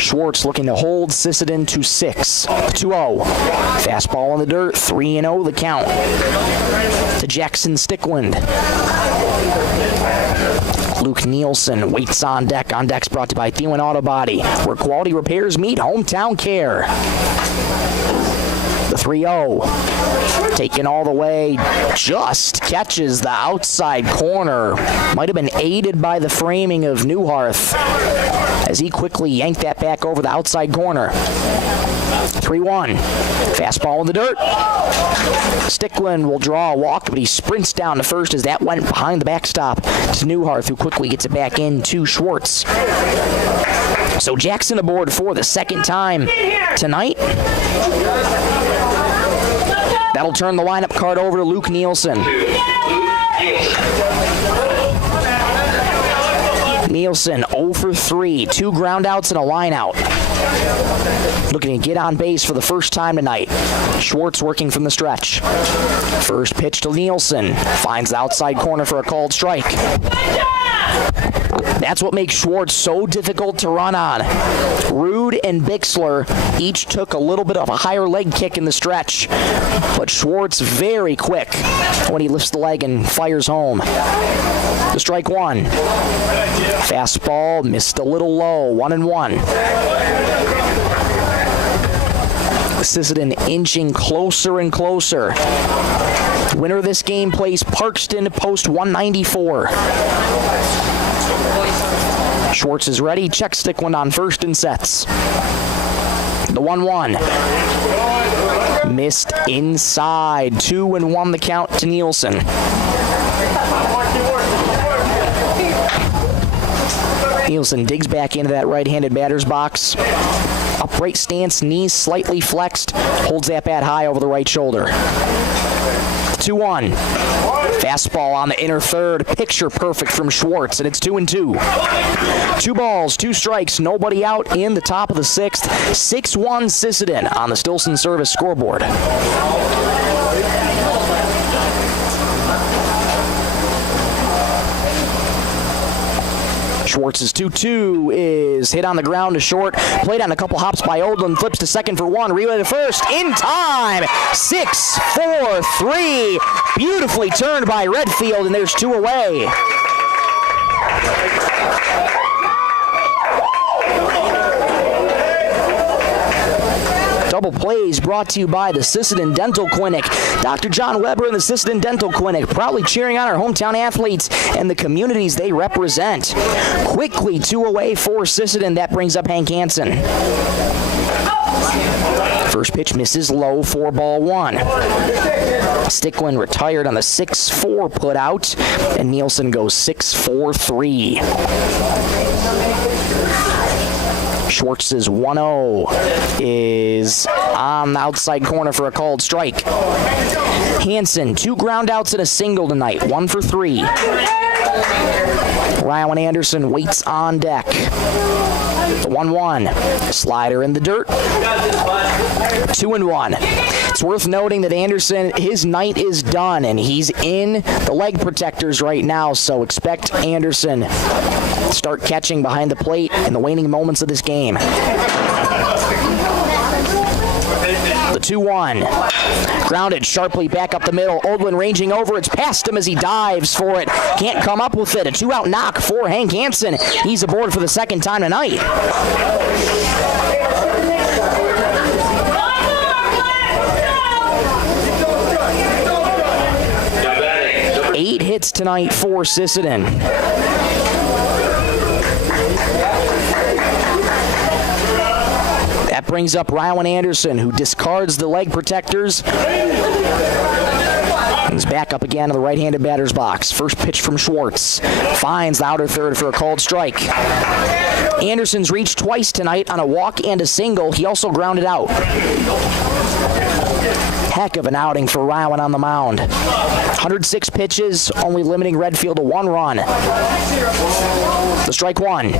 Schwartz looking to hold Sisseton to 6. 2-0. Fastball in the dirt. 3-0 the count to Jackson Stickland. Luke Nielsen waits on deck. On deck's brought to you by Thielen Auto Body, where quality repairs meet hometown care. The 3-0. Taken all the way, just catches the outside corner. Might have been aided by the framing of Newharth as he quickly yanked that back over the outside corner. 3-1. Fastball in the dirt. Stickland will draw a walk, but he sprints down to first as that went behind the backstop to Newharth, who quickly gets it back in to Schwartz. So Jackson aboard for the second time tonight. That'll turn the lineup card over to Luke Nielsen. Nielsen 0 for 3, 2 groundouts and a lineout. Looking to get on base for the first time tonight. Schwartz working from the stretch. First pitch to Nielsen. Finds the outside corner for a called strike. That's what makes Schwartz so difficult to run on. Rude and Bixler each took a little bit of a higher leg kick in the stretch, but Schwartz very quick when he lifts the leg and fires home. The strike 1. Fastball missed a little low, 1-1. Sisseton inching closer and closer. Winner of this game plays Parkston post 194. Schwartz is ready. Check Stickland on first and sets. The 1-1. Missed inside. 2-1 the count to Nielsen. Nielsen digs back into that right-handed batter's box. Upright stance, knees slightly flexed. Holds that bat high over the right shoulder. 2-1. Fastball on the inner third. Picture perfect from Schwartz, and it's 2-2. 2 balls, 2 strikes, nobody out in the top of the 6th. 6-1 Sisseton on the Stilson Service scoreboard. Schwartz's 2-2 is hit on the ground to short. Played on a couple hops by Oldland. Flips to second for 1. Relay to first. In time. 6-4-3. Beautifully turned by Redfield, and there's 2 away. Double plays brought to you by the Sisseton Dental Clinic. Dr. John Weber and the Sisseton Dental Clinic proudly cheering on our hometown athletes and the communities they represent. Quickly 2 away for Sisseton. That brings up Hank Hansen. First pitch misses low for ball 1. Stickland retired on the 6-4 put out, and Nielsen goes 6-4-3. Schwartz's 1-0 is on the outside corner for a called strike. Hansen, 2 groundouts and a single tonight, 1 for 3. Ryan Anderson waits on deck. The 1-1. Slider in the dirt. 2-1. It's worth noting that Anderson, his night is done, and he's in the leg protectors right now, so expect Anderson to start catching behind the plate in the waning moments of this game. The 2-1. Grounded sharply back up the middle. Oldland ranging over. It's past him as he dives for it. Can't come up with it. A 2-out knock for Hank Hansen. He's aboard for the second time tonight. Eight hits tonight for Sisseton. That brings up Rylan Anderson, who discards the leg protectors. He's back up again in the right-handed batter's box. First pitch from Schwartz. Finds the outer third for a called strike. Anderson's reached twice tonight on a walk and a single. He also grounded out. Heck of an outing for Rylan on the mound. 106 pitches, only limiting Redfield to 1 run. The strike one.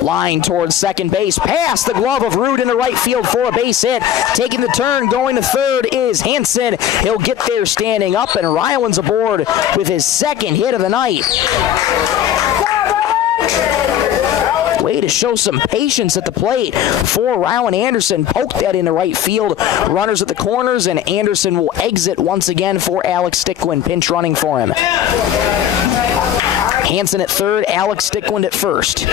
Line towards second base. Past the glove of Root into right field for a base hit. Taking the turn, going to third is Hansen. He'll get there standing up, and Rylan's aboard with his second hit of the night. Way to show some patience at the plate for Rylan Anderson. Poked that into right field. Runners at the corners, and Anderson will exit once again for Alex Stickland. Pinch running for him. Hansen at third, Alex Stickland at first.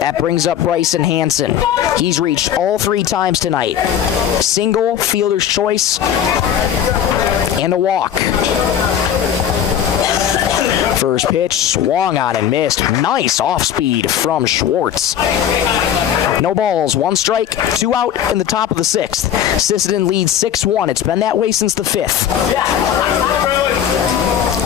That brings up Bryson Hansen. He's reached all 3 times tonight. Single, fielder's choice, and a walk. First pitch, swung on and missed. Nice off-speed from Schwartz. No balls, 1 strike, 2 out in the top of the 6th. Sisseton leads 6-1. It's been that way since the 5th.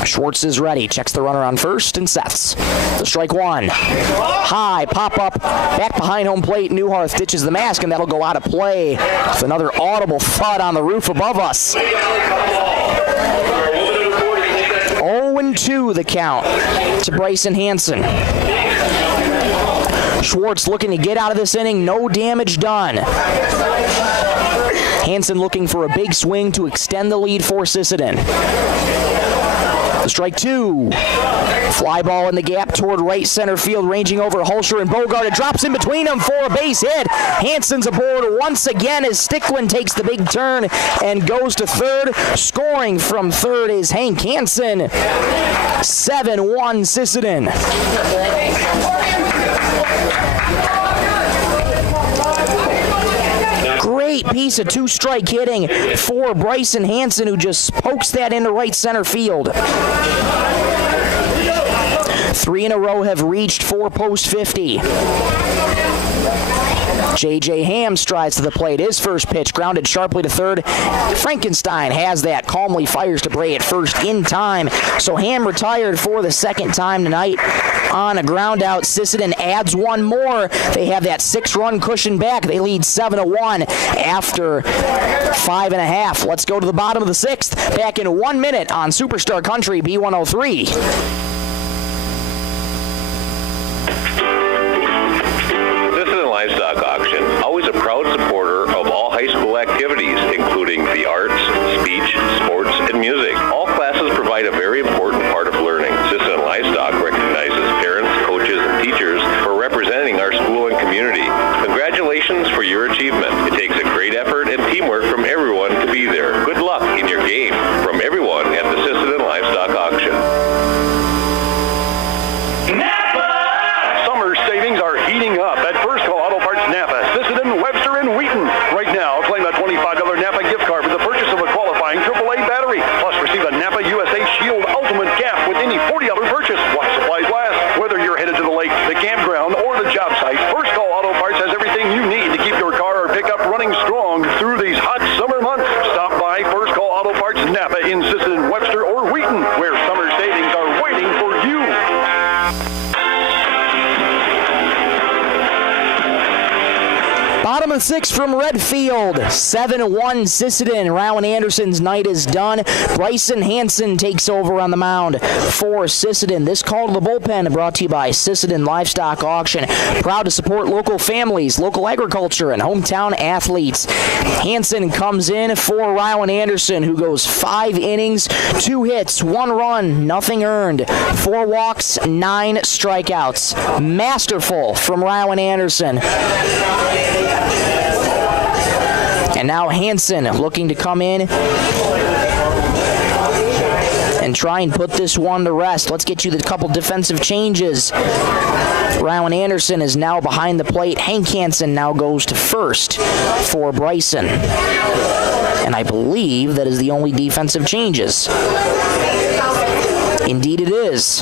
Schwartz is ready, checks the runner on first and sets. The strike one. High, pop up, back behind home plate. Newharth ditches the mask, and that'll go out of play with another audible thud on the roof above us. 0-2 the count to Bryson Hansen. Schwartz looking to get out of this inning, no damage done. Hansen looking for a big swing to extend the lead for Sisseton. The strike 2. Fly ball in the gap toward right center field, ranging over Hulsher and Bogart. It drops in between them for a base hit. Hansen's aboard once again as Stickland takes the big turn and goes to third. Scoring from third is Hank Hansen. 7-1 Sisseton. Great piece of 2-strike hitting for Bryson Hansen, who just pokes that into right center field. 3 in a row have reached for post 50. J.J. Ham strides to the plate. His first pitch grounded sharply to third. Frankenstein has that, calmly fires to Bray at first in time. So Ham retired for the second time tonight on a ground out. Sisseton adds 1 more. They have that 6-run cushion back. They lead 7-1 after 5.5. Let's go to the bottom of the 6th. Back in 1 minute on Superstar Country B103. Livestock auction, always a proud supporter of all high school activities, including the arts, speech, sports, and music. All classes provide a very important part of learning. Sisseton Livestock recognizes parents, coaches, and teachers for representing our school and community. Congratulations for your achievement. It takes a great effort and teamwork from everyone to be there. Good luck in your game from everyone at the Sisseton Livestock auction. Summer savings are heating up at First Call Auto Parts Napa, Sisseton, Webster, and Wheaton. Right now, claim a $25 Napa gift card with the purchase of a qualifying AAA battery. Plus, receive a Napa USA Shield Ultimate Cap with any $40 purchase. While supplies last. Whether you're headed to the lake, the campground, or the job site, First Call Auto Parts has everything you need to keep your car or pickup running strong through these hot summer months. Stop by First Call Auto Parts Napa in Sisseton, Webster, or Wheaton, where summer savings are waiting for you. Bottom of 6 from Redfield. 7-1 Sisseton. Rowan Anderson's night is done. Bryson Hansen takes over on the mound for Sisseton. This call to the bullpen brought to you by Sisseton Livestock Auction. Proud to support local families, local agriculture, and hometown athletes. Hansen comes in for Rowan Anderson, who goes 5 innings, 2 hits, 1 run, nothing earned, 4 walks, 9 strikeouts. Masterful from Rowan Anderson. And now Hansen looking to come in and try and put this one to rest. Let's get you the couple defensive changes. Rowan Anderson is now behind the plate. Hank Hansen now goes to first for Bryson. And I believe that is the only defensive changes. Indeed it is.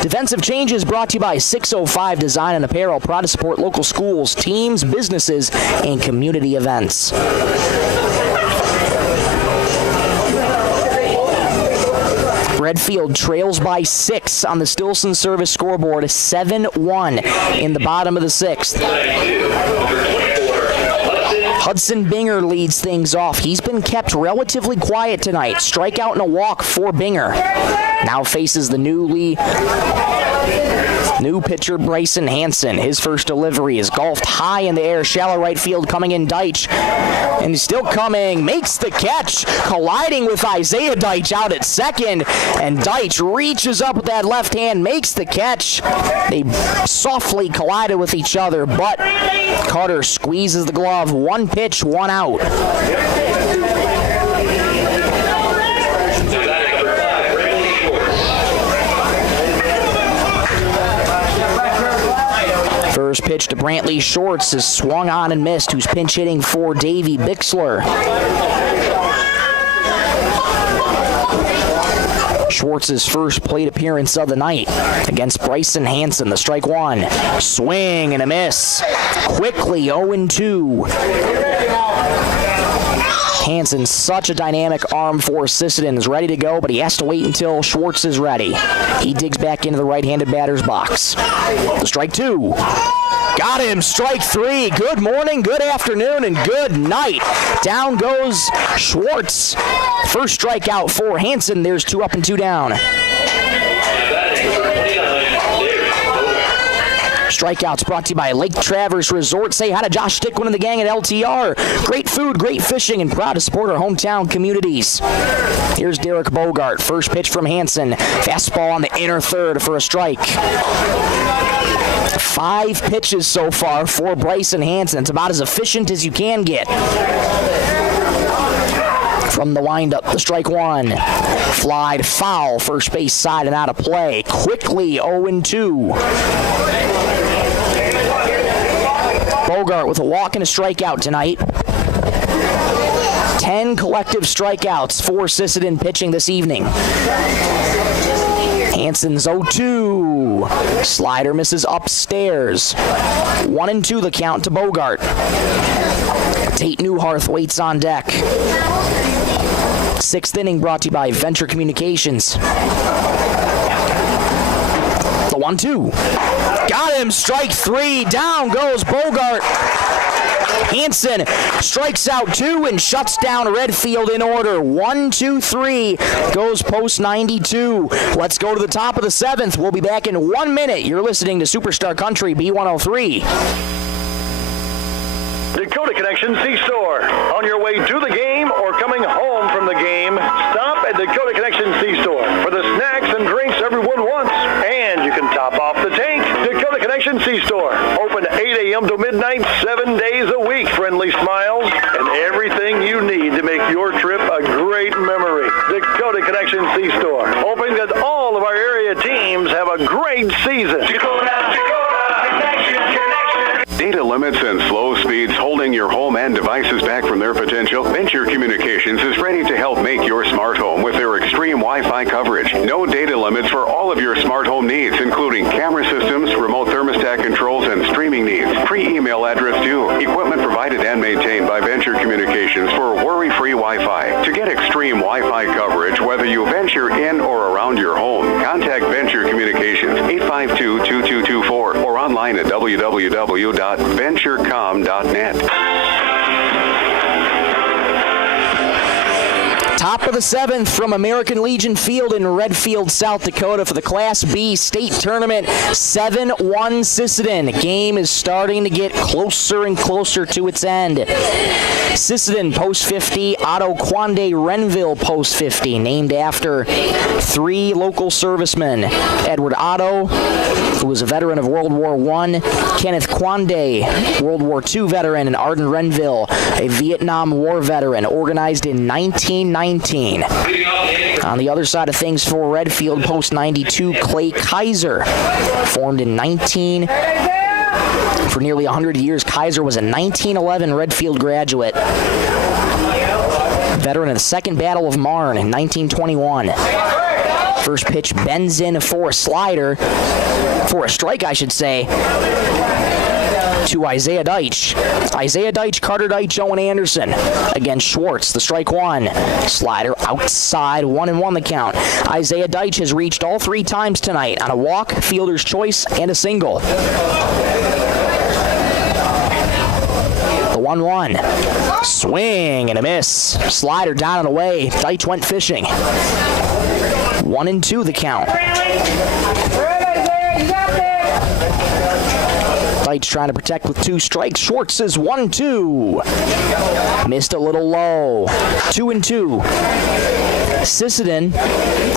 Defensive changes brought to you by 605 Design and Apparel, proud to support local schools, teams, businesses, and community events. Redfield trails by 6 on the Stilson Service scoreboard, 7-1 in the bottom of the 6th. Hudson Binger leads things off. He's been kept relatively quiet tonight. Strikeout and a walk for Binger. Now faces the new pitcher Bryson Hansen. His first delivery is golfed high in the air. Shallow right field coming in Deitch. And he's still coming. Makes the catch. Colliding with Isaiah Deitch out at second. And Deitch reaches up with that left hand. Makes the catch. They softly collided with each other. But Carter squeezes the glove. 1 pitch, 1 out. First pitch to Brantley Shorts is swung on and missed, who's pinch hitting for Davey Bixler. Schwartz's first plate appearance of the night against Bryson Hansen, the strike 1. Swing and a miss. Quickly 0-2. Hansen, such a dynamic arm for Sisseton, is ready to go, but he has to wait until Schwartz is ready. He digs back into the right-handed batter's box. The strike 2. Got him, strike 3. Good morning, good afternoon, and good night. Down goes Schwartz. First strikeout for Hansen. There's 2 up and 2 down. Strikeouts brought to you by Lake Traverse Resort. Say hi to Josh Stickman and the gang at LTR. Great food, great fishing, and proud to support our hometown communities. Here's Derek Bogart. First pitch from Hansen. Fastball on the inner third for a strike. 5 pitches so far for Bryson Hansen. It's about as efficient as you can get. From the windup, the strike 1. Fly to foul, first base side and out of play. Quickly 0-2. Bogart with a walk and a strikeout tonight. 10 collective strikeouts for Sisseton pitching this evening. Hansen's 0-2. Slider misses upstairs. 1-2 the count to Bogart. Tate Newharth waits on deck. 6th inning brought to you by Venture Communications. The 1-2. Got him, strike 3. Down goes Bogart. Hansen strikes out 2 and shuts down Redfield in order. 1-2-3 goes post 92. Let's go to the top of the 7th. We'll be back in 1 minute. You're listening to Superstar Country B103. Dakota Connection C-Store. On your way to the game or coming home from the game, stop at Dakota Connection C-Store for the snacks and drinks everyone wants. And you can top off the tank. Dakota Connection C-Store. Open 8 a.m. to midnight, 7 days a week. Friendly smiles and everything you need to make your trip a great memory. Dakota Connection C-Store. Hoping that all of our area teams have a great season. Dakota Connection. Data limits and slow speeds holding your home and devices back from their potential? Venture Communications is ready to help make your smart home with their extreme Wi-Fi coverage. No data limits for all of your smart home needs, including camera systems, remote thermostat controls, and streaming needs. Free email address too. Equipment provided and maintained by Venture Communications for worry-free Wi-Fi. To get extreme Wi-Fi coverage, whether you venture in or around your home, contact Venture Communications 852-2224 or online at www.venturecom.net. Top of the 7th from American Legion Field in Redfield, South Dakota for the Class B state tournament. 7-1 Sisseton. Game is starting to get closer and closer to its end. Sisseton post 50, Otto Quande Renville post 50, named after 3 local servicemen. Edward Otto, who was a veteran of World War I, Kenneth Quande, World War II veteran, and Arden Renville, a Vietnam War veteran, organized in 1919. On the other side of things for Redfield, post 92, Clay Kaiser, formed in for nearly 100 years. Kaiser was a 1911 Redfield graduate. Veteran of the Second Battle of Marne in 1921. First pitch bends in for a strike, I should say, to Isaiah Deitch. Isaiah Deitch, Carter Deitch, Owen Anderson against Schwartz. The strike 1. Slider outside, 1-1 the count. Isaiah Deitch has reached all 3 times tonight on a walk, fielder's choice, and a single. The 1-1. Swing and a miss. Slider down and away. Deitch went fishing. 1-2 the count. Deitch trying to protect with 2 strikes. Schwartz is 1-2. Missed a little low. 2-2. Sisseton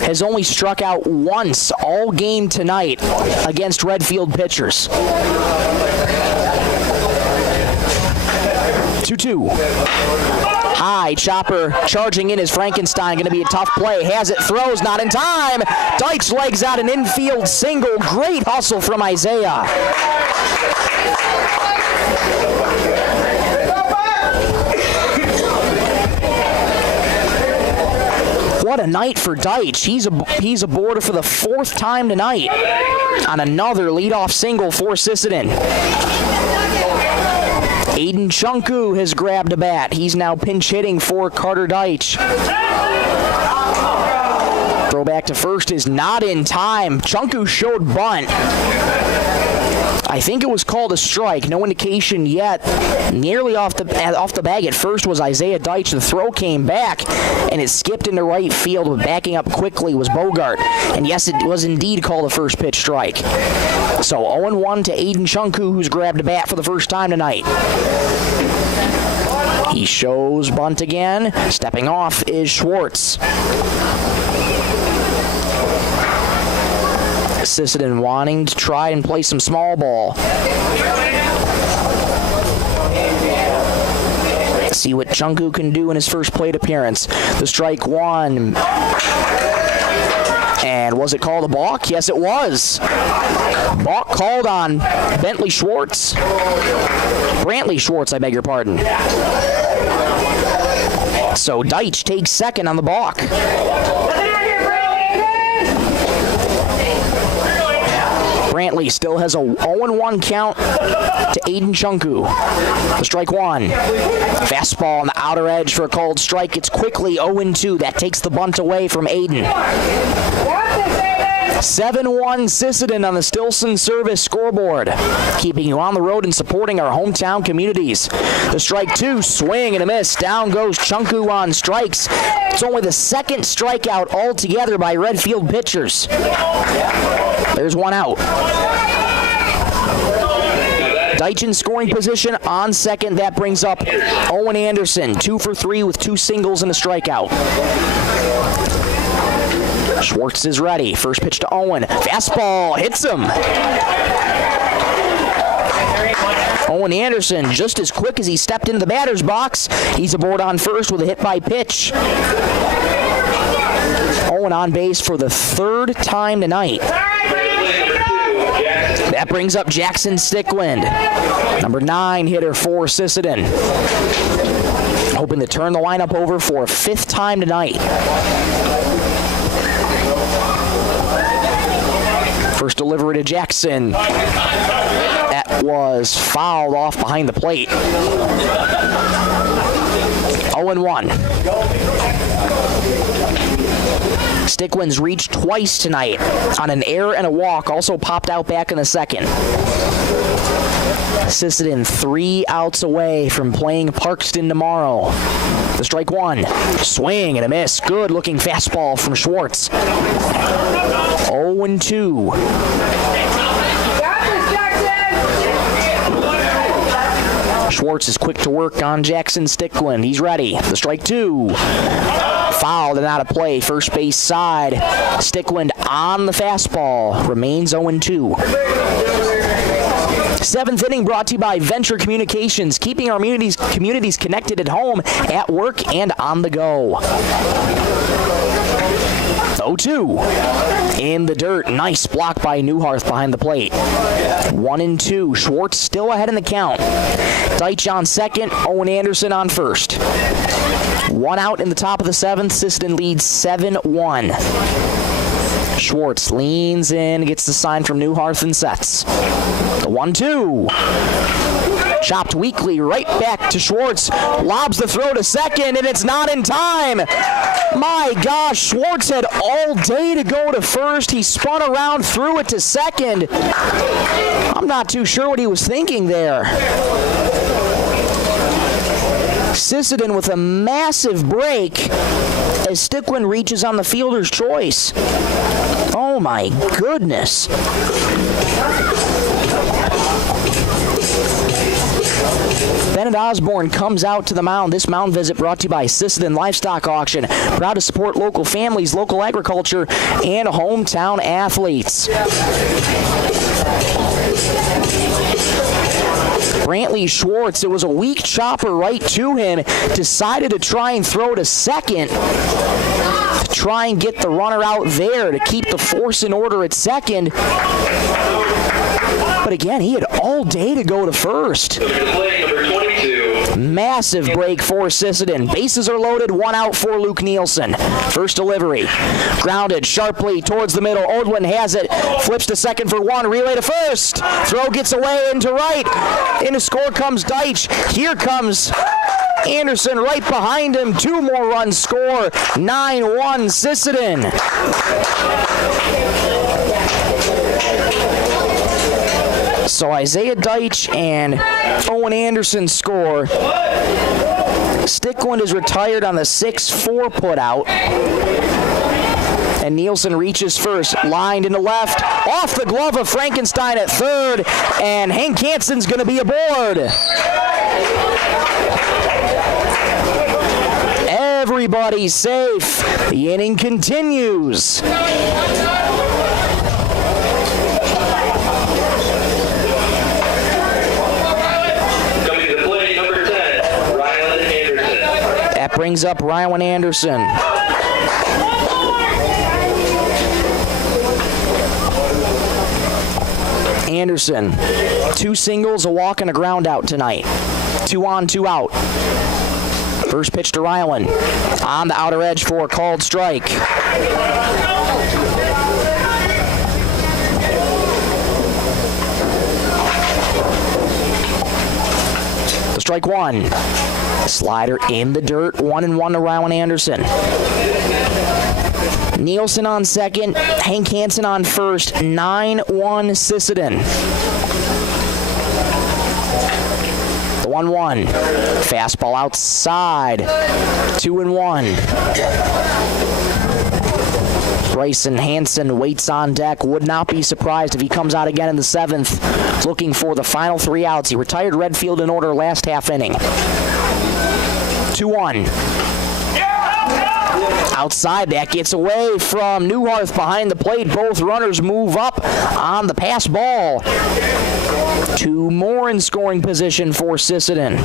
has only struck out once all game tonight against Redfield pitchers. 2-2. High chopper charging in is Frankenstein. Going to be a tough play. Has it, throws, not in time. Deitch legs out an infield single. Great hustle from Isaiah. What a night for Deitch. He's aboard for the 4th time tonight on another leadoff single for Sisseton. Aiden Chunku has grabbed a bat. He's now pinch hitting for Carter Deitch. Throw back to first is not in time. Chunku showed bunt. I think it was called a strike. No indication yet. Nearly off the bag at first was Isaiah Deitch. The throw came back, and it skipped into right field. But backing up quickly was Bogart. And yes, it was indeed called a first pitch strike. So 0-1 to Aiden Chunku, who's grabbed a bat for the first time tonight. He shows bunt again. Stepping off is Schwartz. Sisseton wanting to try and play some small ball. See what Chunku can do in his first plate appearance. The strike 1. And was it called a balk? Yes, it was. Balk called on Brantley Schwartz, I beg your pardon. So Deitch takes second on the balk. Brantley still has a 0-1 count to Aiden Chunku. The strike 1. Fastball on the outer edge for a called strike. It's quickly 0-2. That takes the bunt away from Aiden. 7-1 Sisseton on the Stilson Service scoreboard. Keeping you on the road and supporting our hometown communities. The strike 2, swing and a miss. Down goes Chunku on strikes. It's only the 2nd strikeout altogether by Redfield pitchers. There's 1 out. Deitch in scoring position on second. That brings up Owen Anderson, 2 for 3 with 2 singles and a strikeout. Schwartz is ready. First pitch to Owen. Fastball hits him. Owen Anderson, just as quick as he stepped into the batter's box, he's aboard on first with a hit by pitch. Owen on base for the 3rd time tonight. That brings up Jackson Stickland, number 9 hitter for Sisseton. Hoping to turn the lineup over for a 5th time tonight. First delivery to Jackson. That was fouled off behind the plate. 0-1. Stickland's reached twice tonight on an error and a walk, also popped out back in the 2nd. Sisseton 3 outs away from playing Parkston tomorrow. The strike one. Swing and a miss. Good looking fastball from Schwartz. 0-2. Schwartz is quick to work on Jackson Stickland. He's ready. The strike two. Fouled and out of play. First base side. Stickland on the fastball. Remains 0-2. Seventh inning brought to you by Venture Communications, keeping our communities connected at home, at work, and on the go. 0-2. In the dirt. Nice block by Newharth behind the plate. 1-2. Schwartz still ahead in the count. Deitch on second. Owen Anderson on first. 1 out in the top of the seventh. Sisseton leads 7-1. Schwartz leans in, gets the sign from Newharth and sets. The 1-2. Chopped weakly right back to Schwartz. Lobs the throw to second, and it's not in time. My gosh, Schwartz had all day to go to first. He spun around, threw it to second. I'm not too sure what he was thinking there. Sisseton with a massive break as Stickland reaches on the fielder's choice. Oh my goodness. Bennett Osborne comes out to the mound. This mound visit brought to you by Sisseton Livestock Auction. Proud to support local families, local agriculture, and hometown athletes. Brantley Schwartz, it was a weak chopper right to him, decided to try and throw to second, to try and get the runner out there to keep the force in order at second. But again, he had all day to go to first. Massive break for Sisseton. Bases are loaded, 1 out for Luke Nielsen. First delivery. Grounded sharply towards the middle. Odwin has it. Flips to second for 1. Relay to first. Throw gets away into right. In to score comes Deitch. Here comes Anderson right behind him. 2 more runs score. 9-1 Sisseton. So Isaiah Deitch and Owen Anderson score. Stickland is retired on the 6-4 putout. And Nielsen reaches first, lined into left, off the glove of Frankenstein at third, and Hank Hansen's going to be aboard. Everybody's safe. The inning continues. That brings up Ryan Anderson. Anderson, 2 singles, a walk, and a ground out tonight. 2 on, 2 out. First pitch to Ryland. On the outer edge for a called strike. The strike one. Slider in the dirt, 1-1 to Ryan Anderson. Nielsen on second, Hank Hansen on first, 9-1 Sisseton. The 1-1, fastball outside, 2-1. Bryson Hansen waits on deck. Would not be surprised if he comes out again in the 7th, looking for the final 3 outs. He retired Redfield in order last half inning. 2-1. Outside, that gets away from Newharth behind the plate. Both runners move up on the pass ball. 2 more in scoring position for Sisseton.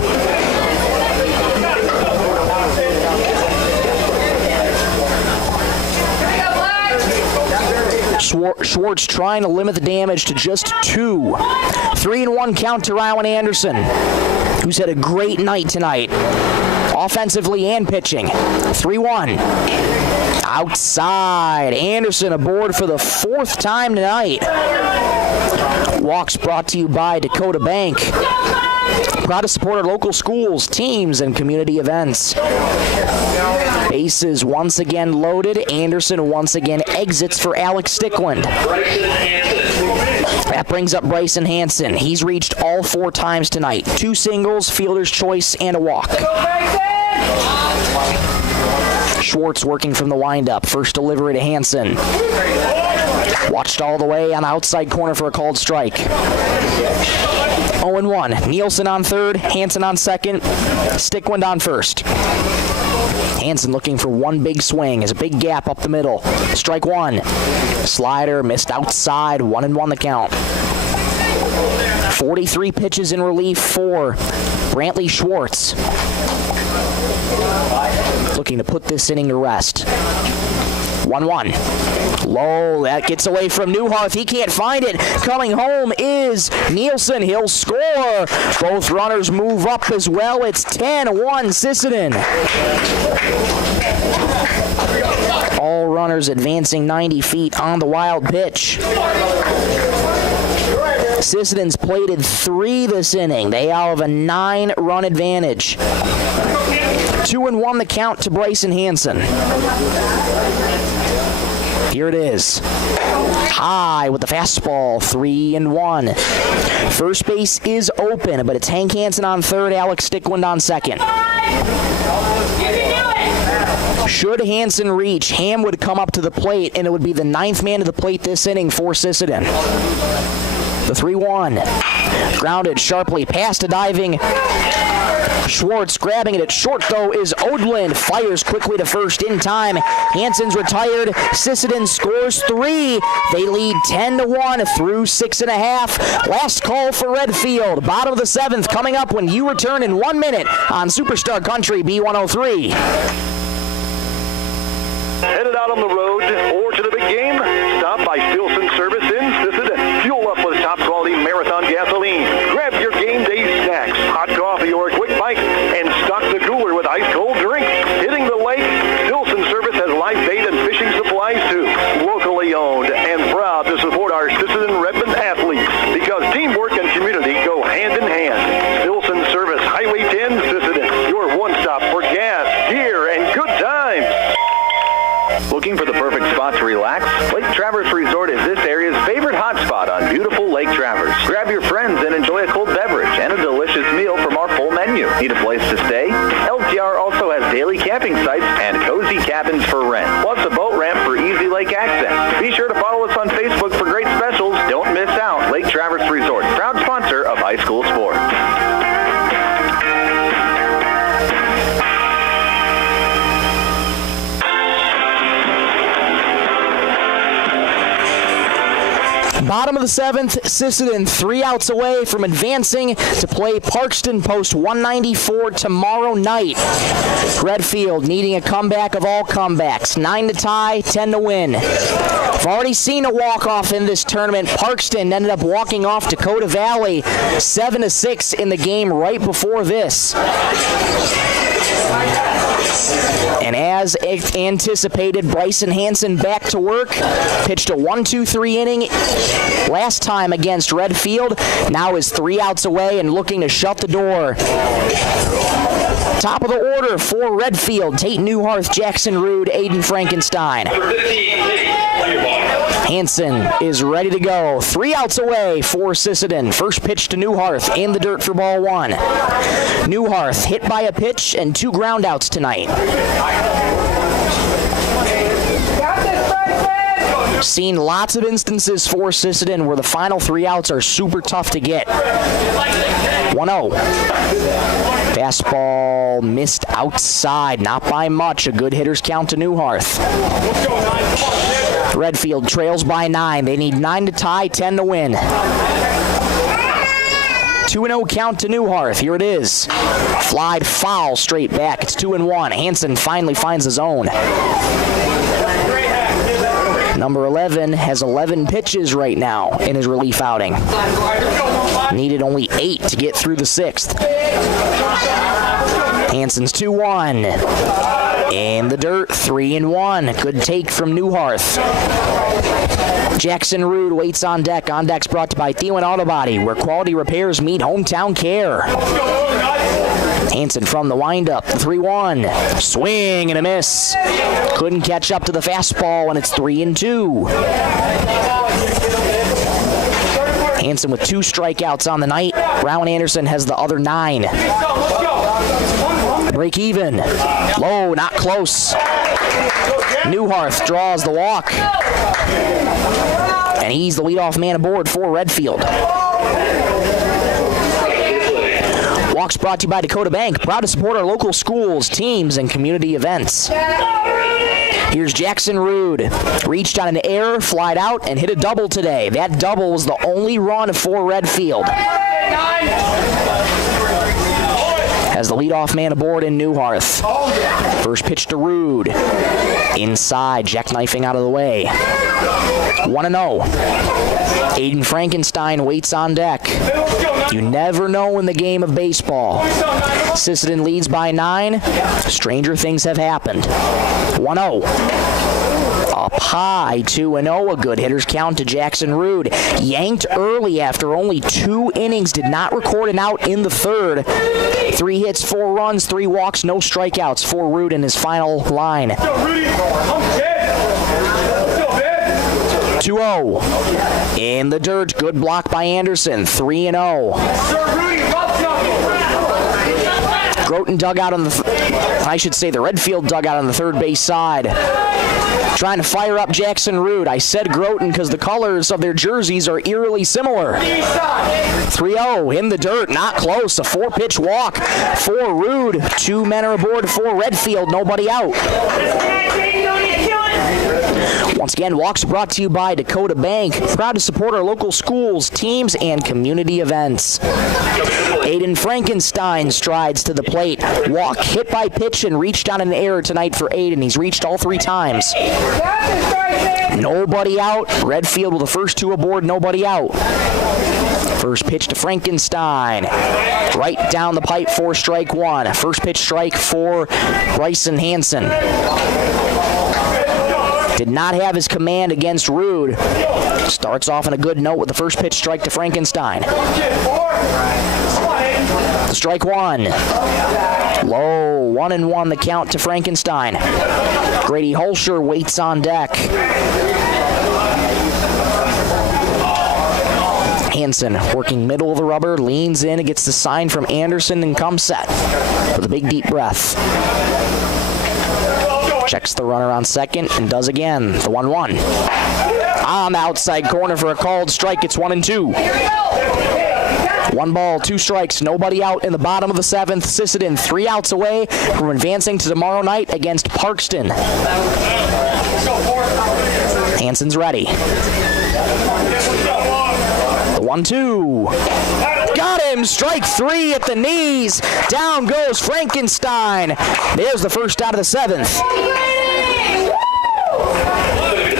Schwartz trying to limit the damage to just 2. 3-1 count to Ryan Anderson, who's had a great night tonight, offensively and pitching. 3-1. Outside. Anderson aboard for the 4th time tonight. Walks brought to you by Dakota Bank. Proud to support our local schools, teams, and community events. Bases once again loaded. Anderson once again exits for Alex Stickland. That brings up Bryson Hansen. He's reached all 4 times tonight. 2 singles, fielder's choice, and a walk. Schwartz working from the windup. First delivery to Hansen. Watched all the way on the outside corner for a called strike. 0-1. Nielsen on third, Hansen on second, Stickland on first. Hansen looking for one big swing. There's a big gap up the middle. Strike 1. Slider missed outside. 1-1 the count. 43 pitches in relief for Brantley Schwartz. Looking to put this inning to rest. 1-1. Low, that gets away from Newharth. He can't find it. Coming home is Nielsen. He'll score. Both runners move up as well. It's 10-1 Sisseton. All runners advancing 90 feet on the wild pitch. Sisseton's plated 3 this inning. They have a 9-run advantage. 2-1 the count to Bryson Hansen. Here it is. High with the fastball, 3-1. First base is open, but it's Hank Hansen on third, Alex Stickland on second. Should Hansen reach, Ham would come up to the plate, and it would be the 9th man to the plate this inning for Sisseton. The 3-1. Grounded sharply past a diving Schwartz. Grabbing it at short, though, is Odland. Fires quickly to first in time. Hansen's retired. Sisseton scores 3. They lead 10-1 through 6.5. Last call for Redfield. Bottom of the 7th coming up when you return in 1 minute on Superstar Country B103. Headed out on the road or to the big game? Stop by Stilson Service in Sisseton. Fuel up with top quality Marathon gasoline. Grab your game day snacks, hot coffee, or a quick bite, and stock the cooler with ice cold drinks. Hitting the lake, Stilson Service has live bait and fishing supplies too. Locally owned and proud to support our Sisseton Redmond athletes because teamwork and community go hand in hand. Stilson Service, Highway 10, Sisseton, your one stop for gas, gear, and good times. Looking for the perfect spot to relax? Lake Traverse Resort is this area's favorite hotspot on beautiful Lake Traverse. Grab your friends and enjoy a cold beverage and a delicious meal from our full menu. Need a place to stay? LTR also has daily camping sites and cozy cabins for rent, plus a boat ramp for easy lake access. Be sure to follow us on Facebook for great specials. Don't miss out. Lake Traverse Resort, proud sponsor of high school sports. Bottom of the 7th, Sisseton 3 outs away from advancing to play Parkston Post 194 tomorrow night. Redfield needing a comeback of all comebacks. 9 to tie, 10 to win. I've already seen a walk-off in this tournament. Parkston ended up walking off Dakota Valley 7-6 in the game right before this. And as anticipated, Bryson Hansen back to work. Pitched a 1-2-3 inning last time against Redfield. Now is 3 outs away and looking to shut the door. Top of the order for Redfield: Tate Newharth, Jackson Rude, Aiden Frankenstein. Hansen is ready to go. 3 outs away for Sisseton. First pitch to Newharth in the dirt for ball 1. Newharth hit by a pitch and 2 groundouts tonight. Seen lots of instances for Sisseton where the final 3 outs are super tough to get. 1-0. Fastball missed outside, not by much. A good hitter's count to Newharth. Redfield trails by 9. They need 9 to tie, 10 to win. 2-0 count to Newharth. Here it is. Flied foul straight back. It's 2-1. Hansen finally finds his own. Number 11 has 11 pitches right now in his relief outing. Needed only 8 to get through the 6th. Hansen's 2-1. In the dirt, 3-1. Good take from Newharth. Jackson Rude waits on deck. On deck's brought to you by Thielen Auto Body, where quality repairs meet hometown care. Hansen from the windup, 3-1. Swing and a miss. Couldn't catch up to the fastball, and it's 3-2. Hansen with 2 strikeouts on the night. Rowan Anderson has the other 9. Break even. Low, not close. Newharth draws the walk. And he's the leadoff man aboard for Redfield. Walks brought to you by Dakota Bank, proud to support our local schools, teams, and community events. Here's Jackson Rude. Reached on an error, flied out, and hit a double today. That double was the only run for Redfield. As the leadoff man aboard in Newharth. First pitch to Rude. Inside, jackknifing out of the way. 1-0. Aiden Frankenstein waits on deck. You never know in the game of baseball. Sisseton leads by 9. Stranger things have happened. 1-0. Up high, 2-0. A good hitter's count to Jackson Rude. Yanked early after only 2 innings. Did not record an out in the third. 3 hits, 4 runs, 3 walks, no strikeouts for Rude in his final line. 2-0. In the dirt, good block by Anderson, 3-0. Groton dug out on the Redfield dugout on the third base side. Trying to fire up Jackson Rude. I said Groton because the colors of their jerseys are eerily similar. 3-0 in the dirt, not close. A 4-pitch walk for Rude. 2 men are aboard for Redfield, nobody out. Once again, walks brought to you by Dakota Bank, proud to support our local schools, teams, and community events. Aiden Frankenstein strides to the plate. Walk, hit by pitch, and reached on an error tonight for Aiden. He's reached all 3 times. Nobody out. Redfield with the first 2 aboard, nobody out. First pitch to Frankenstein. Right down the pipe for strike 1. First pitch strike for Bryson Hansen. Did not have his command against Rude. Starts off on a good note with the first pitch strike to Frankenstein. Strike 1. Low, 1-1 the count to Frankenstein. Grady Holscher waits on deck. Hansen working middle of the rubber, leans in and gets the sign from Anderson and comes set with a big deep breath. Checks the runner on second and does again. The 1-1. On the outside corner for a called strike. It's 1-2. 1 ball, 2 strikes, nobody out in the bottom of the 7th. Sisseton 3 outs away from advancing to tomorrow night against Parkston. Hansen's ready. The 1-2. Got him! Strike 3 at the knees. Down goes Frankenstein. There's the first out of the 7th.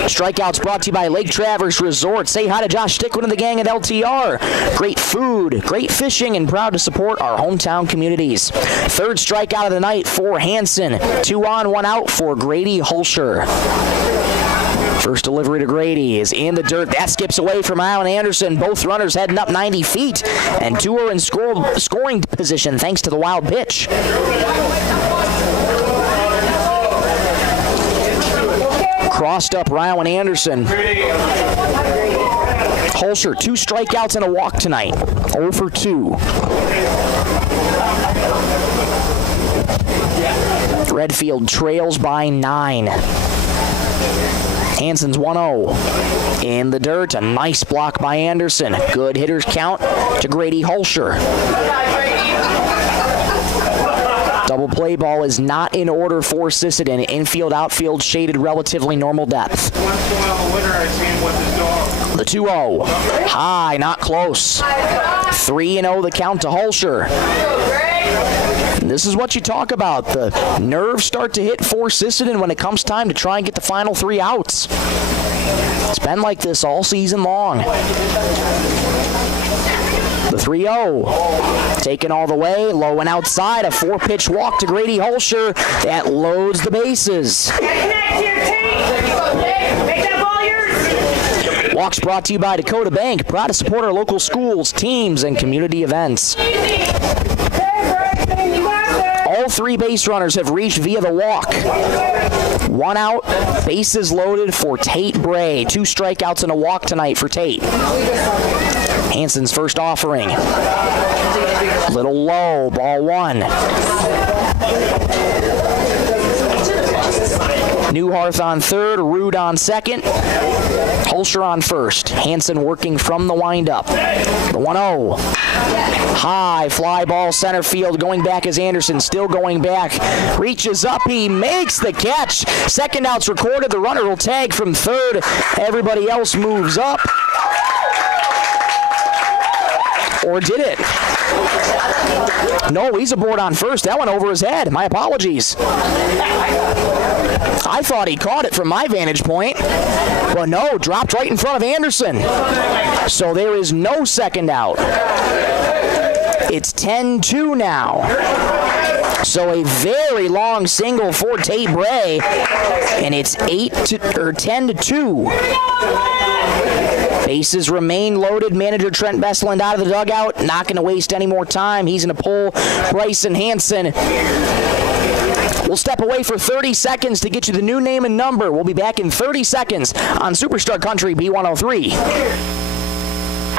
Strikeouts brought to you by Lake Traverse Resort. Say hi to Josh Stickwood and the gang at LTR. Great food, great fishing, and proud to support our hometown communities. Third strikeout of the night for Hansen. 2 on, 1 out for Grady Holscher. First delivery to Grady is in the dirt. That skips away from Alan Anderson. Both runners heading up 90 feet. And 2 are in scoring position thanks to the wild pitch. Crossed up Rowan Anderson. Holscher, 2 strikeouts and a walk tonight. 0 for 2. Redfield trails by 9. Hansen's 1-0. In the dirt, a nice block by Anderson. Good hitter's count to Grady Holscher. Double play ball is not in order for Sisseton. Infield, outfield shaded relatively normal depth. The 2-0. High, not close. 3-0 the count to Holscher. And this is what you talk about. The nerves start to hit for Sisseton when it comes time to try and get the final 3 outs. It's been like this all season long. The 3-0, taken all the way, low and outside, a 4-pitch walk to Grady Holscher that loads the bases. Walks brought to you by Dakota Bank, proud to support our local schools, teams, and community events. All 3 base runners have reached via the walk. 1 out, bases loaded for Tate Bray. 2 strikeouts and a walk tonight for Tate. Hansen's first offering. Little low, ball 1. Newharth on third, Rude on second, Holscher on first. Hansen working from the windup. The 1-0. High fly ball center field. Going back is Anderson. Still going back. Reaches up. He makes the catch. Second out's recorded. The runner will tag from third. Everybody else moves up. Or did it? No, he's aboard on first. That went over his head. My apologies. I thought he caught it from my vantage point. But no, dropped right in front of Anderson. So there is no second out. It's 10-2 now. So a very long single for Tate Bray. And it's 10-2. Bases remain loaded. Manager Trent Besseland out of the dugout. Not going to waste any more time. He's going to pull Bryson Hansen. We'll step away for 30 seconds to get you the new name and number. We'll be back in 30 seconds on Superstar Country B103.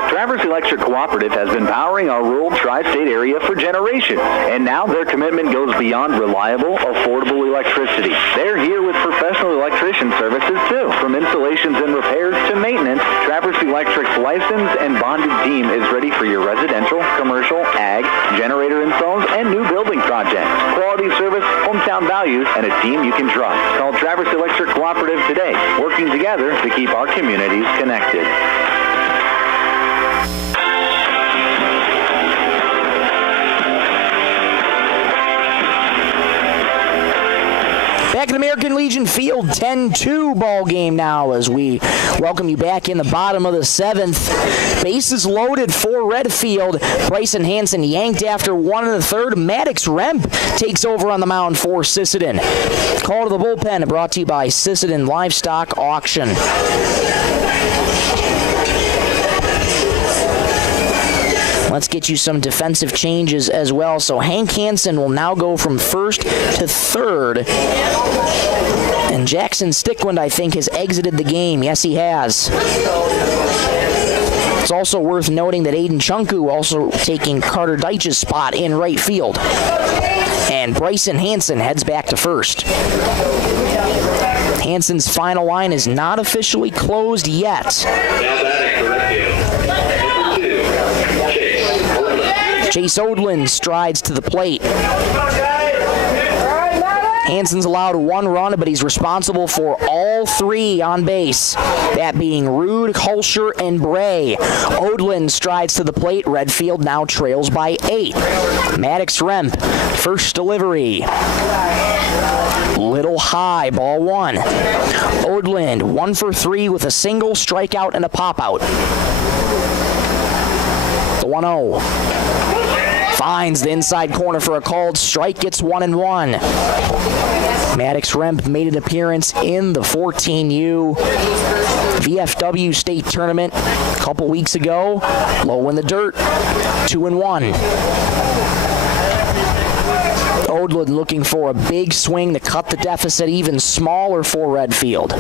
Traverse Electric Cooperative has been powering our rural tri-state area for generations, and now their commitment goes beyond reliable, affordable electricity. They're here with professional electrician services too. From installations and repairs to maintenance, Traverse Electric's licensed and bonded team is ready for your residential, commercial, ag, generator installs, and new building projects. Quality service, hometown values, and a team you can trust. Call Traverse Electric Cooperative today, working together to keep our communities connected. Back at American Legion Field, 10-2 ball game now as we welcome you back in the bottom of the 7th. Bases loaded for Redfield. Bryson Hansen yanked after 1 in the 3rd. Maddox Remp takes over on the mound for Sisseton. Call to the bullpen brought to you by Sisseton Livestock Auction. Let's get you some defensive changes as well. So Hank Hansen will now go from first to third. And Jackson Stickland, I think, has exited the game. Yes, he has. It's also worth noting that Aiden Chunku also taking Carter Deitch's spot in right field. And Bryson Hansen heads back to first. Hansen's final line is not officially closed yet. Chase Odlin strides to the plate. Hansen's allowed 1 run, but he's responsible for all 3 on base. That being Rude, Holscher, and Bray. Odlin strides to the plate. Redfield now trails by 8. Maddox Remp, first delivery. Little high, ball 1. Odlin, 1 for 3 with a single, strikeout, and a pop-out. The 1-0. Finds the inside corner for a called strike, gets 1-1. Maddox Remp made an appearance in the 14U VFW state tournament a couple weeks ago. Low in the dirt, 2-1. Odlin looking for a big swing to cut the deficit even smaller for Redfield.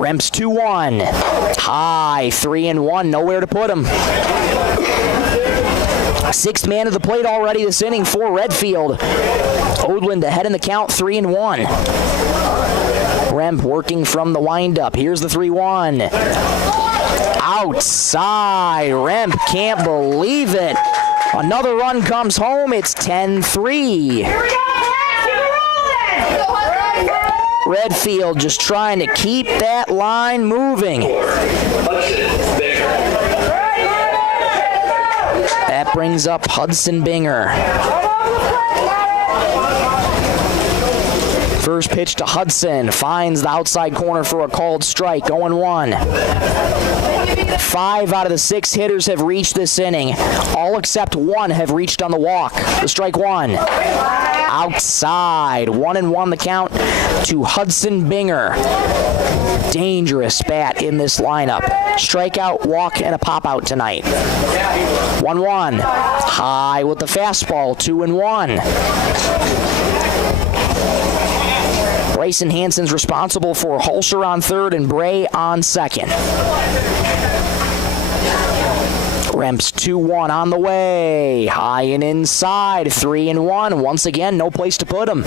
Remp's 2-1. High, 3-1, nowhere to put him. 6th man of the plate already this inning for Redfield. Odlin to head in the count, 3-1. Remp working from the windup. Here's the 3-1. Outside. Remp can't believe it. Another run comes home. It's 10-3. Redfield just trying to keep that line moving. That brings up Hudson Binger. First pitch to Hudson. Finds the outside corner for a called strike. 0-1. 5 out of the 6 hitters have reached this inning. All except 1 have reached on the walk. The strike 1. Outside. 1-1 the count to Hudson Binger. Dangerous bat in this lineup. Strikeout, walk, and a pop-out tonight. 1-1. High with the fastball. 2-1. Bryson Hansen's responsible for Hulsher on third and Bray on second. Remps 2-1 on the way. High and inside. 3-1. Once again, no place to put him.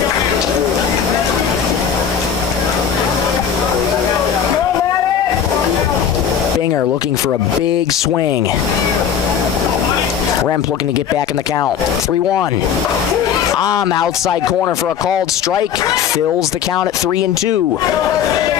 Binger looking for a big swing. Remp looking to get back in the count. 3-1. On the outside corner for a called strike. Fills the count at 3-2.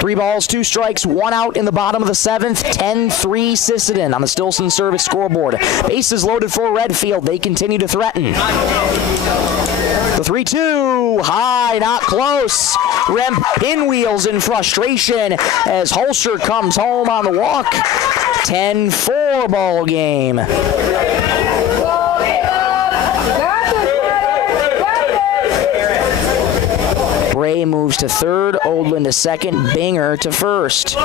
3 balls, 2 strikes, 1 out in the bottom of the 7th. 10-3 Sisseton on the Stilson Service scoreboard. Bases loaded for Redfield. They continue to threaten. The 3-2. High, not close. Remp pinwheels in frustration as Hulsher comes home on the walk. 10-4 ball game. Bray moves to third, Odlin to second, Binger to first.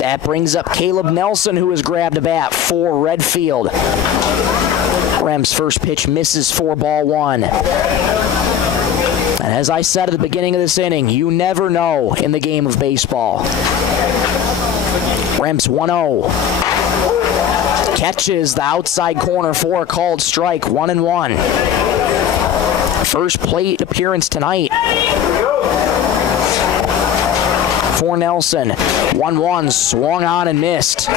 That brings up Caleb Nelson, who has grabbed a bat for Redfield. Rem's first pitch misses for ball 1. And as I said at the beginning of this inning, you never know in the game of baseball. Rem's 1-0. Catches the outside corner for a called strike. 1-1. First plate appearance tonight for Nelson. 1-1. Swung on and missed.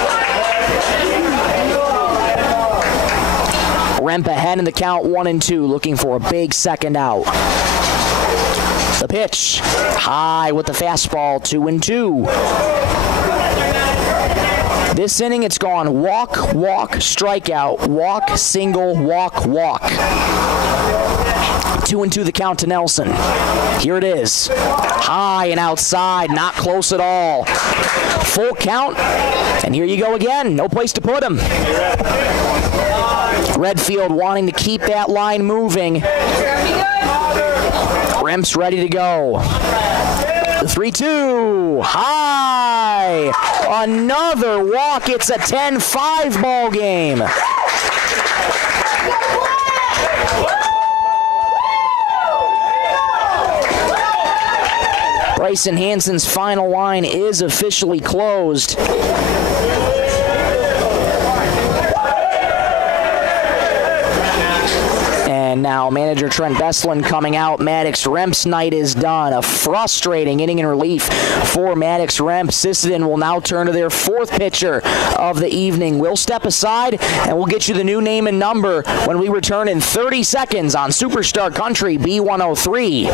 Remp ahead in the count. 1-2. Looking for a big second out. The pitch. High with the fastball. 2-2. This inning, it's gone walk, walk, strikeout, walk, single, walk, walk. 2-2 the count to Nelson. Here it is. High and outside, not close at all. Full count, and here you go again. No place to put him. Redfield wanting to keep that line moving. Remps ready to go. The 3-2, high, another walk. It's a 10-5 ball game. Bryson Hansen's final line is officially closed. And now manager Trent Bestlin coming out. Maddox Remp's night is done. A frustrating inning in relief for Maddox Remp. Sisseton will now turn to their 4th pitcher of the evening. We'll step aside and we'll get you the new name and number when we return in 30 seconds on Superstar Country B103.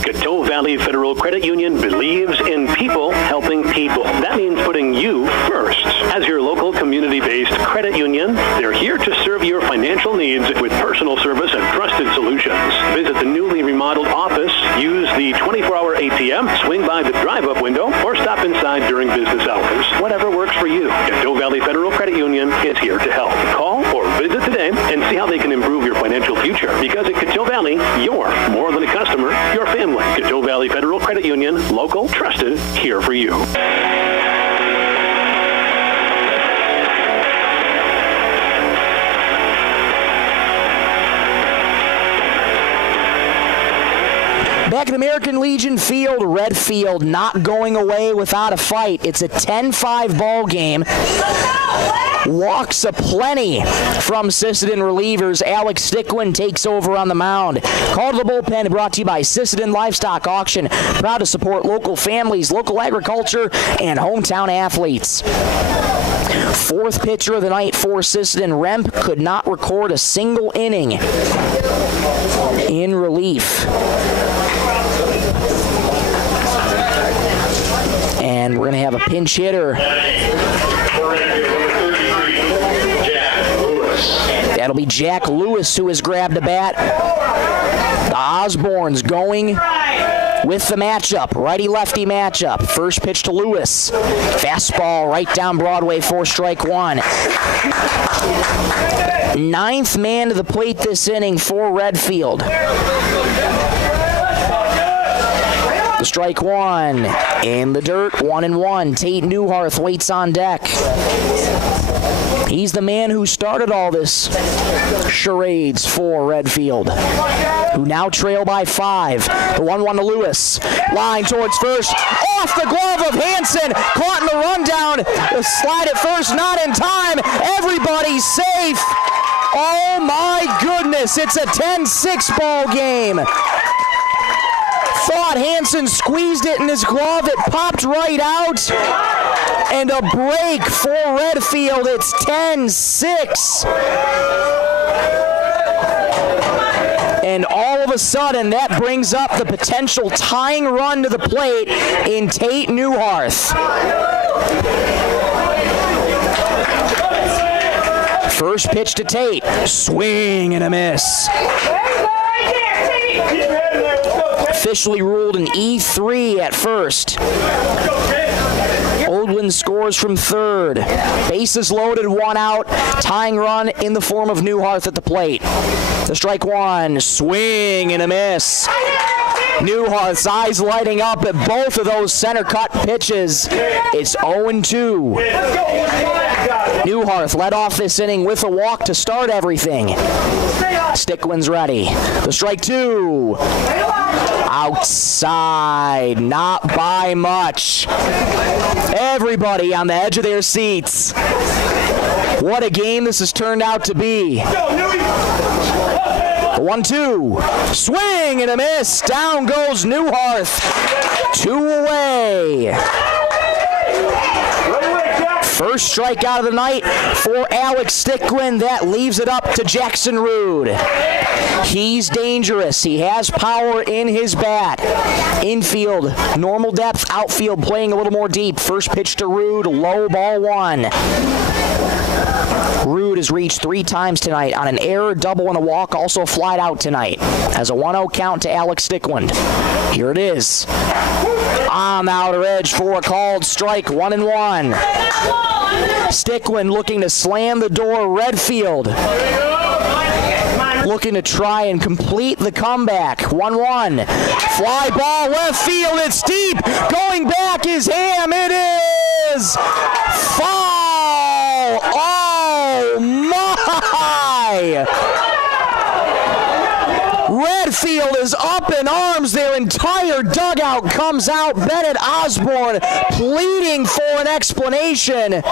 Coteau Valley Federal Credit Union believes in people helping people. That means putting you first. As your local community-based credit union, they're here to serve your financial needs with personal service and trusted solutions. Visit the newly remodeled office, use the 24-hour ATM, swing by the drive-up window, or stop inside during business hours. Whatever works for you, Coteau Valley Federal Credit Union is here to help. Call or visit today and see how they can improve your financial future. Because at Coteau Valley, you're more than a customer, you're family. Coteau Valley Federal Credit Union, local, trusted, here for you. Back at American Legion Field, Redfield not going away without a fight. It's a 10-5 ball game. Walks aplenty from Sisseton relievers. Alex Stickwin takes over on the mound. Call to the bullpen brought to you by Sisseton Livestock Auction. Proud to support local families, local agriculture, and hometown athletes. 4th pitcher of the night for Sisseton. Remp could not record a single inning in relief. And we're going to have a pinch hitter. That'll be Jack Lewis who has grabbed a bat. The Osbornes going with the matchup, righty-lefty matchup. First pitch to Lewis. Fastball right down Broadway for strike one. Ninth man to the plate this inning for Redfield. The strike one. In the dirt, 1-1. Tate Newharth waits on deck. He's the man who started all this charades for Redfield, who now trail by 5. The 1-1 to Lewis. Line towards first. Off the glove of Hansen. Caught in the rundown. The slide at first, not in time. Everybody's safe. Oh my goodness. It's a 10-6 ball game. Thought Hansen squeezed it in his glove. It popped right out. And a break for Redfield. It's 10-6. And all of a sudden, that brings up the potential tying run to the plate in Tate Newharth. First pitch to Tate. Swing and a miss. Officially ruled an E3 at first. Oldland scores from third. Bases loaded, 1 out. Tying run in the form of Newharth at the plate. The strike one. Swing and a miss. Newharth's eyes lighting up at both of those center cut pitches. It's 0-2. Newharth led off this inning with a walk to start everything. Stickwin's ready. The strike two. Outside, not by much. Everybody on the edge of their seats. What a game this has turned out to be. 1-2. Swing and a miss. Down goes Newharth. 2 away. First strikeout of the night for Alex Stickwin. That leaves it up to Jackson Rude. He's dangerous. He has power in his bat. Infield, normal depth. Outfield, playing a little more deep. First pitch to Rude, low, ball 1. Rude has reached 3 times tonight on an error, double, and a walk. Also flied out tonight. Has a 1-0 count to Alex Stickwin. Here it is. On the outer edge for a called strike, 1-1. Stickwin looking to slam the door. Redfield looking to try and complete the comeback. 1-1. Fly ball left field. It's deep. Going back is Ham. It is foul. Oh my! Redfield is up in arms. Their entire dugout comes out. Bennett Osborne pleading for an explanation.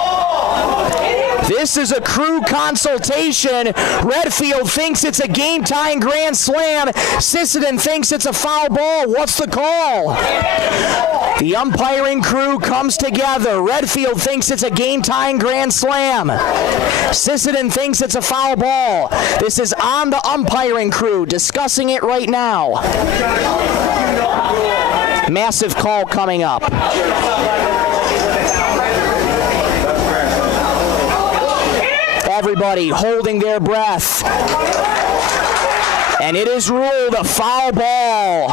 This is a crew consultation. Redfield thinks it's a game-tying grand slam. Sisseton thinks it's a foul ball. What's the call? The umpiring crew comes together. Redfield thinks it's a game-tying grand slam. Sisseton thinks it's a foul ball. This is on the umpiring crew discussing it right now. Massive call coming up. Everybody holding their breath. And it is ruled a foul ball.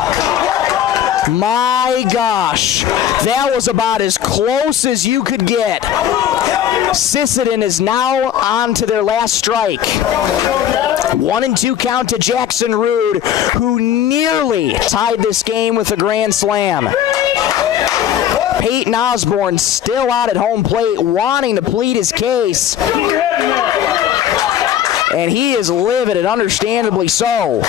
My gosh, that was about as close as you could get. Sisseton is now on to their last strike. 1-2 count to Jackson Rude, who nearly tied this game with a grand slam. Peyton Osborne still out at home plate, wanting to plead his case. And he is livid, and understandably so.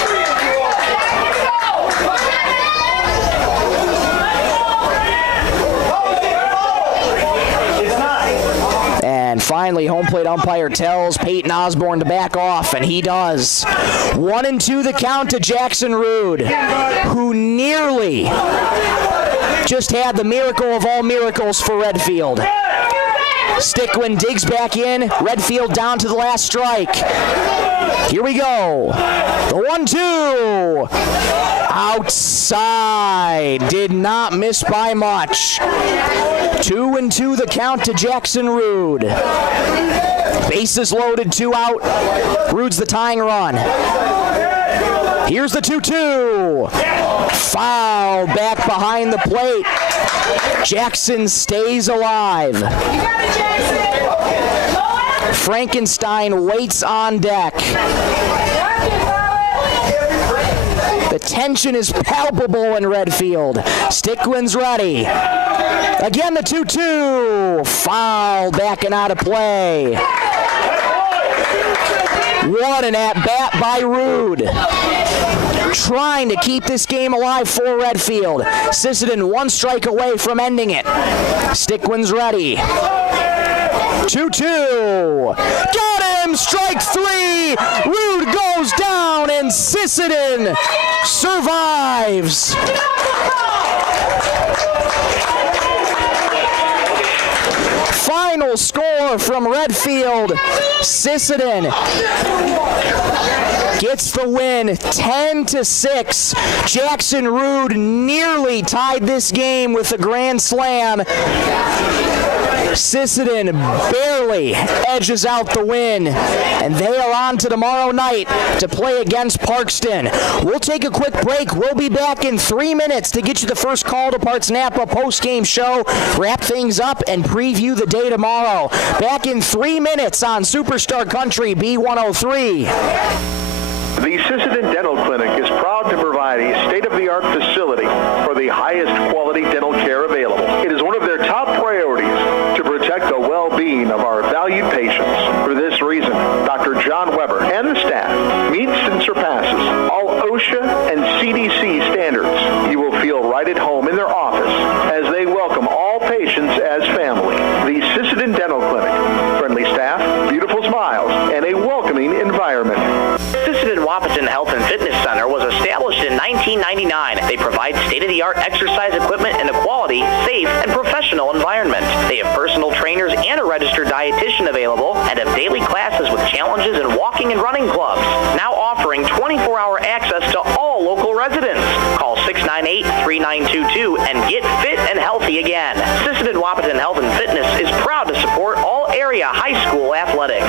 And finally, home plate umpire tells Peyton Osborne to back off, and he does. 1-2 the count to Jackson Rude, who nearly just had the miracle of all miracles for Redfield. Stickwin digs back in. Redfield down to the last strike. Here we go. The 1-2. Outside. Did not miss by much. 2-2 the count to Jackson Rude. Bases loaded, 2 out. Rude's the tying run. Here's the 2-2. Foul back behind the plate. Jackson stays alive. Frankenstein waits on deck. The tension is palpable in Redfield. Stickland's ready. Again, the 2-2. Foul back and out of play. What an at-bat by Rude. Trying to keep this game alive for Redfield. Sisseton 1 strike away from ending it. Stickland's ready. 2-2. Got him! Strike 3! Rude goes down and Sisseton survives. Final score from Redfield. Sisseton gets the win 10-6. Jackson Rude nearly tied this game with a grand slam. Sisseton barely edges out the win, and they are on to tomorrow night to play against Parkston. We'll take a quick break. We'll be back in 3 minutes to get you the first Call to Parts Napa post-game show, wrap things up, and preview the day tomorrow. Back in 3 minutes on Superstar Country B103. The Sisseton Dental Clinic is proud to provide a state-of-the-art facility for the highest quality dental care available. It is one of their top priorities to protect the well-being of our valued patients. For this reason, Dr. John Weber and the staff meets and surpasses all OSHA and CDC standards. You will feel right at home in their office as they welcome all patients as family. The Sisseton Dental Clinic, friendly staff, beautiful smiles, and a welcoming environment. Sisseton Wahpeton Health and Fitness Center was established in 1999. They provide state-of-the-art exercise equipment in a quality, safe, and professional environment. They have personal trainers and a registered dietitian available and have daily classes with challenges in walking and running clubs. Now offering 24-hour access to all local residents. Call 698-3922 and get fit and healthy again. Sisseton Wahpeton Health and Fitness is proud to support all area high school athletics.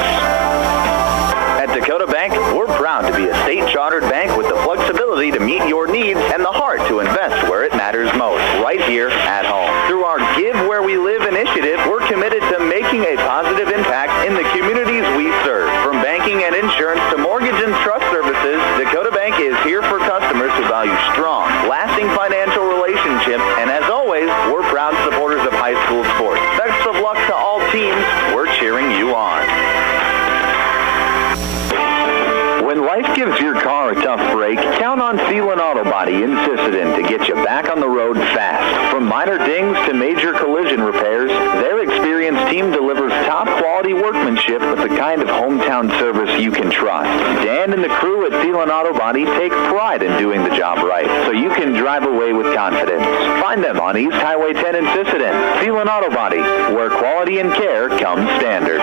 At Dakota Bank, we're proud to be a state-chartered bank with the flexibility to meet your needs and the heart to invest where it matters most, right here at home. Through our Give Where We Live initiative, we're committed to making a positive impact in the communities we serve. From banking and insurance to mortgage and trust services, Dakota Bank is here for customers who value strong, lasting financial relationships, and as always, we're proud supporters of high school sports. Best of luck to all teams. We're cheering you on. When life gives your car a tough break, count on Thielen Auto Body in Sisseton to get you back on the road fast. From minor dings to major collision repairs, their experienced team delivers top-quality workmanship with the kind of hometown service you can trust. Dan and the crew at Thielen Auto Body take pride in doing the job right, so you can drive away with confidence. Find them on East Highway 10 in Sisseton. Thielen Auto Body, where quality and care come standard.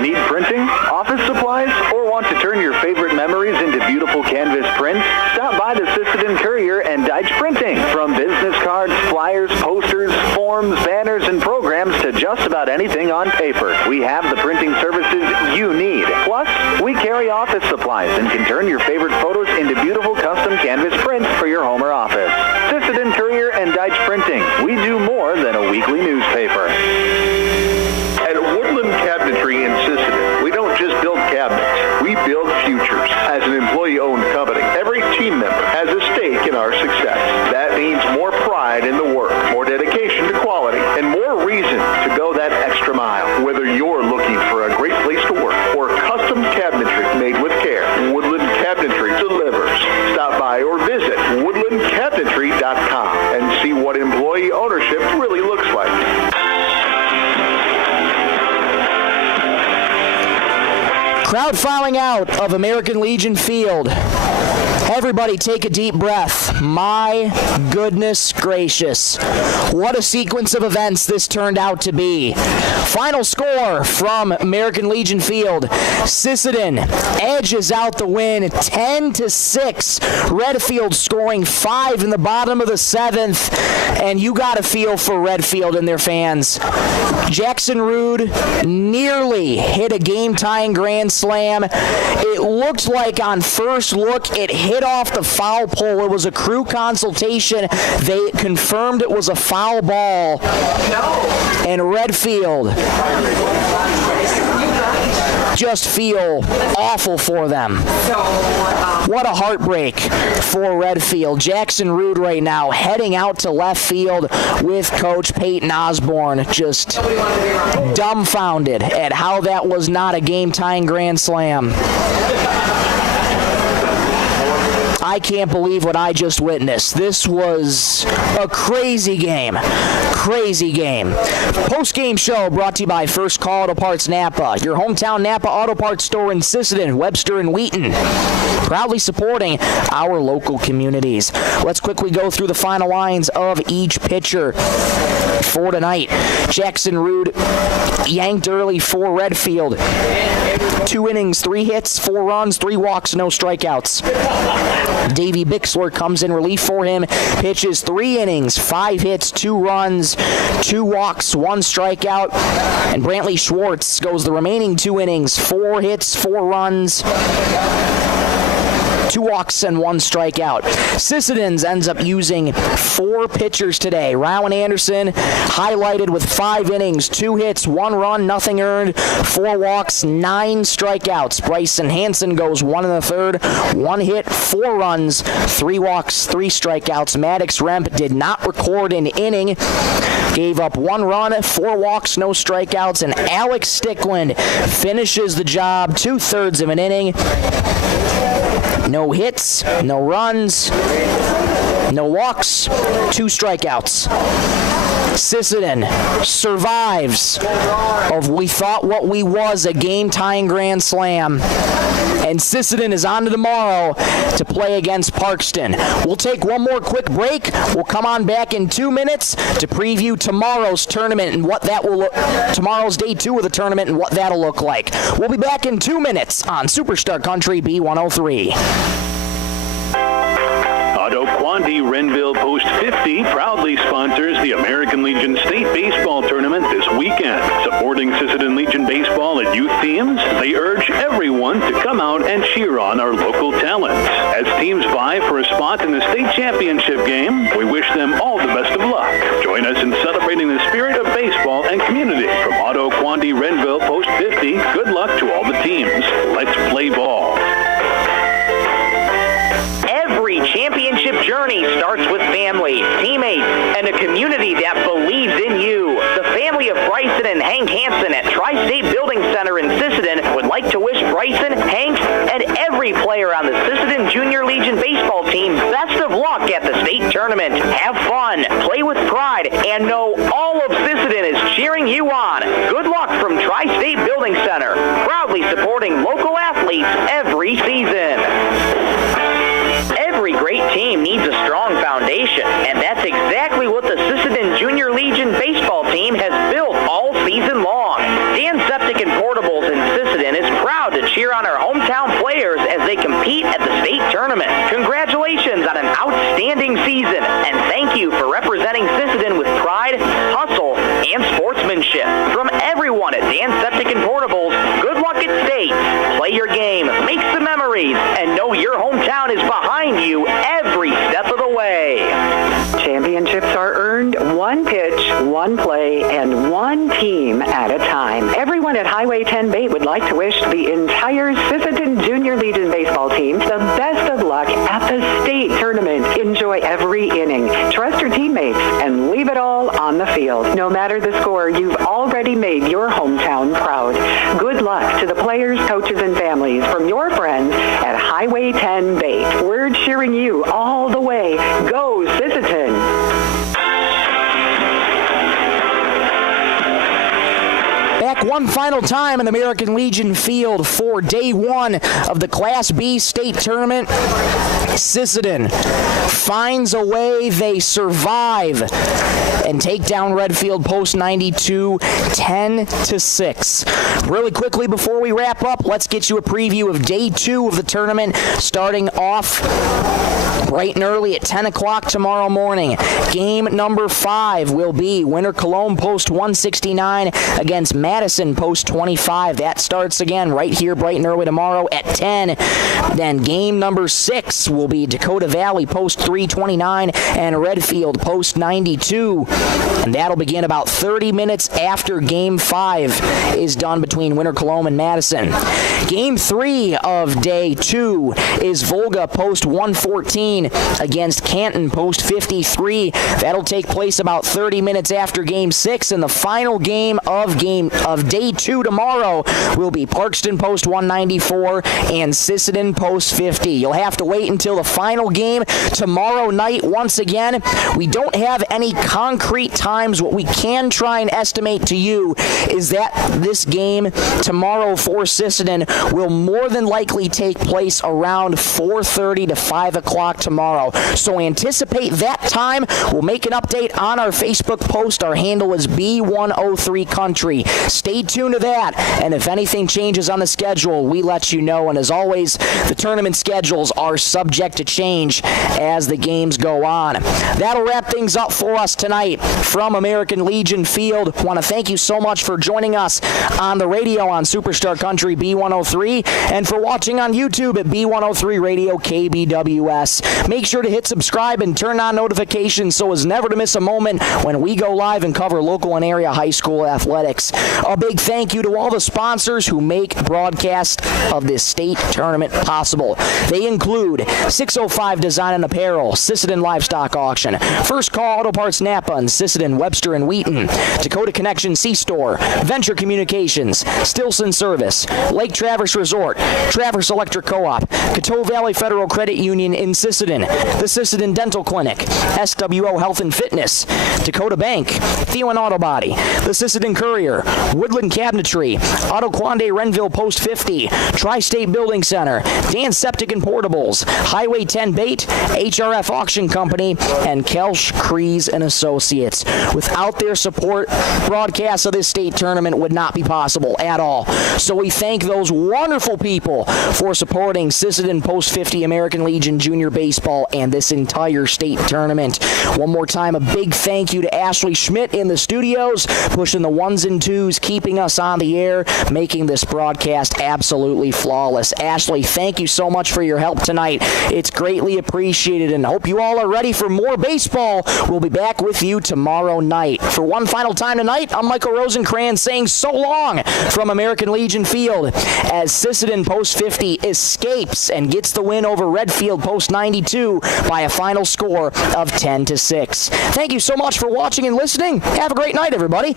Need printing, office supplies, or want to turn your favorite memories into beautiful canvas prints? Stop by the Sisseton Courier and Deitch Printing. From business cards, flyers, posters, forms, banners, and programs to just about anything on paper, we have the printing services you need. Plus, we carry office supplies and can turn your favorite photos into beautiful custom canvas prints for your home or office. Sisseton Courier and Deitch Printing. We do more than a weekly newspaper. At Woodland Cabinetry in Sisseton, we don't just build cabinets, we build futures. As an employee-owned company, every team member has a stake in our success. That means more pride in the work, more dedication to quality, and more reason to go that extra mile. Whether you're looking for a great place to work or custom cabinetry made with care, Woodland Cabinetry delivers. Stop by or visit woodlandcabinetry.com and see what employee ownership really looks like. Crowd filing out of American Legion Field. Everybody take a deep breath. My goodness gracious. What a sequence of events this turned out to be. Final score from American Legion Field. Sisseton edges out the win 10-6. Redfield scoring 5 in the bottom of the 7th. And you got to feel for Redfield and their fans. Jackson Rude nearly hit a game-tying grand slam. It looked like on first look it hit off the foul pole. It was a crew consultation. They confirmed it was a foul ball. And Redfield just feel awful for them. What a heartbreak for Redfield. Jackson Rude right now heading out to left field with Coach Peyton Osborne, just dumbfounded at how that was not a game-tying grand slam. I can't believe what I just witnessed. This was a crazy game. Crazy game. Post-game show brought to you by First Call Auto Parts Napa, your hometown Napa Auto Parts store in Sisseton, Webster, and Wheaton. Proudly supporting our local communities. Let's quickly go through the final lines of each pitcher for tonight. Jackson Rude yanked early for Redfield. 2 innings, 3 hits, 4 runs, 3 walks, no strikeouts. Davey Bixler comes in relief for him, pitches 3 innings, 5 hits, 2 runs, 2 walks, 1 strikeout. And Brantley Schwartz goes the remaining 2 innings, 4 hits, 4 runs, 2 walks and 1 strikeout. Sisseton's ends up using 4 pitchers today. Rowan Anderson highlighted with 5 innings, 2 hits, 1 run, nothing earned, 4 walks, 9 strikeouts. Bryson Hansen goes 1 in the 3rd, 1 hit, 4 runs, 3 walks, 3 strikeouts. Maddox Remp did not record an inning, gave up 1 run, 4 walks, no strikeouts, and Alex Stickland finishes the job, 2/3 of an inning. No hits, no runs, no walks, 2 strikeouts. Sisseton survives of we thought what we was a game-tying grand slam. And Sisseton is on to tomorrow to play against Parkston. We'll take one more quick break. We'll come on back in 2 minutes to preview tomorrow's tournament and what that will look, tomorrow's day 2 of the tournament and what that'll look like. We'll be back in 2 minutes on Superstar Country B103. Auto Quanti Renville Post 50 proudly sponsors the American Legion State Baseball Tournament this weekend. Supporting Sisseton Legion Baseball and youth teams, they urge everyone to come out and cheer on our local talents. As teams vie for a spot in the state championship game, we wish them all the best of luck. Join us in celebrating the spirit of baseball and community. From Auto Quanti Renville Post 50, good luck to all the teams. Let's play ball. Every championship journey starts with family, teammates, and a community that believes in you. The family of Bryson and Hank Hansen at Tri-State Building Center in Sisseton would like to wish Bryson, Hank, and every player on the Sisseton Junior Legion baseball team best of luck at the state tournament. Have fun, play with pride, and know all of Sisseton is cheering you on. Good luck from Tri-State Building Center, proudly supporting local athletes every season. Every great team needs a strong foundation, and that's exactly what the Sisseton Junior Legion baseball team has built all season long. Dan Septic and Portables in Sisseton is proud to cheer on our hometown players as they compete at the state tournament. Congratulations on an outstanding season, and thank you for representing Sisseton with pride, hustle, and sportsmanship. From everyone at Dan Septic and Portables, good luck at state. Play your game, make some memories, and know your hometown is behind you every step of the way. Championships are earned 1 pitch, 1 play, and 1 team at a time. Everyone at Highway 10 Bait would like to wish the entire Sisseton Junior Legion baseball team the best of luck at the state tournament. Enjoy every inning, trust your teammates, and leave it all on the field. No matter the score, you've already made your hometown proud. Good luck to the players, coaches, and families from your friends at Highway 10 Bait. We're cheering you all the way. Go Sisseton! Back look one final time in American Legion Field for day one of the Class B state tournament. Sisseton finds a way, they survive and take down Redfield Post 92 10-6. Really quickly before we wrap up, let's get you a preview of day two of the tournament, starting off bright and early at 10 o'clock tomorrow morning. Game number 5 will be Winter Cologne Post 169 against Madison Post 25. That starts again right here bright and early tomorrow at 10. Then game number 6 will be Dakota Valley Post 329 and Redfield Post 92. And that'll begin about 30 minutes after game 5 is done between Winter Cologne and Madison. Game 3 of day 2 is Volga Post 114 against Canton Post 53. That'll take place about 30 minutes after game 6, and the final game of day 2 tomorrow will be Parkston Post 194 and Sisseton Post 50. You'll have to wait until the final game tomorrow night. Once again, we don't have any concrete times. What we can try and estimate to you is that this game tomorrow for Sisseton will more than likely take place around 4:30 to 5 o'clock tomorrow. So anticipate that time. We'll make an update on our Facebook post. Our handle is B103 Country. Stay tuned to that, and if anything changes on the schedule, we let you know. And as always, the tournament schedules are subject to change as the games go on. That'll wrap things up for us tonight from American Legion Field. I want to thank you so much for joining us on the radio on Superstar Country B103 and for watching on YouTube at B103 Radio KBWS. Make sure to hit subscribe and turn on notifications so as never to miss a moment when we go live and cover local and area high school athletics. A big thank you to all the sponsors who make broadcast of this state tournament possible. They include 605 Design and Apparel, Sisseton Livestock Auction, First Call Auto Parts Napa and Sisseton, Webster and Wheaton, Dakota Connection C-Store, Venture Communications, Stilson Service, Lake Traverse Resort, Traverse Electric Co-op, Coteau Valley Federal Credit Union in Sisseton, the Sisseton Dental Clinic, SWO Health and Fitness, Dakota Bank, Thielen Auto Body, the Sisseton Courier, Woodland Cabinetry, Auto Quande Renville Post 50, Tri-State Building Center, Dan Septic and Portables, Highway 10 Bait, HRF Auction Company, and Kelsch, Kreese and Associates. Without their support, broadcasts of this state tournament would not be possible at all. So we thank those wonderful people for supporting Sisseton Post 50 American Legion Junior Baseball and this entire state tournament. One more time, a big thank you to Ashley Schmidt in the studios, pushing the ones and twos, keeping us on the air, making this broadcast absolutely flawless. Ashley, thank you so much for your help tonight. It's greatly appreciated, and hope you all are ready for more baseball. We'll be back with you tomorrow night. For one final time tonight, I'm Michael Rosencrans saying so long from American Legion Field as Sisseton Post 50 escapes and gets the win over Redfield Post 92 by a final score of 10-6. Thank you so much for watching and listening. Have a great night, everybody.